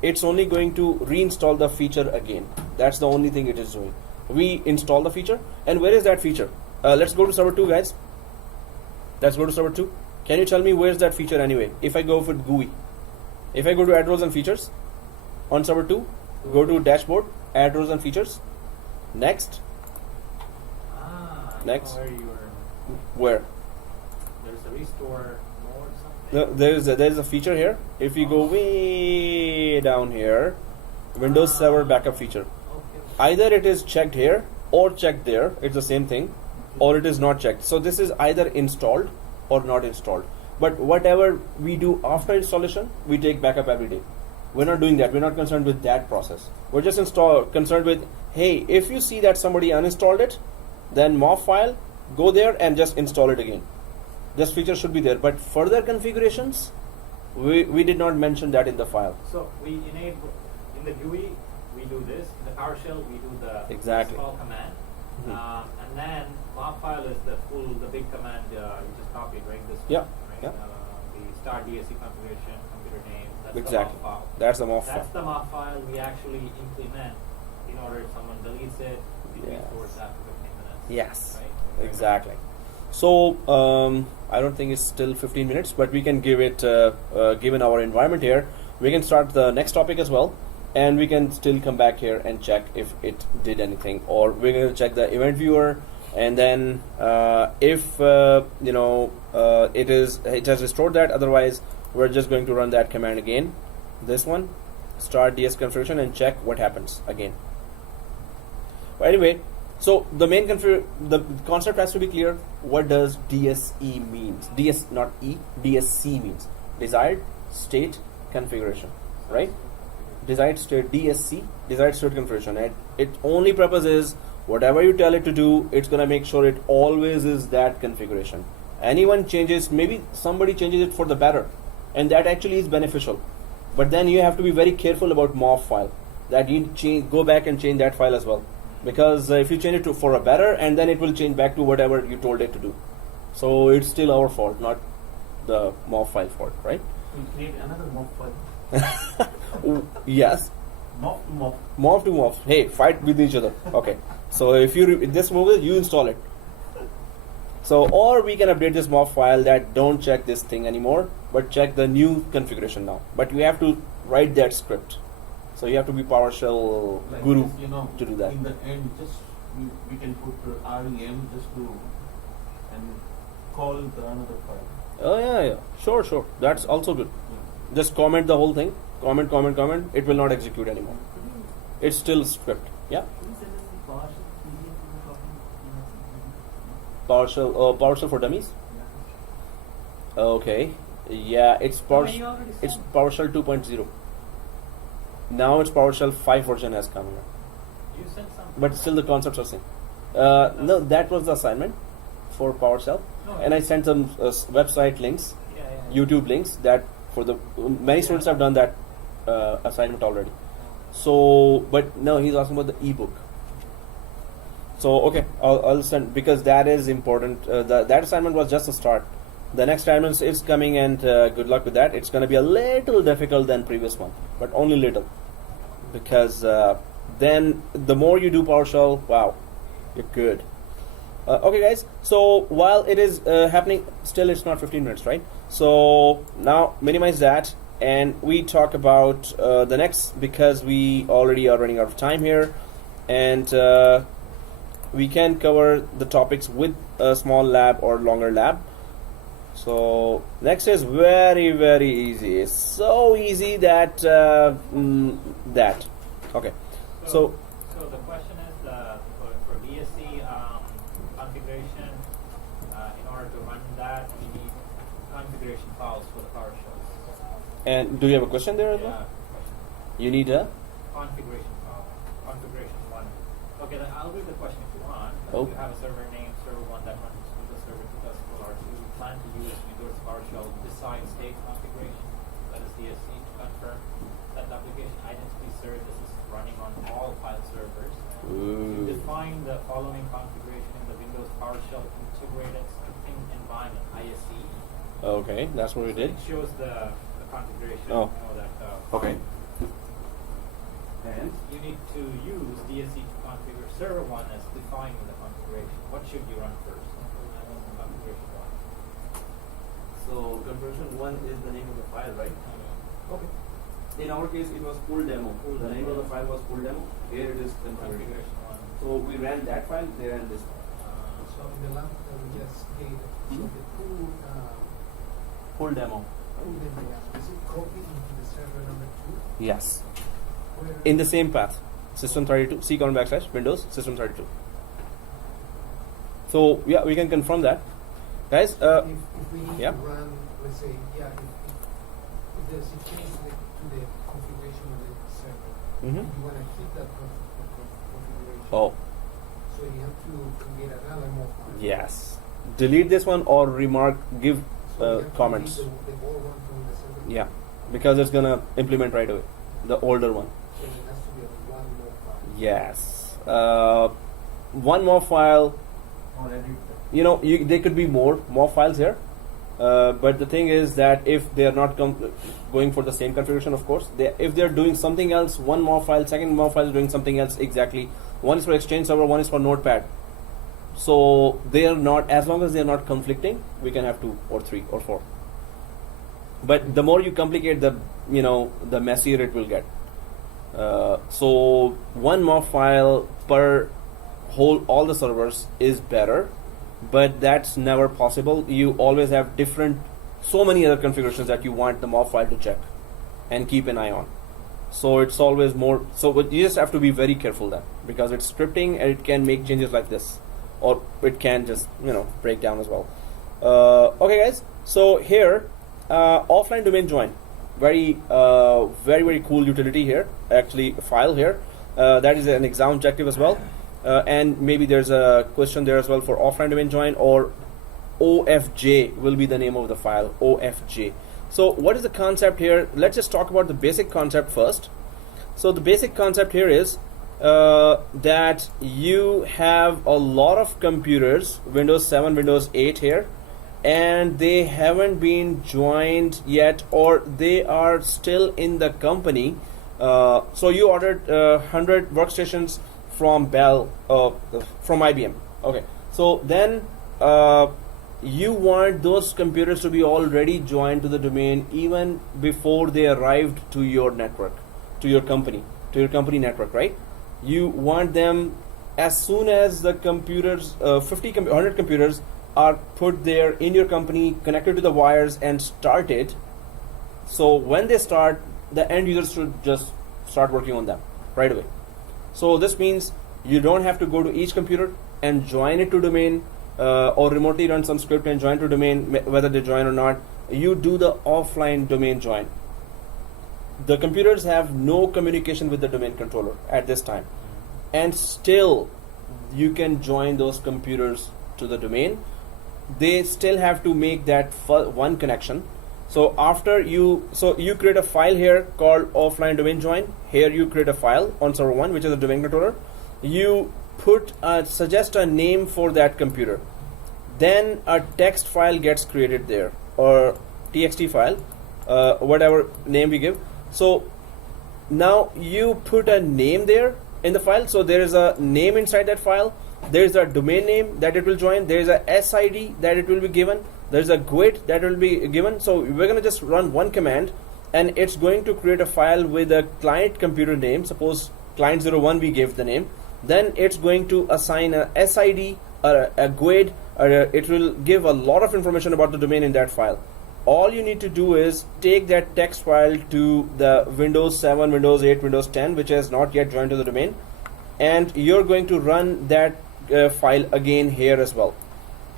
It's only going to reinstall the feature again. That's the only thing it is doing. We install the feature, and where is that feature? Let's go to server 2, guys. Let's go to server 2. Can you tell me where's that feature anyway? If I go with GUI, if I go to add roles and features on server 2, go to dashboard, add roles and features. Next. Next. Where? There's a restore mode something. There's a feature here. If you go way down here, Windows Server backup feature. Either it is checked here or checked there. It's the same thing, or it is not checked. So this is either installed or not installed. But whatever we do after installation, we take backup every day. We're not doing that. We're not concerned with that process. We're just concerned with, hey, if you see that somebody uninstalled it, then MOV file, go there and just install it again. This feature should be there. But further configurations, we did not mention that in the file. So we enable in the GUI, we do this. In the PowerShell, we do the Exactly. install command. Mhm. And then MOV file is the big command you just copied, right? This Yeah, one, right? yeah. The start DSC configuration, computer name. That's Exactly. the MOV file. That's the MOV That's file. the MOV file we actually implement in order if someone deletes it, it Yes. restores after 15 minutes. Yes, Right? exactly. So I don't think it's still 15 minutes, but we can give it, given our environment here, we can start the next topic as well, and we can still come back here and check if it did anything, or we're going to check the event viewer, and then if it has restored that. Otherwise, we're just going to run that command again. This one, start DS configuration, and check what happens again. But anyway. So the main the concept has to be clear. What does DSE means? DSC means desired state configuration, right? Desired state DSC, desired state configuration. And its only purpose is whatever you tell it to do, it's gonna make sure it always is that configuration. Anyone changes, maybe somebody changes it for the better, and that actually is beneficial. But then you have to be very careful about MOV file. That you go back and change that file as well. Because if you change it for a better, and then it will change back to whatever you told it to do. So it's still our fault, not the MOV file fault, right? We create another MOV file. Yes. MOV to MOV. MOV to MOV. Hey, fight with each other. Okay. So if you this movie, you install it. So, or we can update this MOV file that don't check this thing anymore, but check the new configuration now. But you have to write that script. So you have to be PowerShell Like guru this, to do that. In the end, just we can put REM just to and call the another file. Oh yeah. Sure. That's also good. Yeah. Just comment the whole thing. Comment. It will not execute anymore. It's still script. Yeah. Can you send us the PowerShell PDF for PowerShell for dummies. Okay. Yeah, it's PowerShell 2.0. Now it's PowerShell 5 version has come here. you send something? but still the concepts are same. No, that was the assignment for PowerShell, No, and I sent some website links, yeah. YouTube links that for the many students have done that assignment already. So, but no, he's asking about the ebook. So okay, I'll send, because that is important. That assignment was just a start. The next assignment is coming, and good luck with that. It's going to be a little difficult than previous one, but only little, because then the more you do PowerShell, wow, you're good. Okay, guys. So while it is happening, still it's not 15 minutes, right? So now minimize that, and we talk about the next, because we already are running out of time here, and we can cover the topics with a small lab or longer lab. So next is very, very easy. It's so easy that that. Okay. So So the question is, for DSC configuration, in order to run that, we need configuration files for the PowerShell. and do you have a question there as well? Yeah, You need a configuration file, configuration 1. Okay, then I'll read the question if you want. Oh. You have a server name, server 1 that runs Windows Server 2012 R2. You plan to use Windows PowerShell besides state configuration, that is DSC, to confirm that the application identity service is running on all file servers. You define the following configuration in the Windows PowerShell integrated scripting environment, ISE. Okay, that's what we did. It shows the configuration. Oh. You know, that, Okay. And You need to use DSC to configure server 1 as defined in the configuration. What should you run first? Configuration 1. so configuration 1 is the name of the file, right? Okay. In our case, it was full demo. The name of the file was full demo. Here it is configuration. Configuration 1. So we ran that file, they ran this file. So in the lab that we just did, so the pool, Full demo. is it copied into the server number 2? Yes. Where In the same path. System32, // Windows, System32. So yeah, we can confirm that. Guys, if we need yeah. to run, let's say, if there's a change to the configuration of the server, Mhm. you want to keep that configuration. Oh, So you have to create another more file. yes. Delete this one or remark, give So you have to comments. delete the old one from the server. Yeah, because it's gonna implement right away. The older one. So it has to be one more file. Yes. One more file. Or edit that. You know, there could be more files here. But the thing is that if they are not going for the same configuration, of course, if they're doing something else, one more file, second more file is doing something else exactly. One is for Exchange Server, one is for Notepad. So they are not, as long as they are not conflicting, we can have 2 or 3 or 4. But the more you complicate, the messier it will get. So one more file per all the servers is better, but that's never possible. You always have so many other configurations that you want the mob file to check and keep an eye on. So it's always more, but you just have to be very careful then, because it's scripting and it can make changes like this, or it can just, break down as well. Okay guys, so here, OfflineDomainJoin, very, very cool utility here, actually file here. That is an exam objective as well. And maybe there's a question there as well for OfflineDomainJoin, or OFJ will be the name of the file, OFJ. So what is the concept here? Let's just talk about the basic concept first. So the basic concept here is that you have a lot of computers, Windows 7, Windows 8 here, and they haven't been joined yet, or they are still in the company. So you ordered 100 workstations from from IBM. Okay, so then you want those computers to be already joined to the domain even before they arrived to your network, to your company network, right? You want them as soon as the computers, 100 computers are put there in your company, connected to the wires and started. So when they start, the end users should just start working on them right away. So this means you don't have to go to each computer and join it to domain, or remotely run some script and join to domain, whether they join or not. You do the offline domain join. The computers have no communication with the domain controller at this time. and still you can join those computers to the domain. They still have to make that one connection. So after you create a file here called OfflineDomainJoin. Here you create a file on server 1, which is a domain controller. You suggest a name for that computer. Then a text file gets created there, or txt file, whatever name we give. So now you put a name there in the file. So there is a name inside that file. There is a domain name that it will join. There is a SID that it will be given. There is a GUID that will be given. So we're going to just run one command, and it's going to create a file with a client computer name. Suppose client 01 we gave the name. Then it's going to assign a SID or a GUID, or it will give a lot of information about the domain in that file. All you need to do is take that text file to the Windows 7, Windows 8, Windows 10, which has not yet joined to the domain, and you're going to run that file again here as well.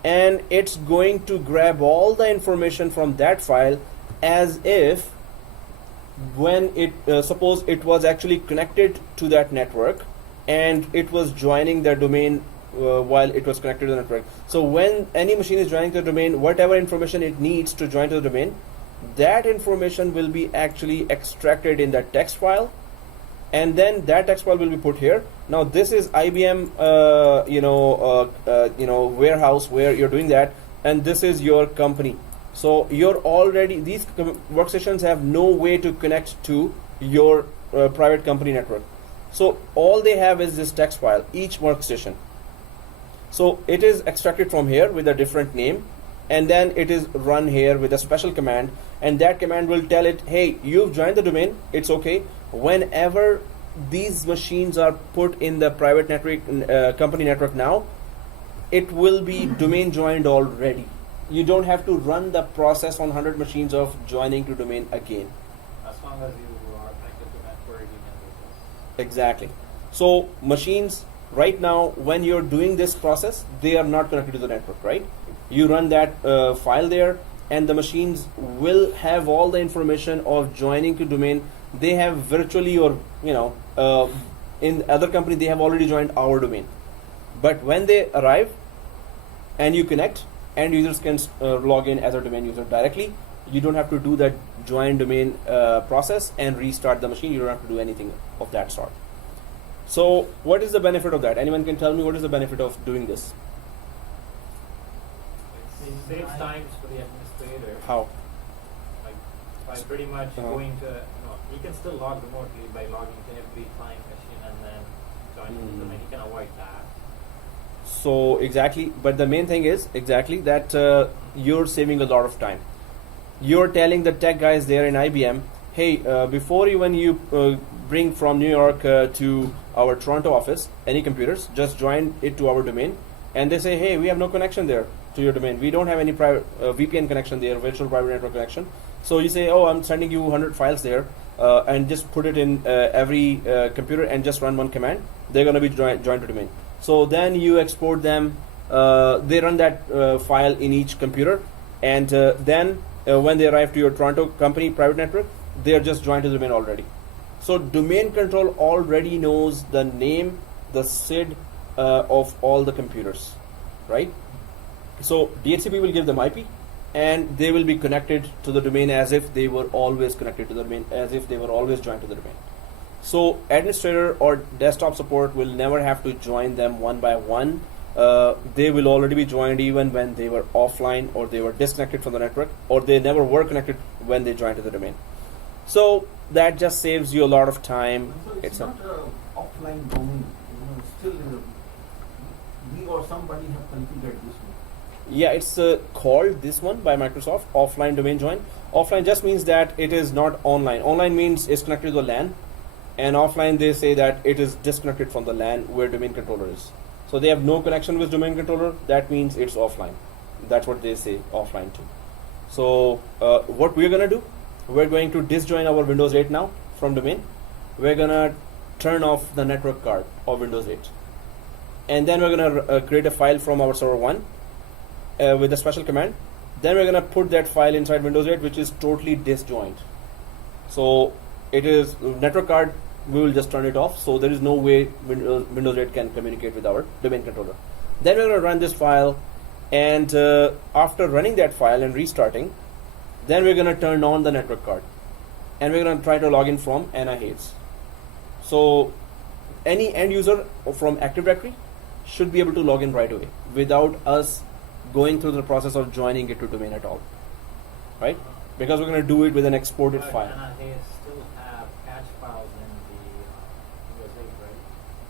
And it's going to grab all the information from that file as if when it suppose it was actually connected to that network and it was joining the domain while it was connected to the network. So when any machine is joining to the domain, whatever information it needs to join to the domain, that information will be actually extracted in that text file, and then that text file will be put here. Now this is IBM warehouse where you're doing that, and this is your company. So you're already, these workstations have no way to connect to your private company network. So all they have is this text file, each workstation. So it is extracted from here with a different name, and then it is run here with a special command, and that command will tell it, hey, you've joined the domain, it's okay. Whenever these machines are put in the private network, company network now, it will be domain joined already. You don't have to run the process on 100 machines of joining to domain again. As long as you are connected to network, you can do this. Exactly. So machines right now, when you're doing this process, they are not connected to the network, right? You run that file there, and the machines will have all the information of joining to domain. They have virtually, or in other company, they have already joined our domain. But when they arrive and you connect, end users can log in as a domain user directly. You don't have to do that join domain process and restart the machine. You don't have to do anything of that sort. So what is the benefit of that? Anyone can tell me what is the benefit of doing this? It saves times for the administrator. How? Like by pretty much going to, you can still log remotely by logging to every client machine and then joining the domain. You can avoid that. So exactly, but the main thing is exactly that you're saving a lot of time. You're telling the tech guys there in IBM, hey, before you bring from New York to our Toronto office any computers, just join it to our domain, and they say, hey, we have no connection there to your domain. We don't have any private VPN connection there, virtual private network connection. So you say, oh, I'm sending you 100 files there, and just put it in every computer and just run one command. They're going to be joined to domain. So then you export them. They run that file in each computer, and then when they arrive to your Toronto company private network, they are just joined to the domain already. So domain control already knows the name, the SID of all the computers, right? So DHCP will give them IP, and they will be connected to the domain as if they were always connected to the domain, as if they were always joined to the domain. So administrator or desktop support will never have to join them one by one. They will already be joined even when they were offline, or they were disconnected from the network, or they never were connected when they joined to the domain. So that just saves you a lot of time. So it's not offline domain. Still, we or somebody have configured this one. Yeah, it's called this one by Microsoft, OfflineDomainJoin. Offline just means that it is not online. Online means it's connected to the LAN, and offline they say that it is disconnected from the LAN where domain controller is. So they have no connection with domain controller. That means it's offline. That's what they say, offline too. So what we're gonna do, we're going to disjoin our Windows 8 now from domain. We're gonna turn off the network card of Windows 8, and then we're gonna create a file from our server 1 with a special command. Then we're gonna put that file inside Windows 8, which is totally disjoint. So it is network card we will just turn it off. So there is no way Windows 8 can communicate with our domain controller. Then we're going to run this file, and after running that file and restarting, then we're going to turn on the network card, and we're going to try to log in from NIH. So any end user from Active Directory should be able to log in right away without us going through the process of joining it to domain at all, right? Because we're going to do it with an exported file. They still have cache files in the Windows 8, right?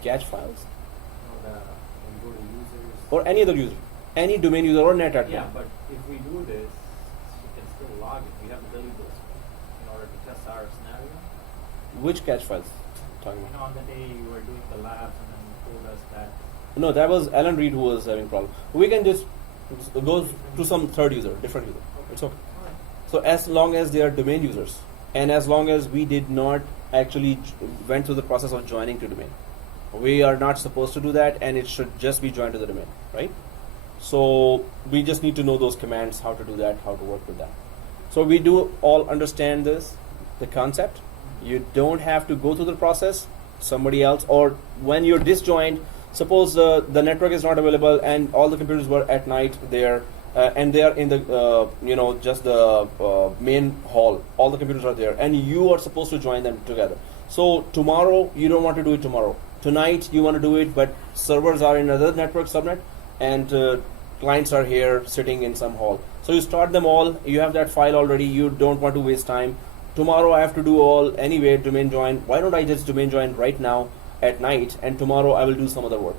Cache files? You know, when you go to users. Or any other user, any domain user or NetAdmin. Yeah, but if we do this, you can still log in. We have to delete those in order to test our scenario. Which cache files? Talking You about? know, on the day you were doing the labs and then you told us that. No, that was Alan Reed who was having problem. We can just go to some third user, different user. It's okay. Alright. So as long as they are domain users, and as long as we did not actually went through the process of joining to domain, we are not supposed to do that, and it should just be joined to the domain, right? So we just need to know those commands, how to do that, how to work with that. So we do all understand this, the concept. You don't have to go through the process. Somebody else, or when you're disjoined, suppose the network is not available and all the computers were at night there, and they are in the just the main hall. All the computers are there, and you are supposed to join them together. So tomorrow you don't want to do it tomorrow. Tonight you want to do it, but servers are in another network subnet, and clients are here sitting in some hall. So you start them all. You have that file already. You don't want to waste time. Tomorrow I have to do all anyway. Domain join. Why don't I just domain join right now at night, and tomorrow I will do some other work?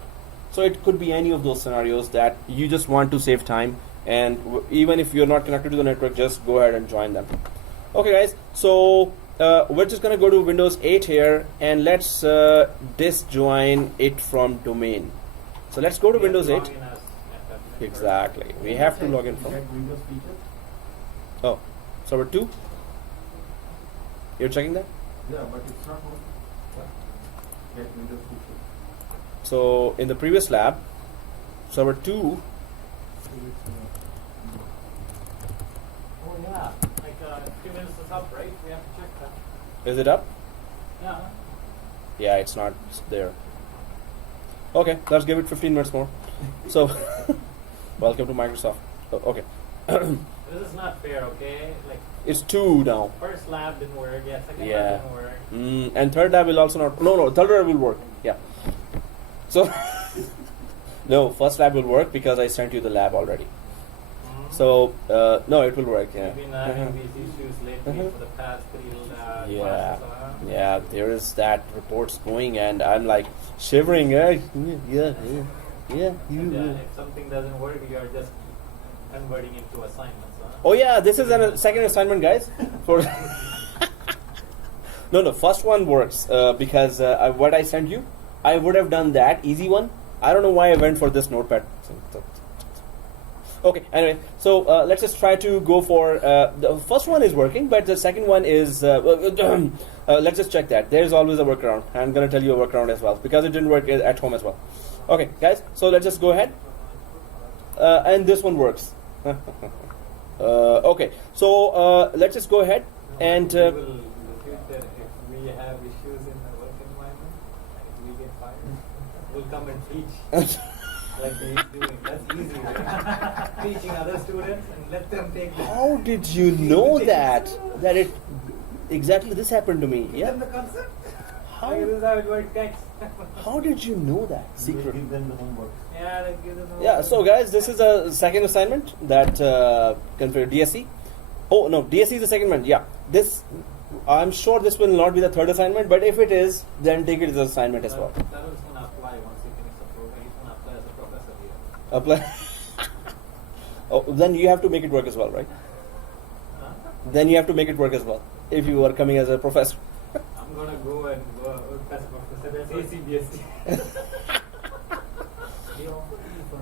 So it could be any of those scenarios that you just want to save time, and even if you're not connected to the network, just go ahead and join them. Okay, guys. So we're just gonna go to Windows 8 here, and let's disjoin it from domain. So let's go to Windows 8. Exactly. We have to log in from. Get Windows feature? Oh, server 2. You're checking that? Yeah, but it's not working. What? Get Windows feature. So in the previous lab, server 2. Oh yeah, like 3 minutes is up, right? We have to check that. Is it up? Yeah. Yeah, it's not there. Okay, let's give it 15 minutes more. So, welcome to Microsoft. Okay. This is not fair, okay? Like It's 2 now. first lab didn't work, yeah, second Yeah. lab didn't work. And third lab will also not. No, third lab will work. Yeah. So, no, first lab will work because I sent you the lab already. So, no, it will work. Yeah. We've been having these issues lately for the past 3 Yeah. classes. Yeah, there is that reports going, and I'm like shivering. Yeah. And, if something doesn't work, you are just converting into assignments. Oh yeah, this is a second assignment, guys. For no, first one works because what I sent you, I would have done that easy one. I don't know why I went for this notepad. Okay, anyway, so let's just try to go for the first one is working, but the second one is let's just check that. There's always a workaround. I'm gonna tell you a workaround as well because it didn't work at home as well. Okay, guys, so let's just go ahead, and this one works. Okay, so let's just go ahead and. We will, in the future, if we have issues in the work environment and if we get fired, we'll come and teach. Like he's doing. That's easy, right? Teaching other students and let them take the How did you know that? That it exactly this happened to me. Yeah. the concept. How, Like, this is how it works, guys. how did you know that You secret? give them the homework. Yeah, like give them Yeah. So guys, this is a second assignment that configure DSC. Oh no, DSC is the second one. Yeah. This I'm sure this will not be the third assignment, but if it is, then take it as an assignment as well. That was going to apply once you finish the program. He's going to apply as a professor here. Apply. Oh, then you have to make it work as well, right? Huh? Then you have to make it work as well if you are coming as a professor. I'm going to go and go as a professor. That's ACBSC. They offer you for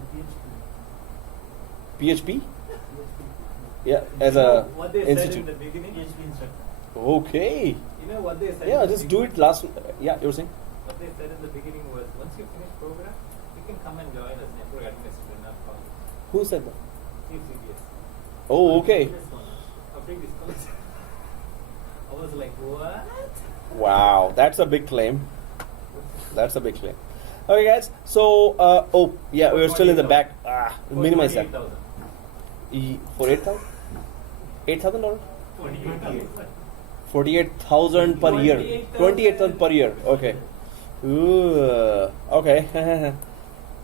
PHP. PHP? Yeah, as a what they said in institute. the beginning. PHP instructor. Okay. You know what they said? Yeah, in the just do it beginning? last. Yeah, you were saying? What they said in the beginning was, once you finish program, you can come and join as network administrator in our college. Who said that? ACBSC. Oh, okay. This one. I'll bring this college. I was like, what? Wow, that's a big claim. That's a big claim. Okay, guys. So, oh yeah, we're still in the back. Minimize that. 28,000. For 8,000? $8,000? 28,000. 48,000 per year. 28,000 per year. Okay. Ooh, okay.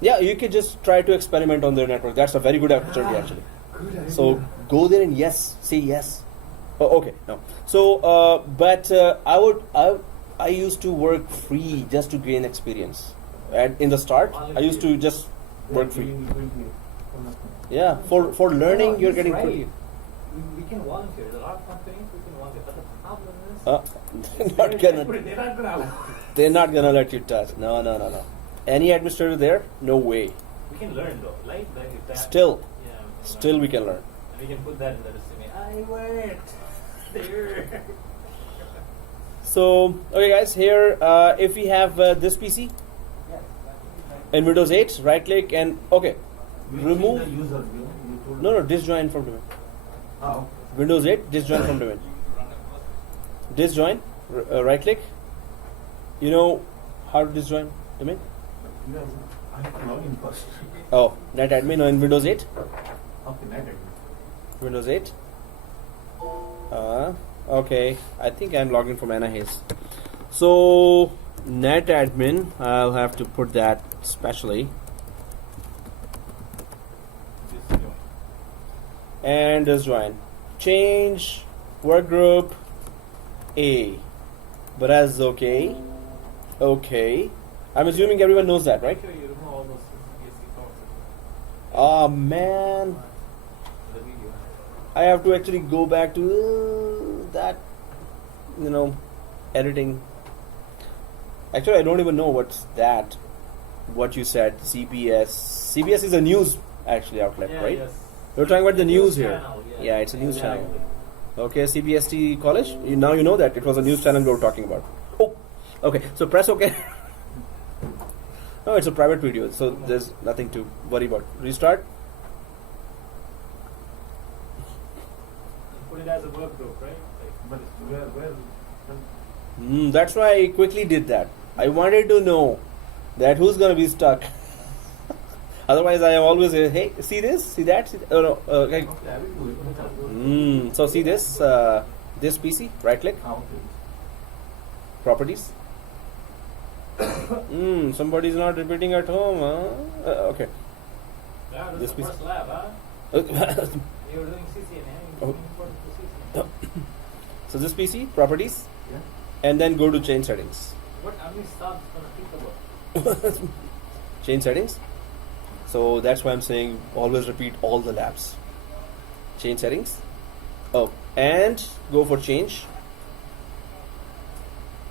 Yeah, you could just try to experiment on their network. That's a very good opportunity, actually. Good idea. So go there and say yes. Oh, okay, no. So, but I used to work free just to gain experience. And in the start, I used to just work free. Yeah, for learning, you're he's getting right. free. We can volunteer. There's a lot of companies we can volunteer, but the problem is They're not gonna let you touch. No. Any administrator there? No way. We can learn though, like if that. Still Yeah. we can learn. And we can put that in the resume. I worked there. So, okay, guys. Here, if we have this PC in Windows 8, right click and okay, remove. the user. You told No, disjoin from domain. okay. Windows 8, disjoin from domain. Disjoin, right click. You know how to disjoin domain? Yes, I have to log in first. Oh, netadmin in Windows 8. Okay, net Windows 8. Okay, I think I'm logging from Anahaze. So, netadmin, I'll have to put that specially. And disjoin. Change workgroup A. But as okay. Okay. I'm assuming everyone knows that, right? Make sure you remove all those DSC codes Oh man, in the video. I have to actually go back to that, editing. Actually, I don't even know what's that. What you said, CBS. CBS is a news actually outlet, Yeah, right? yes. We're talking about the news here. Channel, Yeah, it's a news Yeah. channel. Okay, CBST College. Now you know that it was a news channel we were talking about. Oh, okay. So press OK. No, it's a private video, so there's nothing to worry about. Restart. Put it as a work group, right? But where? That's why I quickly did that. I wanted to know that who's gonna be stuck. Otherwise, I am always hey, see this, see that, see that? Oh, no, okay. Okay, I will do it. So see this, this PC. Right click, Okay. properties. Somebody's not repeating at home. Huh? Okay. Yeah, This that's the piece- first lab, huh? so You were doing CCNA, Oh. you're important to CCNA. this PC properties, Yeah. and then go to change settings. What are we start gonna think about? Change settings. So that's why I'm saying always repeat all the labs. Change settings. Oh, and go for change.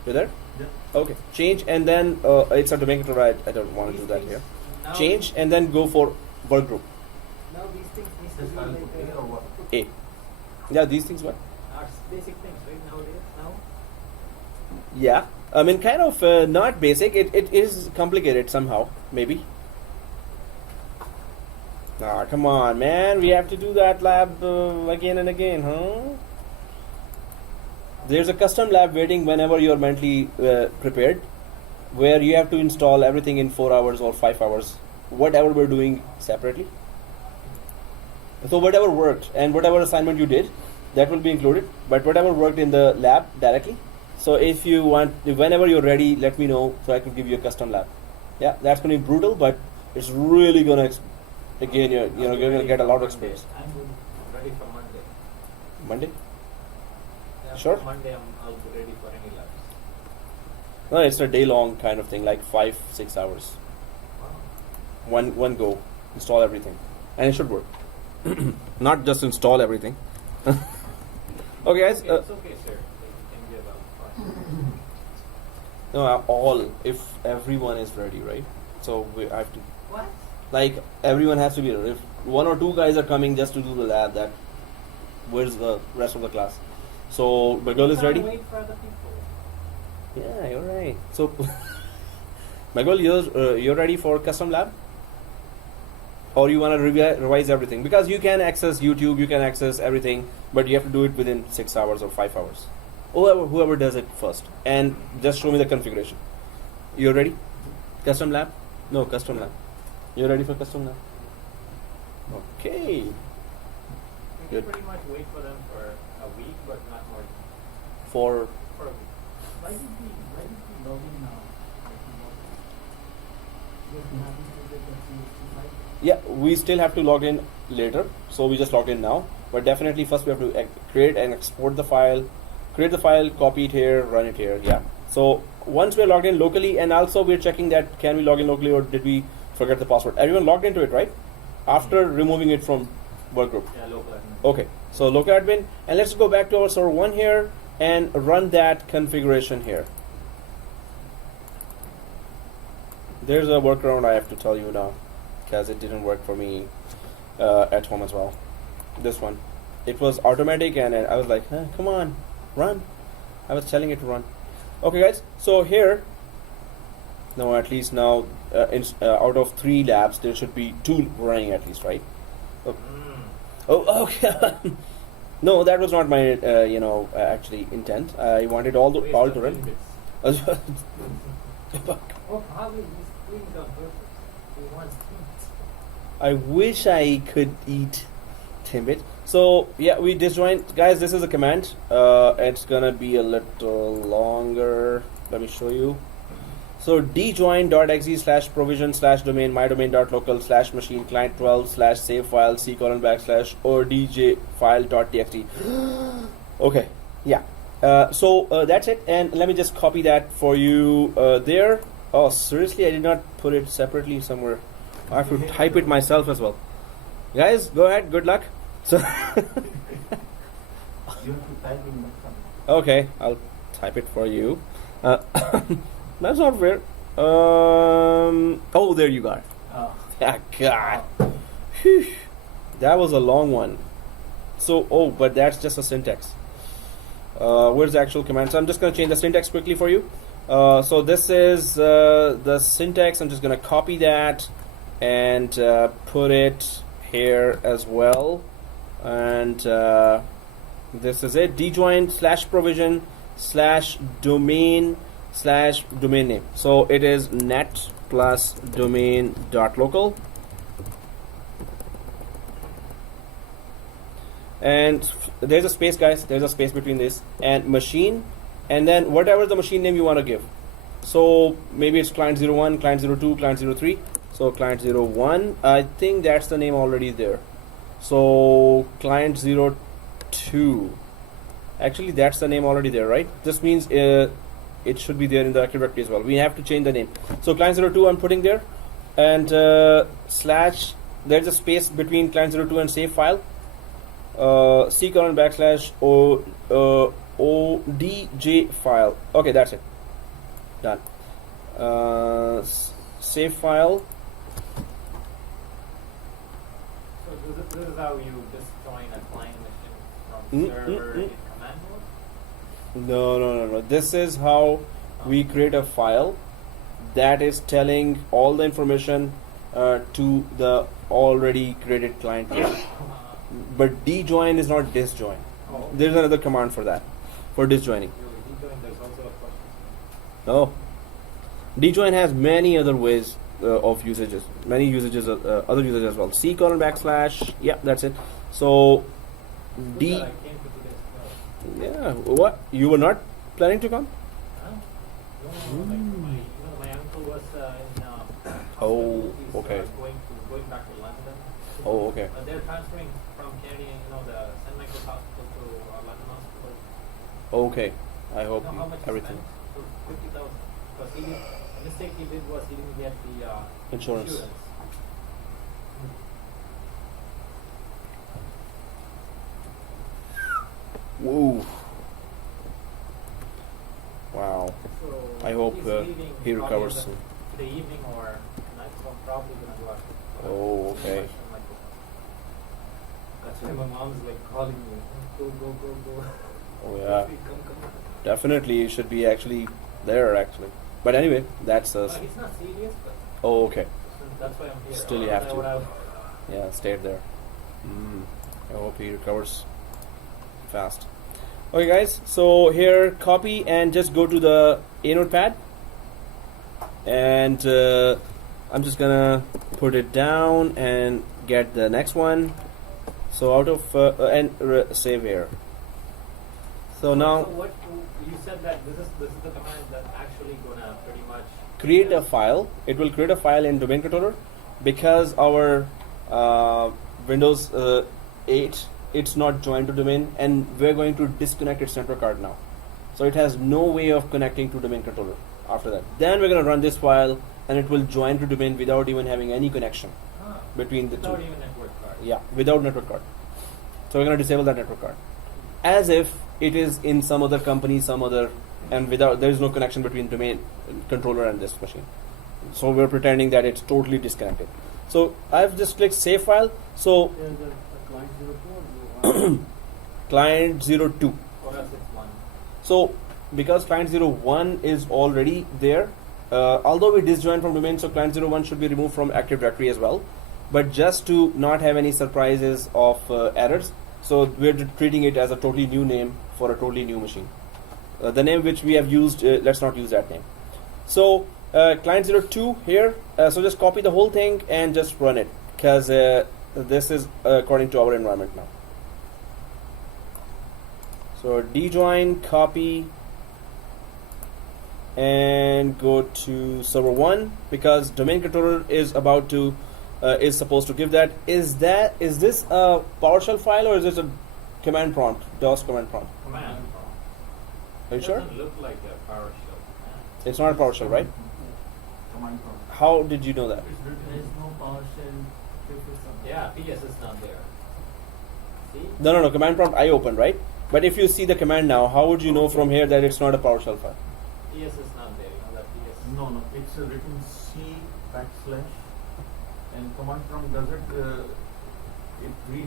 You there? Yeah. Okay. Change and then it's a domain controller. I don't want to do that here. Now, Change and then go for workgroup now these things need to Just be I'll like put A or what? A. Yeah, these things what? are basic things, right? Nowadays, now. Yeah. I mean, kind of not basic. It is complicated somehow, maybe. Ah, come on, man. We have to do that lab again and again, huh? There's a custom lab waiting whenever you're mentally prepared, where you have to install everything in 4 hours or 5 hours, whatever we're doing separately. So whatever worked and whatever assignment you did, that will be included. But whatever worked in the lab directly. So if you want, whenever you're ready, let me know so I can give you a custom lab. Yeah, that's going to be brutal, but it's really going to, again, you're going to get a lot of experience. I'm ready for Monday. Monday? Yeah, Sure. Monday, I'll be ready for any labs. No, it's a day-long kind of thing, like 5-6 hours. Wow. One go, install everything, and it should work. Not just install everything. Okay, guys. Okay, it's okay, sir. You can give up. No, all if everyone is ready, right? So I have to, What? like, everyone has to be ready. If 1 or 2 guys are coming just to do the lab, that where's the rest of the class? So my girl is ready. Wait for other people. Yeah, you're right. So my girl, you're ready for custom lab, or you want to revise everything? Because you can access YouTube, you can access everything, but you have to do it within 6 hours or 5 hours. whoever does it first, and just show me the configuration. You ready? Custom lab? No, custom lab. You ready for custom lab? Okay. We Good. can pretty much wait for them for a week, but not more For for a week. Why did we log in now? Because we haven't created the CSV file. yeah, we still have to log in later, so we just logged in now. But definitely first we have to create and export the file, create the file, copy it here, run it here. Yeah. So once we're logged in locally, and also we're checking that can we log in locally or did we forget the password? Everyone logged into it, right? After removing it from workgroup. Yeah, local admin. Okay. So local admin, and let's go back to our server 1 here and run that configuration here. There's a workaround I have to tell you now, because it didn't work for me at home as well. This one, it was automatic, and I was like, come on, run. I was telling it to run. Okay, guys. So here, no, at least now, out of 3 labs, there should be 2 running at least, right? Okay. Oh, okay. No, that was not my, actually intent. I wanted all Waste to of run. minutes. Oh, how will this doing it on purpose? He wants heat. I wish I could eat Timbit. So yeah, we disjoin, guys. This is a command. It's gonna be a little longer. Let me show you. So djoin.exe/provision/domain mydomain.local/machine client 12/save file c:\/ or djfile.txt. Okay, yeah. So that's it, and let me just copy that for you there. Oh, seriously, I did not put it separately somewhere. I have to type it myself as well. Guys, go ahead. Good luck. So You have to type in the okay, I'll type it for you. That's not fair. Oh, there you got it. Oh. Ah, God. Phew. That was a long one. So, but that's just a syntax. Where's the actual command? So I'm just going to change the syntax quickly for you. So this is the syntax. I'm just going to copy that and put it here as well. And this is it. djoin/provision/domain/domain name. So it is net plus domain dot local. And there's a space, guys. There's a space between this and machine, and then whatever the machine name you want to give. So maybe it's client 01, client 02, client 03. So client 01, I think that's the name already there. So client 02, actually that's the name already there, right? This means it should be there in the Active Directory as well. We have to change the name. So client 02 I'm putting there, and slash, there's a space between client 02 and save file. C:\/ file. Okay, that's it. Done. Save file. So this is how you just join a client machine from server in command mode? No. This is how we create a file that is telling all the information to the already created client. But djoin is not disjoin. Oh. There's another command for that, for disjoining. There's also a question. Oh, djoin has many other ways of usages, other usages as well. C:\/. Yeah, that's it. So Good D. that I came to today's class. Yeah. What? You were not planning to come? Huh? No, like my uncle was in Oh, he's, okay. going back to London. Oh, okay. They're transferring from Canadian, the St. Michael's Hospital to London Hospital. Okay. I hope How much he everything. spent? So 50,000. Because the mistake he did was he didn't get the Insurance. Whoa. Wow. So I hope he's leaving he probably recovers the- soon. The evening or night, so I'm probably gonna go out. Oh, okay. That's why my mom's like calling me. Go. Oh yeah. Come. Definitely you should be actually there actually. But anyway, that's He's not serious, but oh, okay. that's why I'm here. Still you Or have I to. would have- Yeah, stay there. I hope he recovers fast. Okay, guys. So here, copy and just go to the A notepad, and I'm just gonna put it down and get the next one. So out of save here. So now So what you said that this is the command that's actually gonna pretty much create a file. It will create a file in domain controller because our Windows 8 it's not joined to domain, and we're going to disconnect its network card now. So it has no way of connecting to domain controller after that. Then we're going to run this file, and it will join to domain without even having any connection between the without two. even network card. Yeah, without network card. So we're going to disable that network card as if it is in some other company, and without there is no connection between domain controller and this machine. So we're pretending that it's totally disconnected. So I've just clicked save file. So There's a client 02 client 02. Or else it's one. So because client 01 is already there, although we disjoined from domain, so client 01 should be removed from Active Directory as well. But just to not have any surprises of errors, so we're treating it as a totally new name for a totally new machine. The name which we have used, let's not use that name. So client 02 here, so just copy the whole thing and just run it, because this is according to our environment now. So djoin, copy, and go to server 1, because domain controller is about to is supposed to give that. Is this a PowerShell file or is this a command prompt, DOS command prompt? Command prompt. Are you sure? It doesn't look like a PowerShell command. It's not a PowerShell, right? Command prompt. How did you know that? There is no PowerShell preface on that. Yeah, PS is not there. See? No, command prompt I opened, right? But if you see the command now, how would you know from here that it's not a PowerShell file? PS is not there. You know that PS. No, it's written C / and command prompt does it.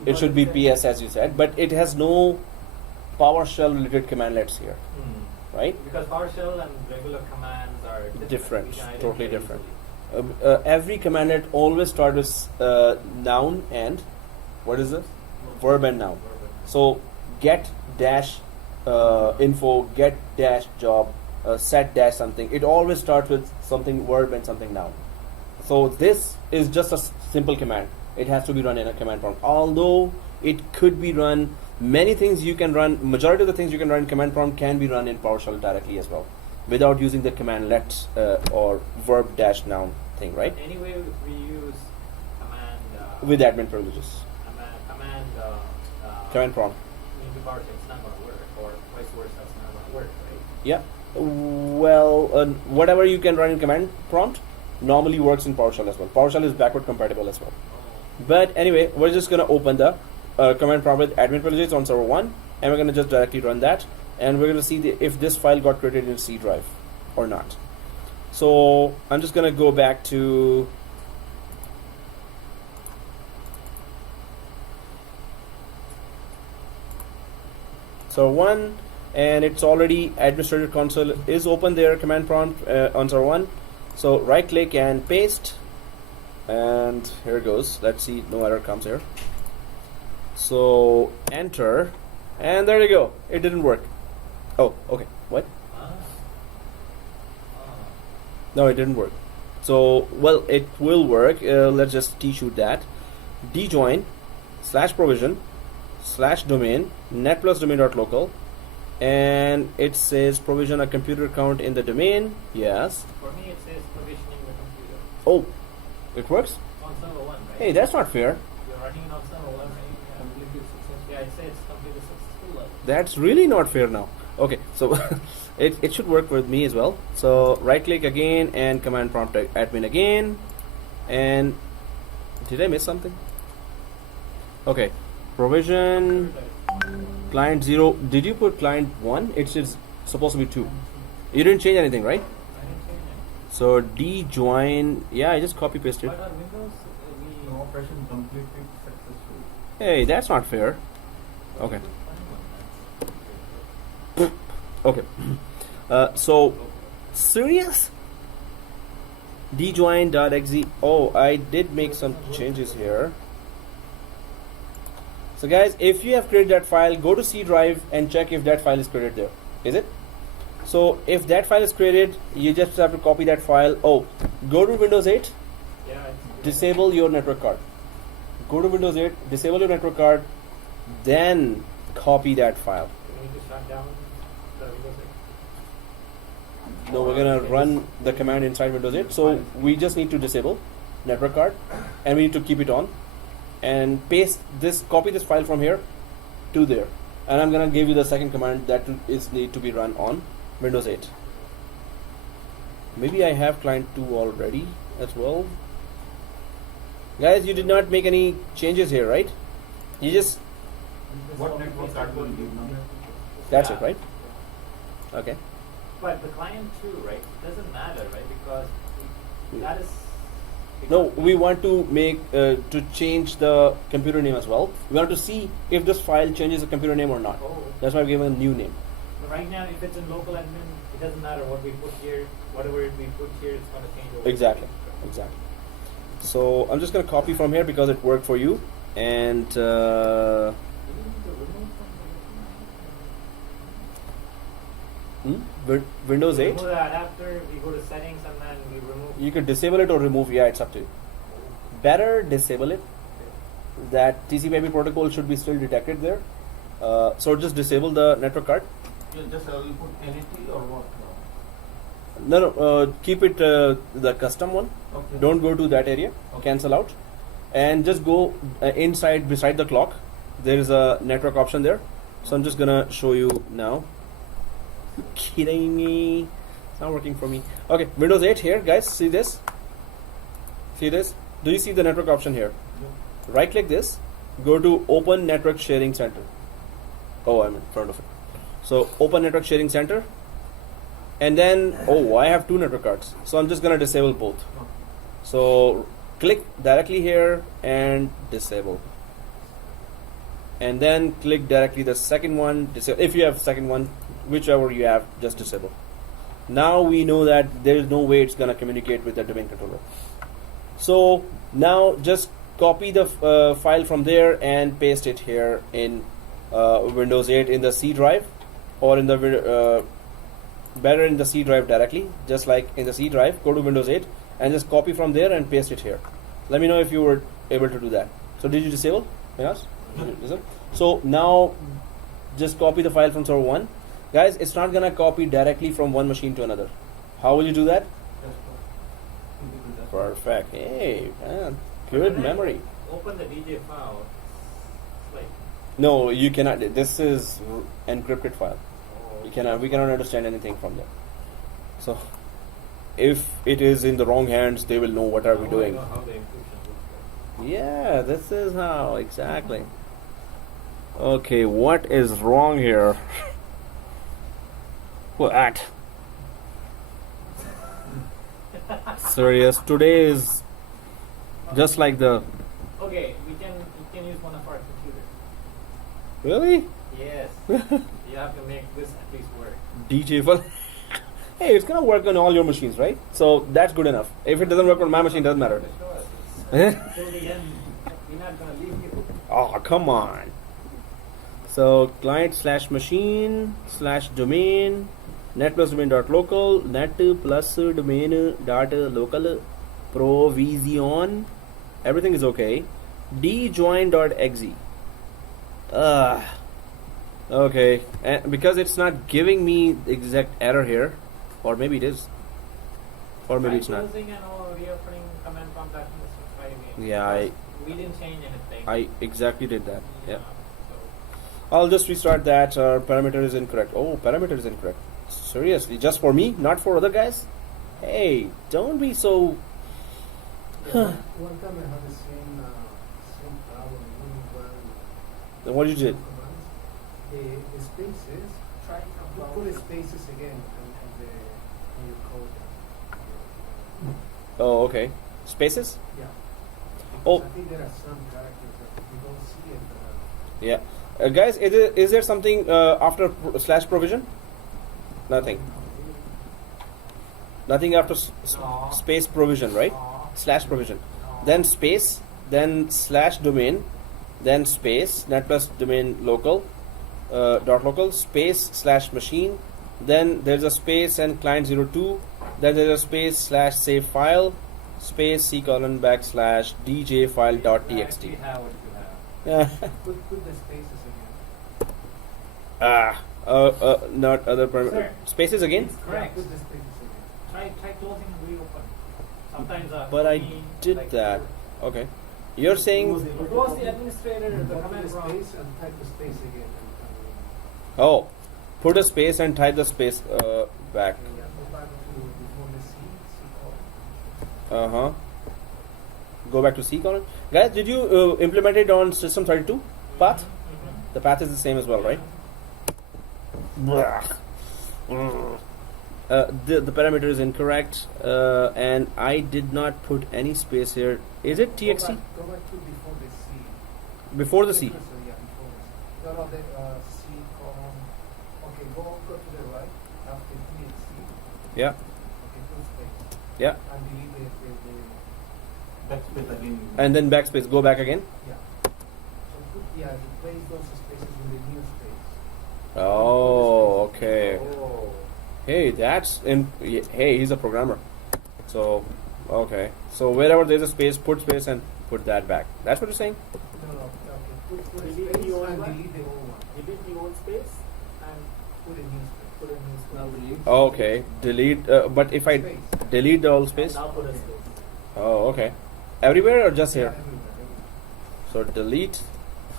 It should be PS as you said, but it has no PowerShell related commandlets here, right? Because PowerShell and regular commands are Different, We can identify totally different. easily. Every commandlet always starts with noun and what is this? Verb and noun. So get dash info, get dash job, set dash something. It always starts with something verb and something noun. So this is just a simple command. It has to be run in a command prompt. Although it could be run, many things you can run, majority of the things you can run in command prompt can be run in PowerShell directly as well, without using the commandlet or verb dash noun thing, right? Anyway, if we use command With admin privileges. Command prompt. into PowerShell, it's not going to work, or vice versa, it's not going to work, right? Yeah. Well, whatever you can run in command prompt normally works in PowerShell as well. PowerShell is backward compatible as well. But anyway, we're just going to open the command prompt with admin privileges on server 1, and we're going to just directly run that, and we're going to see if this file got created in C drive or not. So I'm just going to go back to server 1, and it's already administrator console is open there, command prompt on server 1. So right click and paste, and here it goes. Let's see, no error comes here. So enter, and there you go. It didn't work. Oh, okay. What? No, it didn't work. So, well, it will work. Let's just t-shoot that. djoin /provision /domain net plus domain.local, and it says provision a computer account in the domain. Yes. For me, it says provisioning the computer. Oh, it works? On server 1, right? Hey, that's not fair. You're running it on server 1, right? Yeah, it says completed successful level. That's really not fair now. Okay, so it should work with me as well. So right click again and command prompt admin again. And did I miss something? Okay, provision client 0. Did you put client 1? It's supposed to be 2. You didn't change anything, right? I didn't change it. So djoin. Yeah, I just copy pasted. But on Windows, we Operation completed successfully. Hey, that's not fair. Okay. Okay. So serious? djoin.exe. Oh, I did make some changes here. So guys, if you have created that file, go to C drive and check if that file is created there. Is it? So if that file is created, you just have to copy that file. Oh, go to Windows 8, Yeah, it's disable your network card. Go to Windows 8, disable your network card, then copy that file. we need to shut down the Windows 8. No, we're gonna run the command inside Windows 8. So we just need to disable network card, and we need to keep it on, and paste this, copy this file from here to there. And I'm gonna give you the second command that is need to be run on Windows 8. Maybe I have client 2 already as well. Guys, you did not make any changes here, right? You just, What network card will give now? that's Yeah. it, right? Okay. But the client too, right? It doesn't matter, right? Because that is. No, we want to make to change the computer name as well. We want to see if this file changes the computer name or not. Oh. That's why we give it a new name. But right now, if it's in local admin, it doesn't matter what we put here. Whatever we put here, it's going to change over. Exactly. Exactly. So I'm just going to copy from here because it worked for you. And Windows 8. Remove the adapter. We go to settings and then we remove. You could disable it or remove. Yeah, it's up to you. Better disable it. That TCP/IP protocol should be still detected there. So just disable the network card. You just you put NAT or what? No, keep it the custom one. Okay. Don't go to that area. Okay. Cancel out, and just go inside beside the clock. There is a network option there. So I'm just gonna show you now. Kidding me? It's not working for me. Okay, Windows 8 here, guys. See this? See this? Do you see the network option here? Right click this. Go to Open Network Sharing Center. Oh, I'm in front of it. So Open Network Sharing Center. And then, oh, I have 2 network cards. So I'm just gonna disable both. So click directly here and disable. And then click directly the second one, disable. If you have second one, whichever you have, just disable. Now we know that there is no way it's gonna communicate with the domain controller. So now just copy the file from there and paste it here in Windows 8 in the C drive, or in the better in the C drive directly, just like in the C drive. Go to Windows 8 and just copy from there and paste it here. Let me know if you were able to do that. So did you disable? Yes. So now just copy the file from server 1. Guys, it's not gonna copy directly from one machine to another. How will you do that? Perfect. Hey, man, good memory. Open the DJ file. It's like. No, you cannot. This is encrypted file. Oh, We cannot understand anything from there. So if it is in the wrong hands, they will know what are we doing. I know how the encryption looks like. Yeah, this is how exactly. Okay, what is wrong here? What? Serious. Today is just like the. Okay, we can use one of our computers. Really? Yes. You have to make this at least work. DJ. Well, hey, it's gonna work on all your machines, right? So that's good enough. If it doesn't work on my machine, doesn't matter. Till the end, we're not gonna leave you. Oh, come on. So client slash machine slash domain net plus domain dot local net plus domain dot local provision. Everything is okay. djoin dot exe. Okay, and because it's not giving me the exact error here, or maybe it is, or maybe it's not. Closing and all reopening command prompt actions to try again. Yeah, We didn't change anything. I exactly did that. Yeah. So I'll just restart that. Our parameter is incorrect. Oh, parameter is incorrect. Seriously, just for me, not for other guys? Hey, don't be so. One time I had the same problem even when Then what you did? commands, the spaces, try you put the spaces again in your code. Oh, okay. Spaces? Yeah. Oh. I think there are some characters that you don't see it. Yeah. Guys, is there something after slash provision? Nothing. Nothing after No. space provision, right? No. Slash provision. No. Then space, then slash domain, then space net plus domain local dot local space slash machine, then there's a space and client 02, then there's a space slash save file space c colon backslash dj file dot We txt. have what you have. Yeah. Put the spaces again. Not other Sir. spaces again. It's correct. Put the spaces again. Try closing and reopen. Sometimes But I me, did like, that. Okay, you're saying Close the administrator, the Put command the wrong. space and type the space again. oh, put a space and type the space back. Yeah, go back to before the C column. Go back to C column. Guys, did you implement it on system 32 path? Mhm. The path is the same as well, right? The parameter is incorrect, and I did not put any space here. Is it TXT? Go back to before the C. Before the C. Yeah, before the C. No, the C column. Okay, go to the right after TXT. Yeah, Okay, put space. yeah. And delete the Backspace again. And then backspace. Go back again. yeah. So put, replace those spaces with the new space. Oh, okay. Oh. Hey, that's in. Hey, he's a programmer. So, okay. So wherever there's a space, put space and put that back. That's what you're saying? No, okay. Put a Delete space the old and one? delete the old one. Delete the old space and Put a new space. put a new space. Now delete. Okay. Delete. But if I Space. delete the old space. Now put a space. Oh, okay. Everywhere or just Yeah, here? everywhere. So delete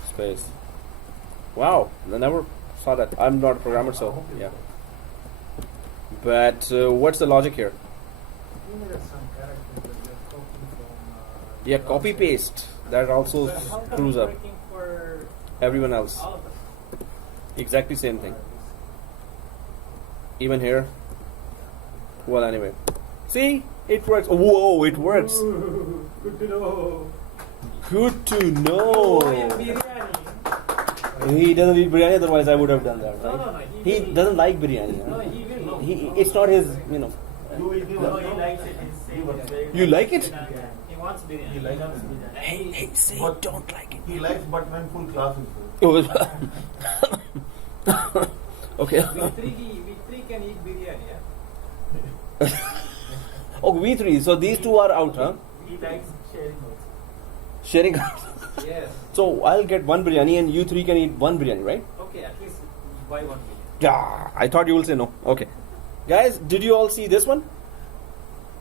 space. Wow, I never saw that. I'm not a programmer, I so hope it yeah. works. But what's the logic here? You needed some characters that just copy from. Yeah, copy paste. That also But how come screws it's up working for everyone else. all of us? Exactly same thing. Even here. Well, anyway. See, it works. Whoa, it works. Ooh, good to know. Good to Oh, know. and biryani. He doesn't eat biryani, otherwise I would have done that, No, right? no, no. He will- doesn't like biryani. No, Huh? he will. No. He, it's not his, You will give No, us he likes it. He's saying it's very You nice. like it? Yeah. He wants biryani. He likes loves biryani. biryani. Hey, say What? don't like it. He likes, but when full class is there. Okay. We three can eat biryani, yeah? Oh, we three. So these two are out, huh? He likes sharing also. Sharing. Yes. So I'll get one biryani and you three can eat one biryani, right? Okay, at least buy one biryani. Yeah. I thought you will say no. Okay. Guys, did you all see this one?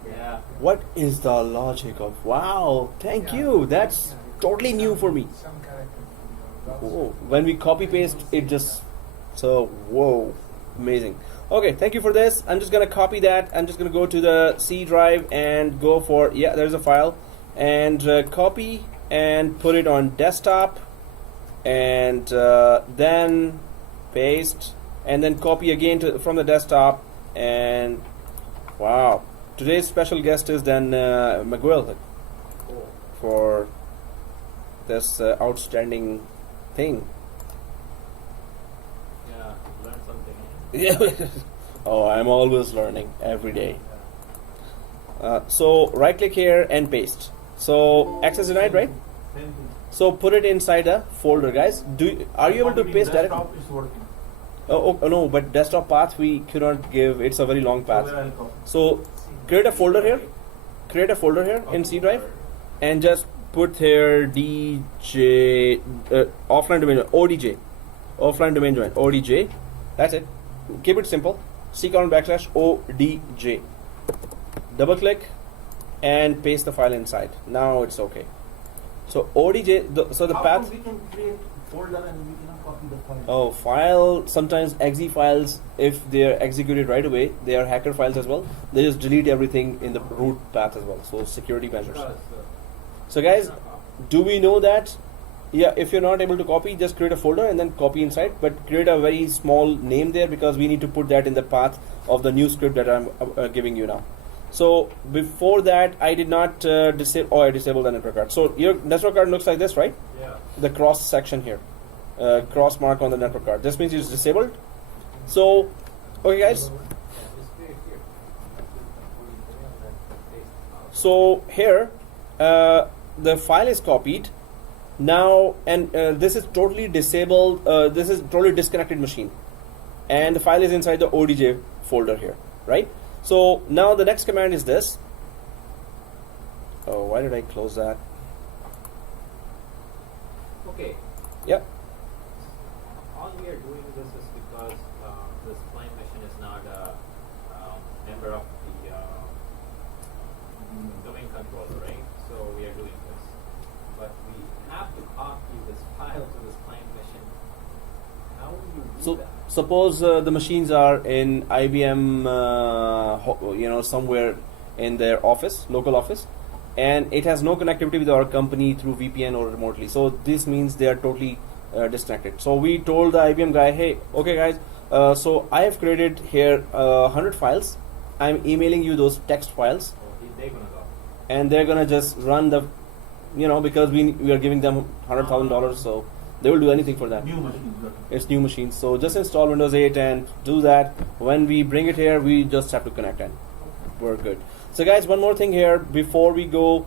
Yeah. What is the logic of? Wow. Thank Yeah. you. That's Yeah, totally new for me. Some characters from your browser. Oh, when we copy paste, it just so whoa, amazing. Okay, thank you for this. I'm just gonna copy that. I'm just gonna go to the C drive and go for there's a file, and copy and put it on desktop, and then paste, and then copy again from the desktop, and wow, today's special guest is then Miguel Oh. for this outstanding thing. Yeah. Learn something. Yeah. Oh, I'm always learning every day. So right click here and paste. So access denied, right? Same thing. So put it inside a folder, guys. Are you able to Copy paste directly? desktop is working. Oh, no, but desktop path we cannot give. It's a very long path. So where I'll copy. So create a folder here. Create a folder here in C drive, and just put here DJ offline domain join, ODJ, offline domain join, ODJ. That's it. Keep it simple. C colon backslash ODJ. Double click and paste the file inside. Now it's okay. So ODJ. So the How path. come we can create folder and we cannot copy the file? Oh, file, sometimes exe files, if they are executed right away, they are hacker files as well. They just delete everything in the root path as well. So security measures. So guys, do we know that? Yeah, if you're not able to copy, just create a folder and then copy inside, but create a very small name there because we need to put that in the path of the new script that I'm giving you now. So before that, I did not disable, I disabled the network card. So your network card looks like this, right? Yeah. The cross section here, cross mark on the network card. This means it's disabled. So, okay guys. So here, the file is copied, Now, and this is totally disabled. This is totally disconnected machine, and the file is inside the ODJ folder here, right? So now the next command is this. Oh, why did I close that? Okay. Yep. All we are doing this is because this client machine is not a member of the domain controller, right? So we are doing this. But we have to copy this file to this client machine. How do you do So that? suppose the machines are in IBM, somewhere in their office, local office, and it has no connectivity with our company through VPN or remotely. So this means they are totally disconnected. So we told the IBM guy, hey, okay guys, so I have created here 100 files. I'm emailing you those text files, They're gonna go. and they're gonna just run the, because we are giving them $100,000, so they will do anything for that. New machines. It's new machines. So just install Windows 8 and do that. When we bring it here, we just have to connect and we're good. So guys, one more thing here before we go.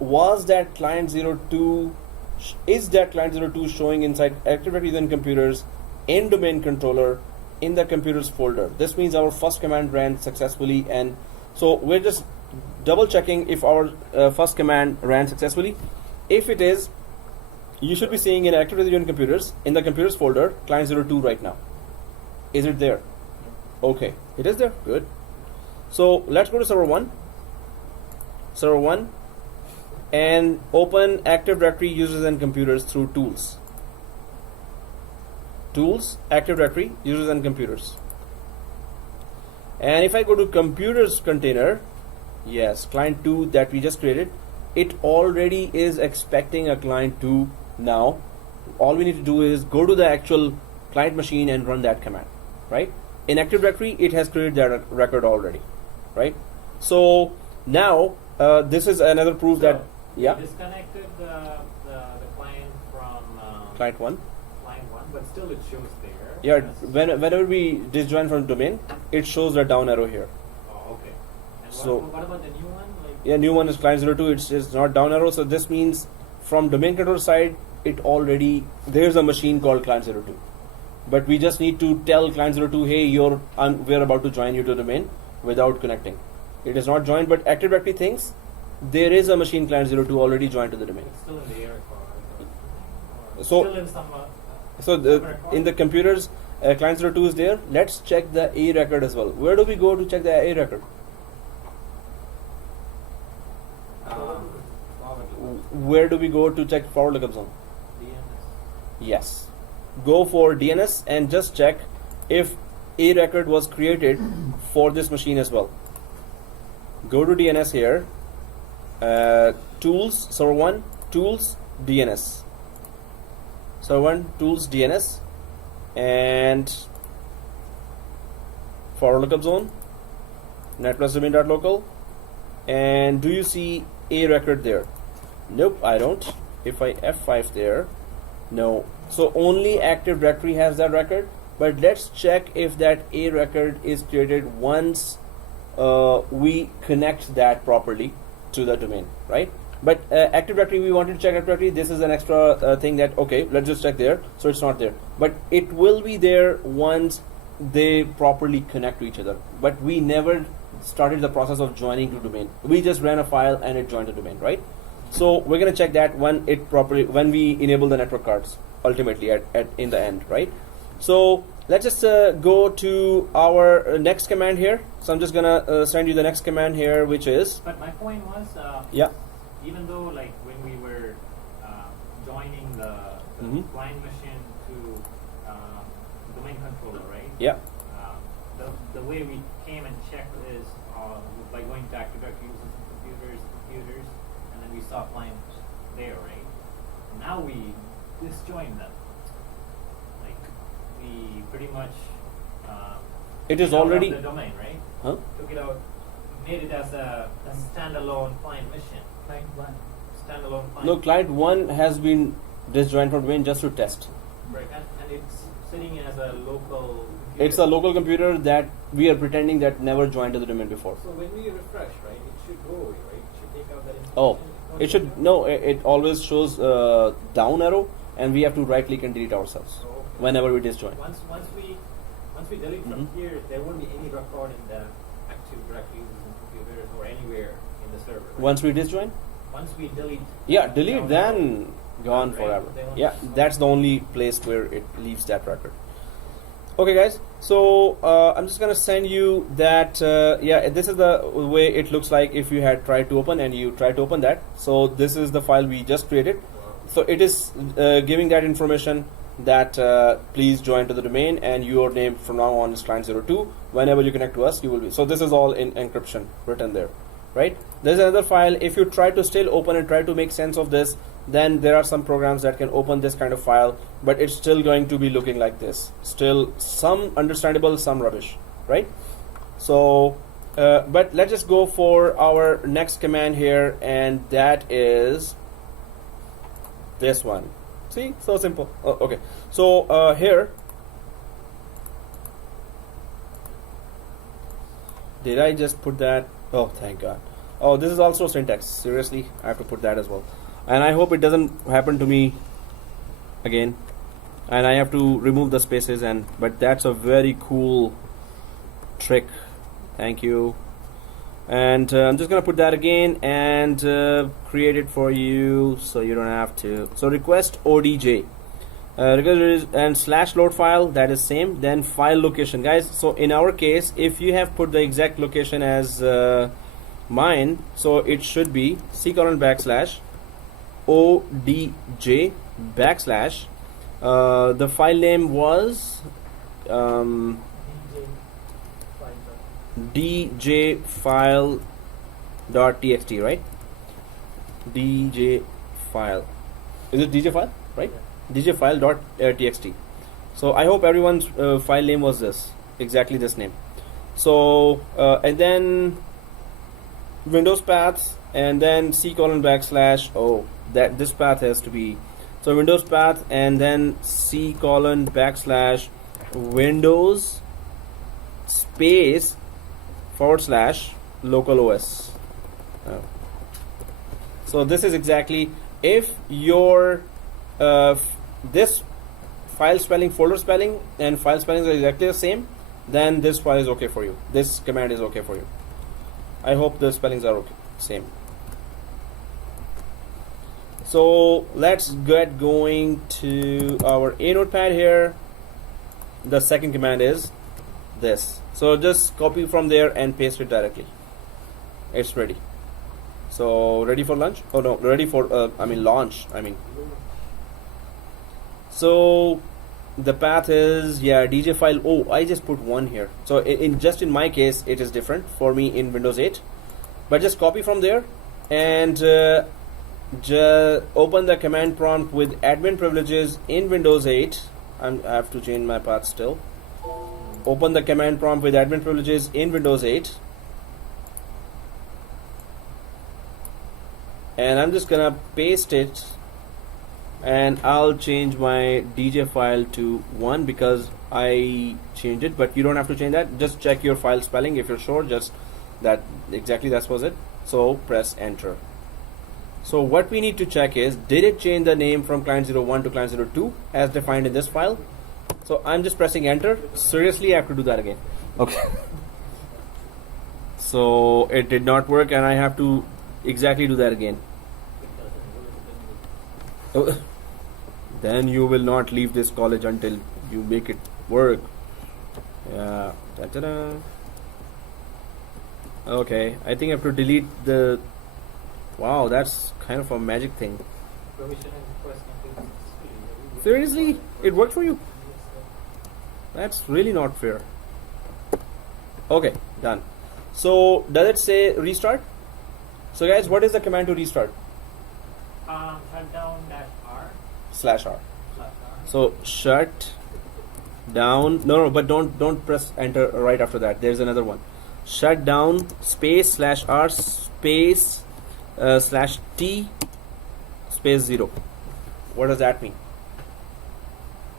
Was that client 02, is that client 02 showing inside Active Directory in computers in domain controller in the computers folder? This means our first command ran successfully, and so we're just double checking if our first command ran successfully. If it is, you should be seeing in Active Directory in computers in the computers folder client 02 right now. Is it there? Okay, it is there. Good. So let's go to server 1. Server 1 and open Active Directory users and computers through tools. Tools, Active Directory, users and computers. And if I go to computers container, yes, client 2 that we just created, it already is expecting a client 2 now. All we need to do is go to the actual client machine and run that command, right? In Active Directory, it has created that record already, right? So now this is another proof that, yeah, We disconnected the client from client 1. client 1, but still it shows there. Yeah, Yes. whenever we disjoin from domain, it shows the down arrow here. Oh, okay. And So- what about the new one? Like, Yeah, new one is client 02, it's not down arrow, so this means from domain controller side, it already, there's a machine called client 02. But we just need to tell client 02, hey, we're about to join you to domain without connecting. It is not joined, but Active Directory thinks there is a machine client 02 already joined to the domain. it's still in the air or So- still in some So in the computers, client 02 is there. Let's check the A record as well. Where do we go to check the A record? Where do we go to check forward lookup zone? DNS. Yes. Go for DNS and just check if A record was created for this machine as well. Go to DNS here. Tools, server 1, tools, DNS. Server 1, tools, DNS. And forward lookup zone. netplus-domain.local. And do you see A record there? Nope, I don't. If I F5 there, no. So only Active Directory has that record. But let's check if that A record is created once we connect that properly to the domain, right? But Active Directory, we wanted to check Active Directory. This is an extra thing that, okay, let's just check there. So it's not there. But it will be there once they properly connect to each other. But we never started the process of joining to domain. We just ran a file and it joined the domain, right? So we're going to check that when we enable the network cards ultimately in the end, right? So let's just go to our next command here. So I'm just going to send you the next command here, which is, But my point was, yeah. even though like when we were joining the Mhm. client machine to domain controller, right? Yeah. The way we came and checked is by going to Active Directory users and computers, and then we saw client there, right? Now we disjoined them. Like we pretty much It is took it out of already, the domain, right? huh? Took it out, made it as a standalone client machine. Client 1. Standalone client. No, client 1 has been disjoined from domain just to test. Right, and it's sitting as a local. It's a local computer that we are pretending that never joined to the domain before. So when we refresh, right, it should go away, right? It should take out that information. Oh, It should no. It always shows down arrow, and we have to right click and delete ourselves Oh, okay. whenever we disjoin. Once we delete from Mhm. here, there won't be any record in the Active Directory users and computers or anywhere in the server. Right? Once we disjoin, Once we delete. yeah, delete down then gone Right, forever. they won't- Yeah, that's the only place where it leaves that record. Okay, guys. So I'm just gonna send you that. Yeah, this is the way it looks like if you had tried to open and you tried to open that. So this is the file we just created. So it is giving that information that please join to the domain and your name from now on is client02. Whenever you connect to us, you will be. So this is all in encryption written there, right? There's another file. If you try to still open and try to make sense of this, then there are some programs that can open this kind of file, but it's still going to be looking like this. Still some understandable, some rubbish, right? So, but let's just go for our next command here, and that is this one. See, so simple. Oh, okay, so here, did I just put that? Oh, thank God. Oh, this is also syntax. Seriously, I have to put that as well. And I hope it doesn't happen to me again. And I have to remove the spaces, but that's a very cool trick. Thank you. And I'm just gonna put that again and create it for you so you don't have to. So request ODJ and slash load file, that is same. Then file location, guys. So in our case, if you have put the exact location as mine, so it should be c:\/ ODJ / the file name was DJ file.txt, right? DJ file. Is it DJ file, right? DJ file.txt. So I hope everyone's file name was this, exactly this name. So and then Windows path, and then c:\/ oh, that this path has to be, so Windows path and then c:\/ Windows space / local OS. So this is exactly, if your this file spelling, folder spelling and file spelling are exactly the same, then this file is okay for you. This command is okay for you. I hope the spellings are okay, same. So let's get going to our A notepad here. The second command is this. So just copy from there and paste it directly. It's ready. So ready for lunch? Oh no, ready for launch. So the path is, yeah, DJ file. Oh, I just put one here. So in my case, it is different for me in Windows 8. But just copy from there and open the command prompt with admin privileges in Windows 8. I have to change my path still. Open the command prompt with admin privileges in Windows 8. And I'm just gonna paste it, and I'll change my DJ file to 1 because I changed it, but you don't have to change that. Just check your file spelling if you're sure, just that exactly that was it. So press enter. So what we need to check is, did it change the name from client01 to client02 as defined in this file? So I'm just pressing enter. Seriously, I have to do that again. Okay. So it did not work, and I have to exactly do that again. Oh, then you will not leave this college until you make it work. Yeah. Da-da-da. Okay, I think I have to delete the. Wow, that's kind of a magic thing. Permission and request complete successfully. Seriously, it worked for you? That's really not fair. Okay, done. So does it say restart? So guys, what is the command to restart? Shutdown -r /r. /r. So shut down. No, but don't press enter right after that. There's another one. Shut down space /r space /t space 0. What does that mean?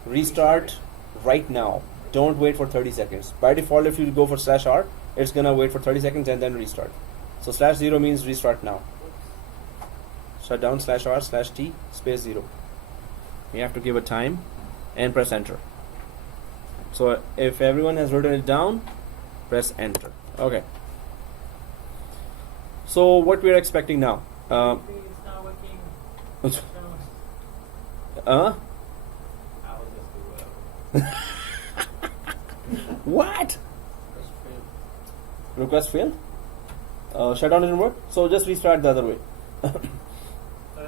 Restart right now. Don't wait for 30 seconds. By default, if you go for /r, it's gonna wait for 30 seconds and then restart. So /0 means restart now. shutdown /r/t space 0. You have to give a time and press enter. So if everyone has written it down, press enter. Okay. So what we are expecting now? It's not working. Uh? I will just do whatever. What? Request failed? Shutdown didn't work? So just restart the other way.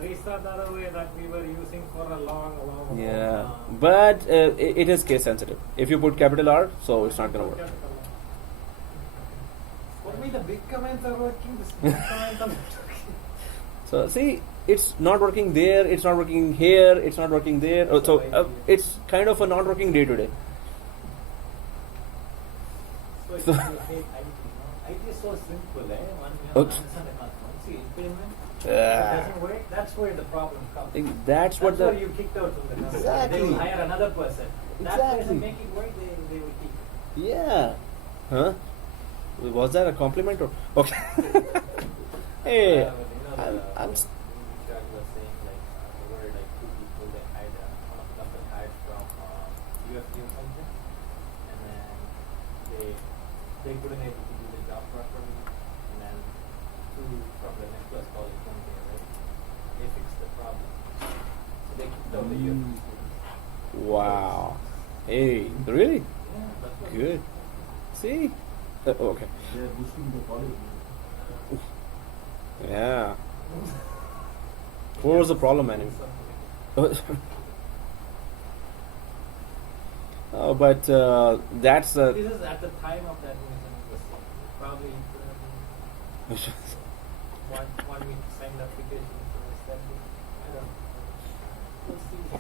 Restart the other way that we were using for a long Yeah, time. but it is case sensitive. If you put capital R, so it's not gonna work. Only the big commands are working, the small commands are not working. So see, it's not working there, it's not working here, it's not working there. So it's kind of a not working day today. So it's So- like IT, no? IT is so simple, eh? One, Oops. understand the concept. See, implement, Ah. it doesn't work, that's where the problem comes. That's what where the you kicked out from the company. Exactly. They will hire another person. That Exactly. person make it work, they will keep it. yeah, huh? Was that a compliment or okay? Hey, You know, I'm the guy was saying like there were like two people that hired one of them that hired from UFD or something, and then they couldn't able to do the job properly, and then two from the next plus college one day, right? They fixed the problem, so they kicked out the UFD students. wow. Hey, really Yeah, that's what good. See, okay, They are boosting the college. yeah. What was the problem, anyway? But that's This is at the time of that mission was probably one week signed application for this that week. I don't know. We'll see.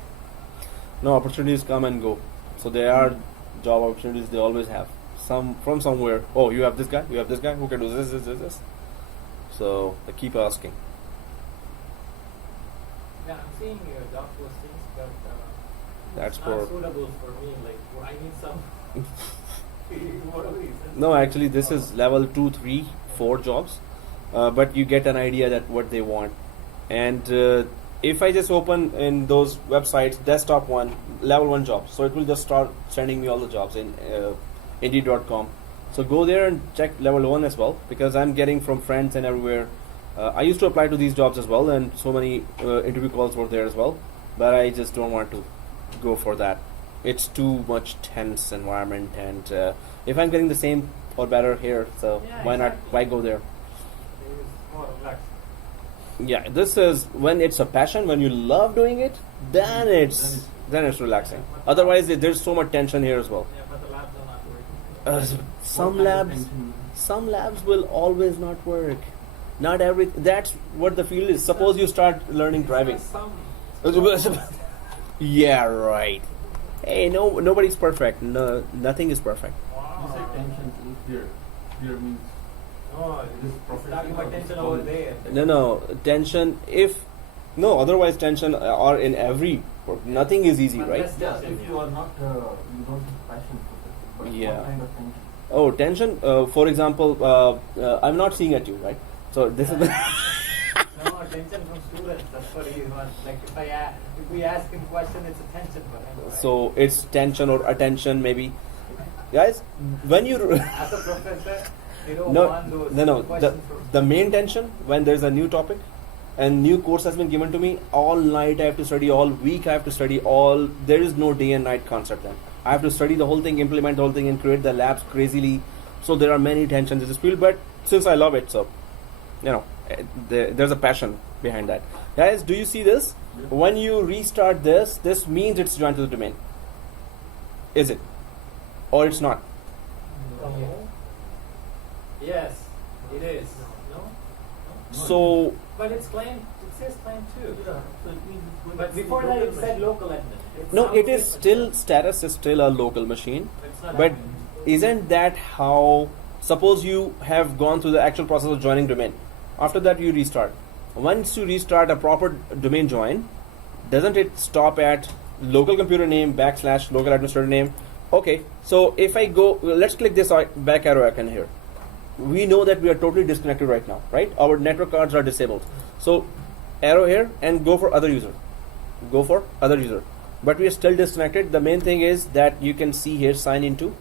no opportunities come and go. So there are job opportunities they always have. Some from somewhere. Oh, you have this guy. You have this guy who can do this. So they keep asking. Yeah, I'm seeing your job postings, but That's it's for not suitable for me. Like, I need some. What are these? no. Actually, this is level 2, 3, 4 jobs. But you get an idea that what they want. And if I just open in those websites, desktop one, level 1 jobs. So it will just start sending me all the jobs in Indeed.com. So go there and check level 1 as well, because I'm getting from friends and everywhere. I used to apply to these jobs as well, and so many interview calls were there as well. But I just don't want to go for that. It's too much tense environment, and if I'm getting the same or better here, so Yeah, why not? exactly. Why go there? It is more relaxed. Yeah, this is when it's a passion, when you love doing it, then it's relaxing. Otherwise, there's so much tension here as well. Yeah, but the labs are not working. Some labs will always not work. Not every. That's what the field is. Suppose you start learning driving. Some. Yeah, right. Hey, nobody's perfect. No, nothing is perfect. You said Wow. tension is here. Here means No, This it's profession talking about of this tension over college. there. No, tension. Otherwise tension are in every work. Nothing is easy, But right? that's yeah. tension, If yeah. you are not, you don't have passion for it. But Yeah. what kind of tension? Oh, tension. For example, I'm not seeing at you, right? So this is. No, attention from students. That's what he wants. Like if we ask him question, it's attention for him. Right? So it's tension or attention, maybe. Guys, when you as a professor, they don't no want those the questions from the main tension when there's a new topic and new course has been given to me, all night I have to study, all week I have to study, there is no day and night concept then. I have to study the whole thing, implement the whole thing, and create the labs crazily. So there are many tensions in this field, but since I love it, so there's a passion behind that. Guys, do you see this? Yeah. When you restart this means it's joined to the domain. Is it? Or it's not? No. Yes, it is. No? So But it's claimed. It says claim 2. Yeah. So it means it's going But to be before that, local it said machine. local admin. no, sounds it is different. still status is still a local machine. It's not But admin. isn't that how? Suppose you have gone through the actual process of joining domain. After that, you restart. Once you restart a proper domain join, doesn't it stop at local computer name / local administrator name? Okay, so if I go, let's click this back arrow icon here. We know that we are totally disconnected right now, right? Our network cards are disabled. So arrow here and go for other user. Go for other user. But we are still disconnected. The main thing is that you can see here sign into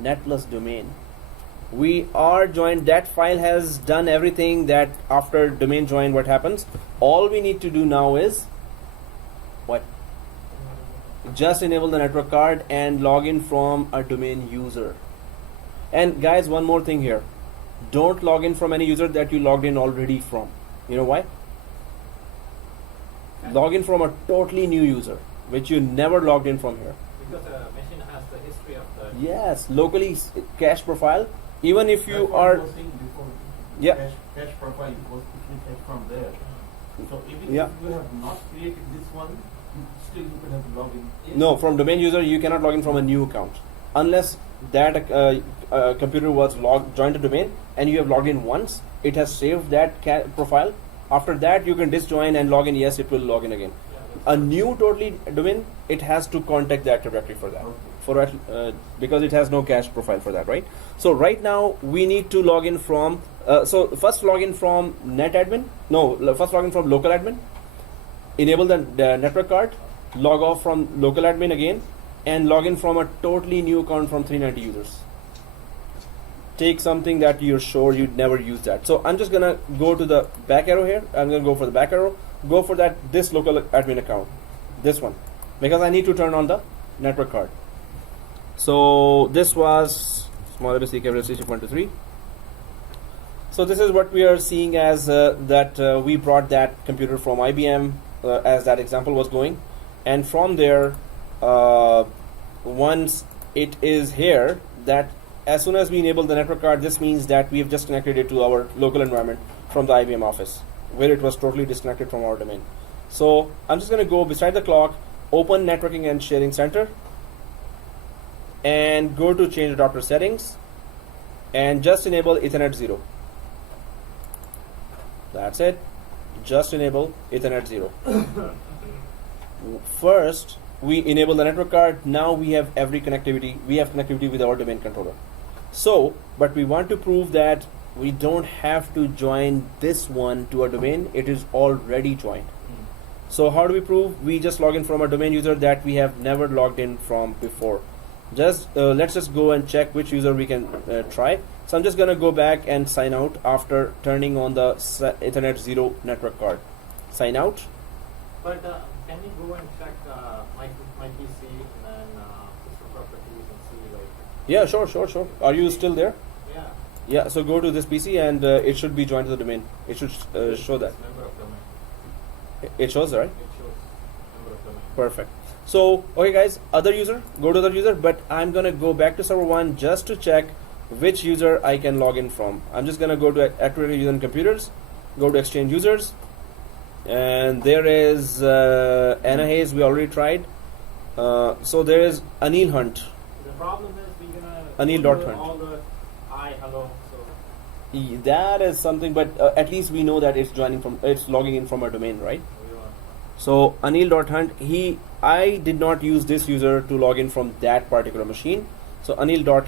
net plus domain. We are joined. That file has done everything that after domain join what happens. All we need to do now is what? Just enable the network card and log in from a domain user. And guys, one more thing here. Don't log in from any user that you logged in already from. You know why? Log in from a totally new user, which you never logged in from here. Because the machine has the history of the. Yes, locally cache profile. Even if you That's what are, I was saying before. Yeah. Cache profile was quickly fetched from there. So even Yeah. if you have not created this one, still you could have logged in. no, from domain user you cannot log in from a new account unless that computer was joined to domain and you have logged in once. It has saved that profile. After that you can disjoin and log in. Yes, it will log in again. A new totally domain, it has to contact that directory for that. Okay. Because it has no cache profile for that, right? So right now we need to log in from. So first log in from netadmin. No, first log in from local admin. Enable the network card. Log off from local admin again, and log in from a totally new account from 390 users. Take something that you're sure you'd never use that. So I'm just gonna go to the back arrow here. I'm gonna go for the back arrow. Go for this local admin account, this one, because I need to turn on the network card. So this was small ABC capital C 123. So this is what we are seeing as that we brought that computer from IBM as that example was going, and from there once it is here, that as soon as we enable the network card, this means that we have just connected it to our local environment from the IBM office, where it was totally disconnected from our domain. So I'm just going to go beside the clock, open networking and sharing center, and go to change adapter settings, and just enable Ethernet 0. That's it. Just enable Ethernet 0. First, we enable the network card. Now we have every connectivity. We have connectivity with our domain controller. So, but we want to prove that we don't have to join this one to a domain. It is already joined. So how do we prove? We just log in from a domain user that we have never logged in from before. Just let's just go and check which user we can try. So I'm just gonna go back and sign out after turning on the Ethernet 0 network card. Sign out. But can you go and check my PC and then system properties and see like? Yeah, sure. Are you still there? Yeah. Yeah. So go to this PC and it should be joined to the domain. It should show that. Member of domain. It shows, right? It shows member of domain. Perfect. So, okay guys, other user, go to other user, but I'm gonna go back to server 1 just to check which user I can log in from. I'm just gonna go to activate user and computers, go to exchange users, and there is Anna Hayes, we already tried. So there is Anil Hunt. The problem is we're gonna Anil go dot to hunt. all the hi, hello, so That is something, but at least we know that it's logging in from a domain, right? we want. So Anil.hunt, I did not use this user to log in from that particular machine. So Anil.hunt,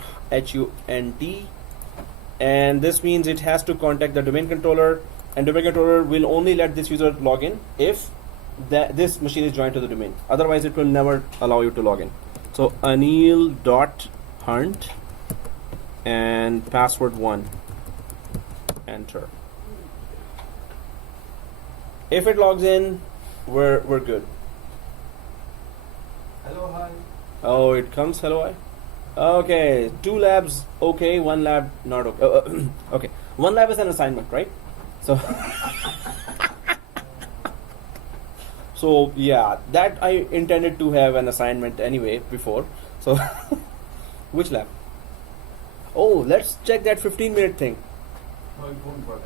and this means it has to contact the domain controller, and domain controller will only let this user log in if this machine is joined to the domain. Otherwise, it will never allow you to log in. So Anil.hunt and password 1. Enter. If it logs in, we're good. Hello, hi. Oh, it comes. Hello, hi. Okay, 2 labs. Okay, 1 lab not okay. Okay, 1 lab is an assignment, right? So, so yeah, that I intended to have an assignment anyway before. So, which lab? Oh, let's check that 15-minute thing. No, it won't work.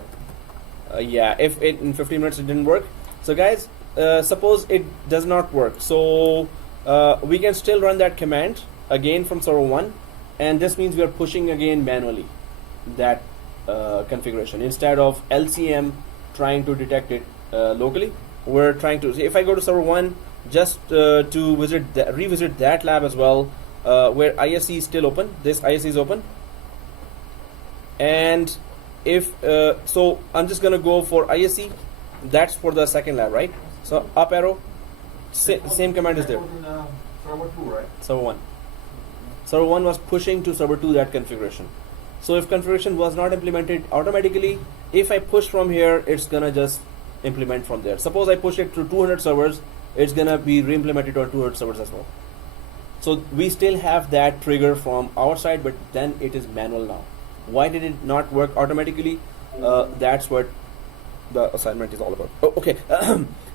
Yeah, if it in 15 minutes it didn't work. So guys, suppose it does not work. So we can still run that command again from server 1, and this means we are pushing again manually that configuration instead of LCM trying to detect it locally. We're trying to see if I go to server 1 just to revisit that lab as well, where ISC is still open. This ISC is open, and if so I'm just gonna go for ISC That's for the second lab, right? So up arrow, same command is there. That was in server 2, right? Server 1. Server 1 was pushing to server 2 that configuration. So if configuration was not implemented automatically, if I push from here, it's gonna just implement from there. Suppose I push it to 200 servers, it's gonna be re-implemented on 200 servers as well. So we still have that trigger from our side, but then it is manual now. Why did it not work automatically? That's what the assignment is all about. Oh, okay.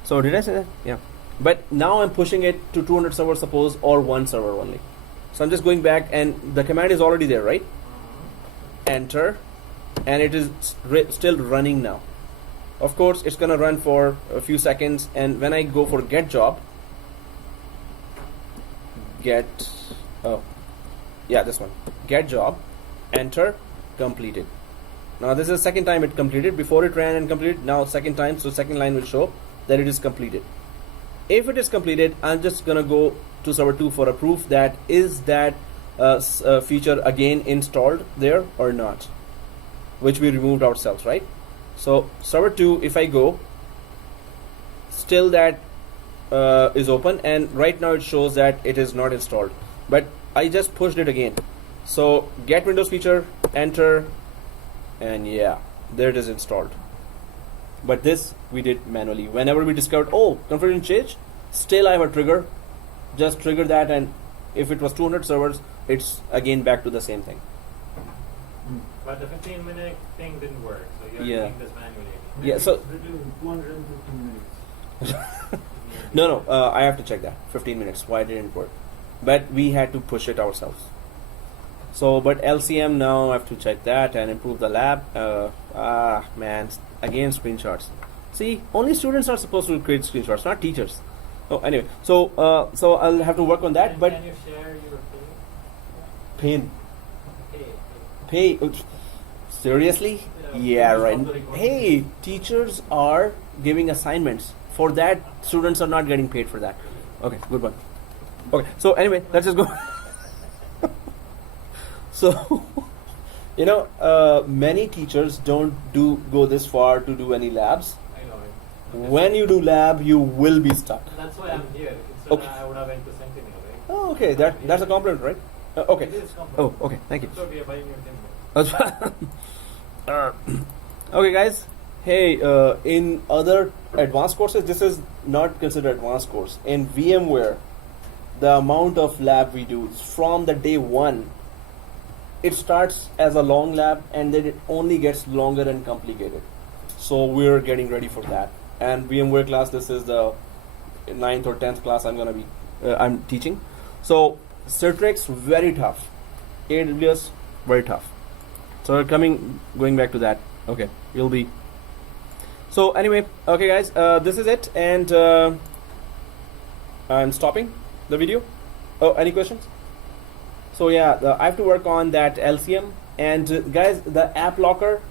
So did I say that? Yeah. But now I'm pushing it to 200 servers, suppose, or one server only. So I'm just going back, and the command is already there, right? Enter, and it is still running now. Of course, it's gonna run for a few seconds, and when I go for get job, this one, get job, enter, completed. Now this is the second time it completed. Before it ran and completed, now second time, so second line will show that it is completed. If it is completed, I'm just gonna go to server 2 for a proof that is that feature again installed there or not, which we removed ourselves, right? So server 2, if I go, still that is open, and right now it shows that it is not installed, but I just pushed it again. So get Windows feature, enter, and yeah, there it is installed. But this we did manually. Whenever we discovered, oh, configuration change, still I have a trigger, just trigger that, and if it was 200 servers, it's again back to the same thing. But the 15-minute thing didn't work, so you're Yeah. doing this manually. Yeah, so 250 minutes. no, I have to check that. 15 minutes. Why didn't it work? But we had to push it ourselves. So, but LCM now I have to check that and improve the lab. Man, again screenshots. See, only students are supposed to create screenshots, not teachers. Oh, anyway, so I'll have to work on that. And But can you share your pain, pay? pay. Seriously? Yeah, right. Hey, teachers are giving assignments. For that, students are not getting paid for that. Okay, good one. Okay, so anyway, let's just go. So, many teachers don't go this far to do any labs. I know it. When you do lab, you will be stuck. That's why I'm here. Instead, Okay. I would have went to Sentinel, right? Oh, okay, that's a compliment, right? Okay. It is compliment. Oh, okay, thank you. It's okay, buying your 10 minutes. Okay, guys. Hey, in other advanced courses, this is not considered advanced course. In VMware, the amount of lab we do from the day one, it starts as a long lab and then it only gets longer and complicated. So we're getting ready for that. And VMware class, this is the 9th or 10th class I'm teaching. So Citrix, very tough. AWS, very tough. So we're going back to that. Okay, you'll be. So anyway, okay guys, this is it, and I'm stopping the video. Oh, any questions? So yeah, I have to work on that LCM, and guys, the Applocker,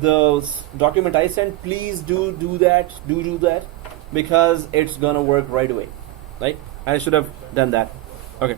the document I sent, please do that, do that, because it's gonna work right away, right? I should have done that. Okay.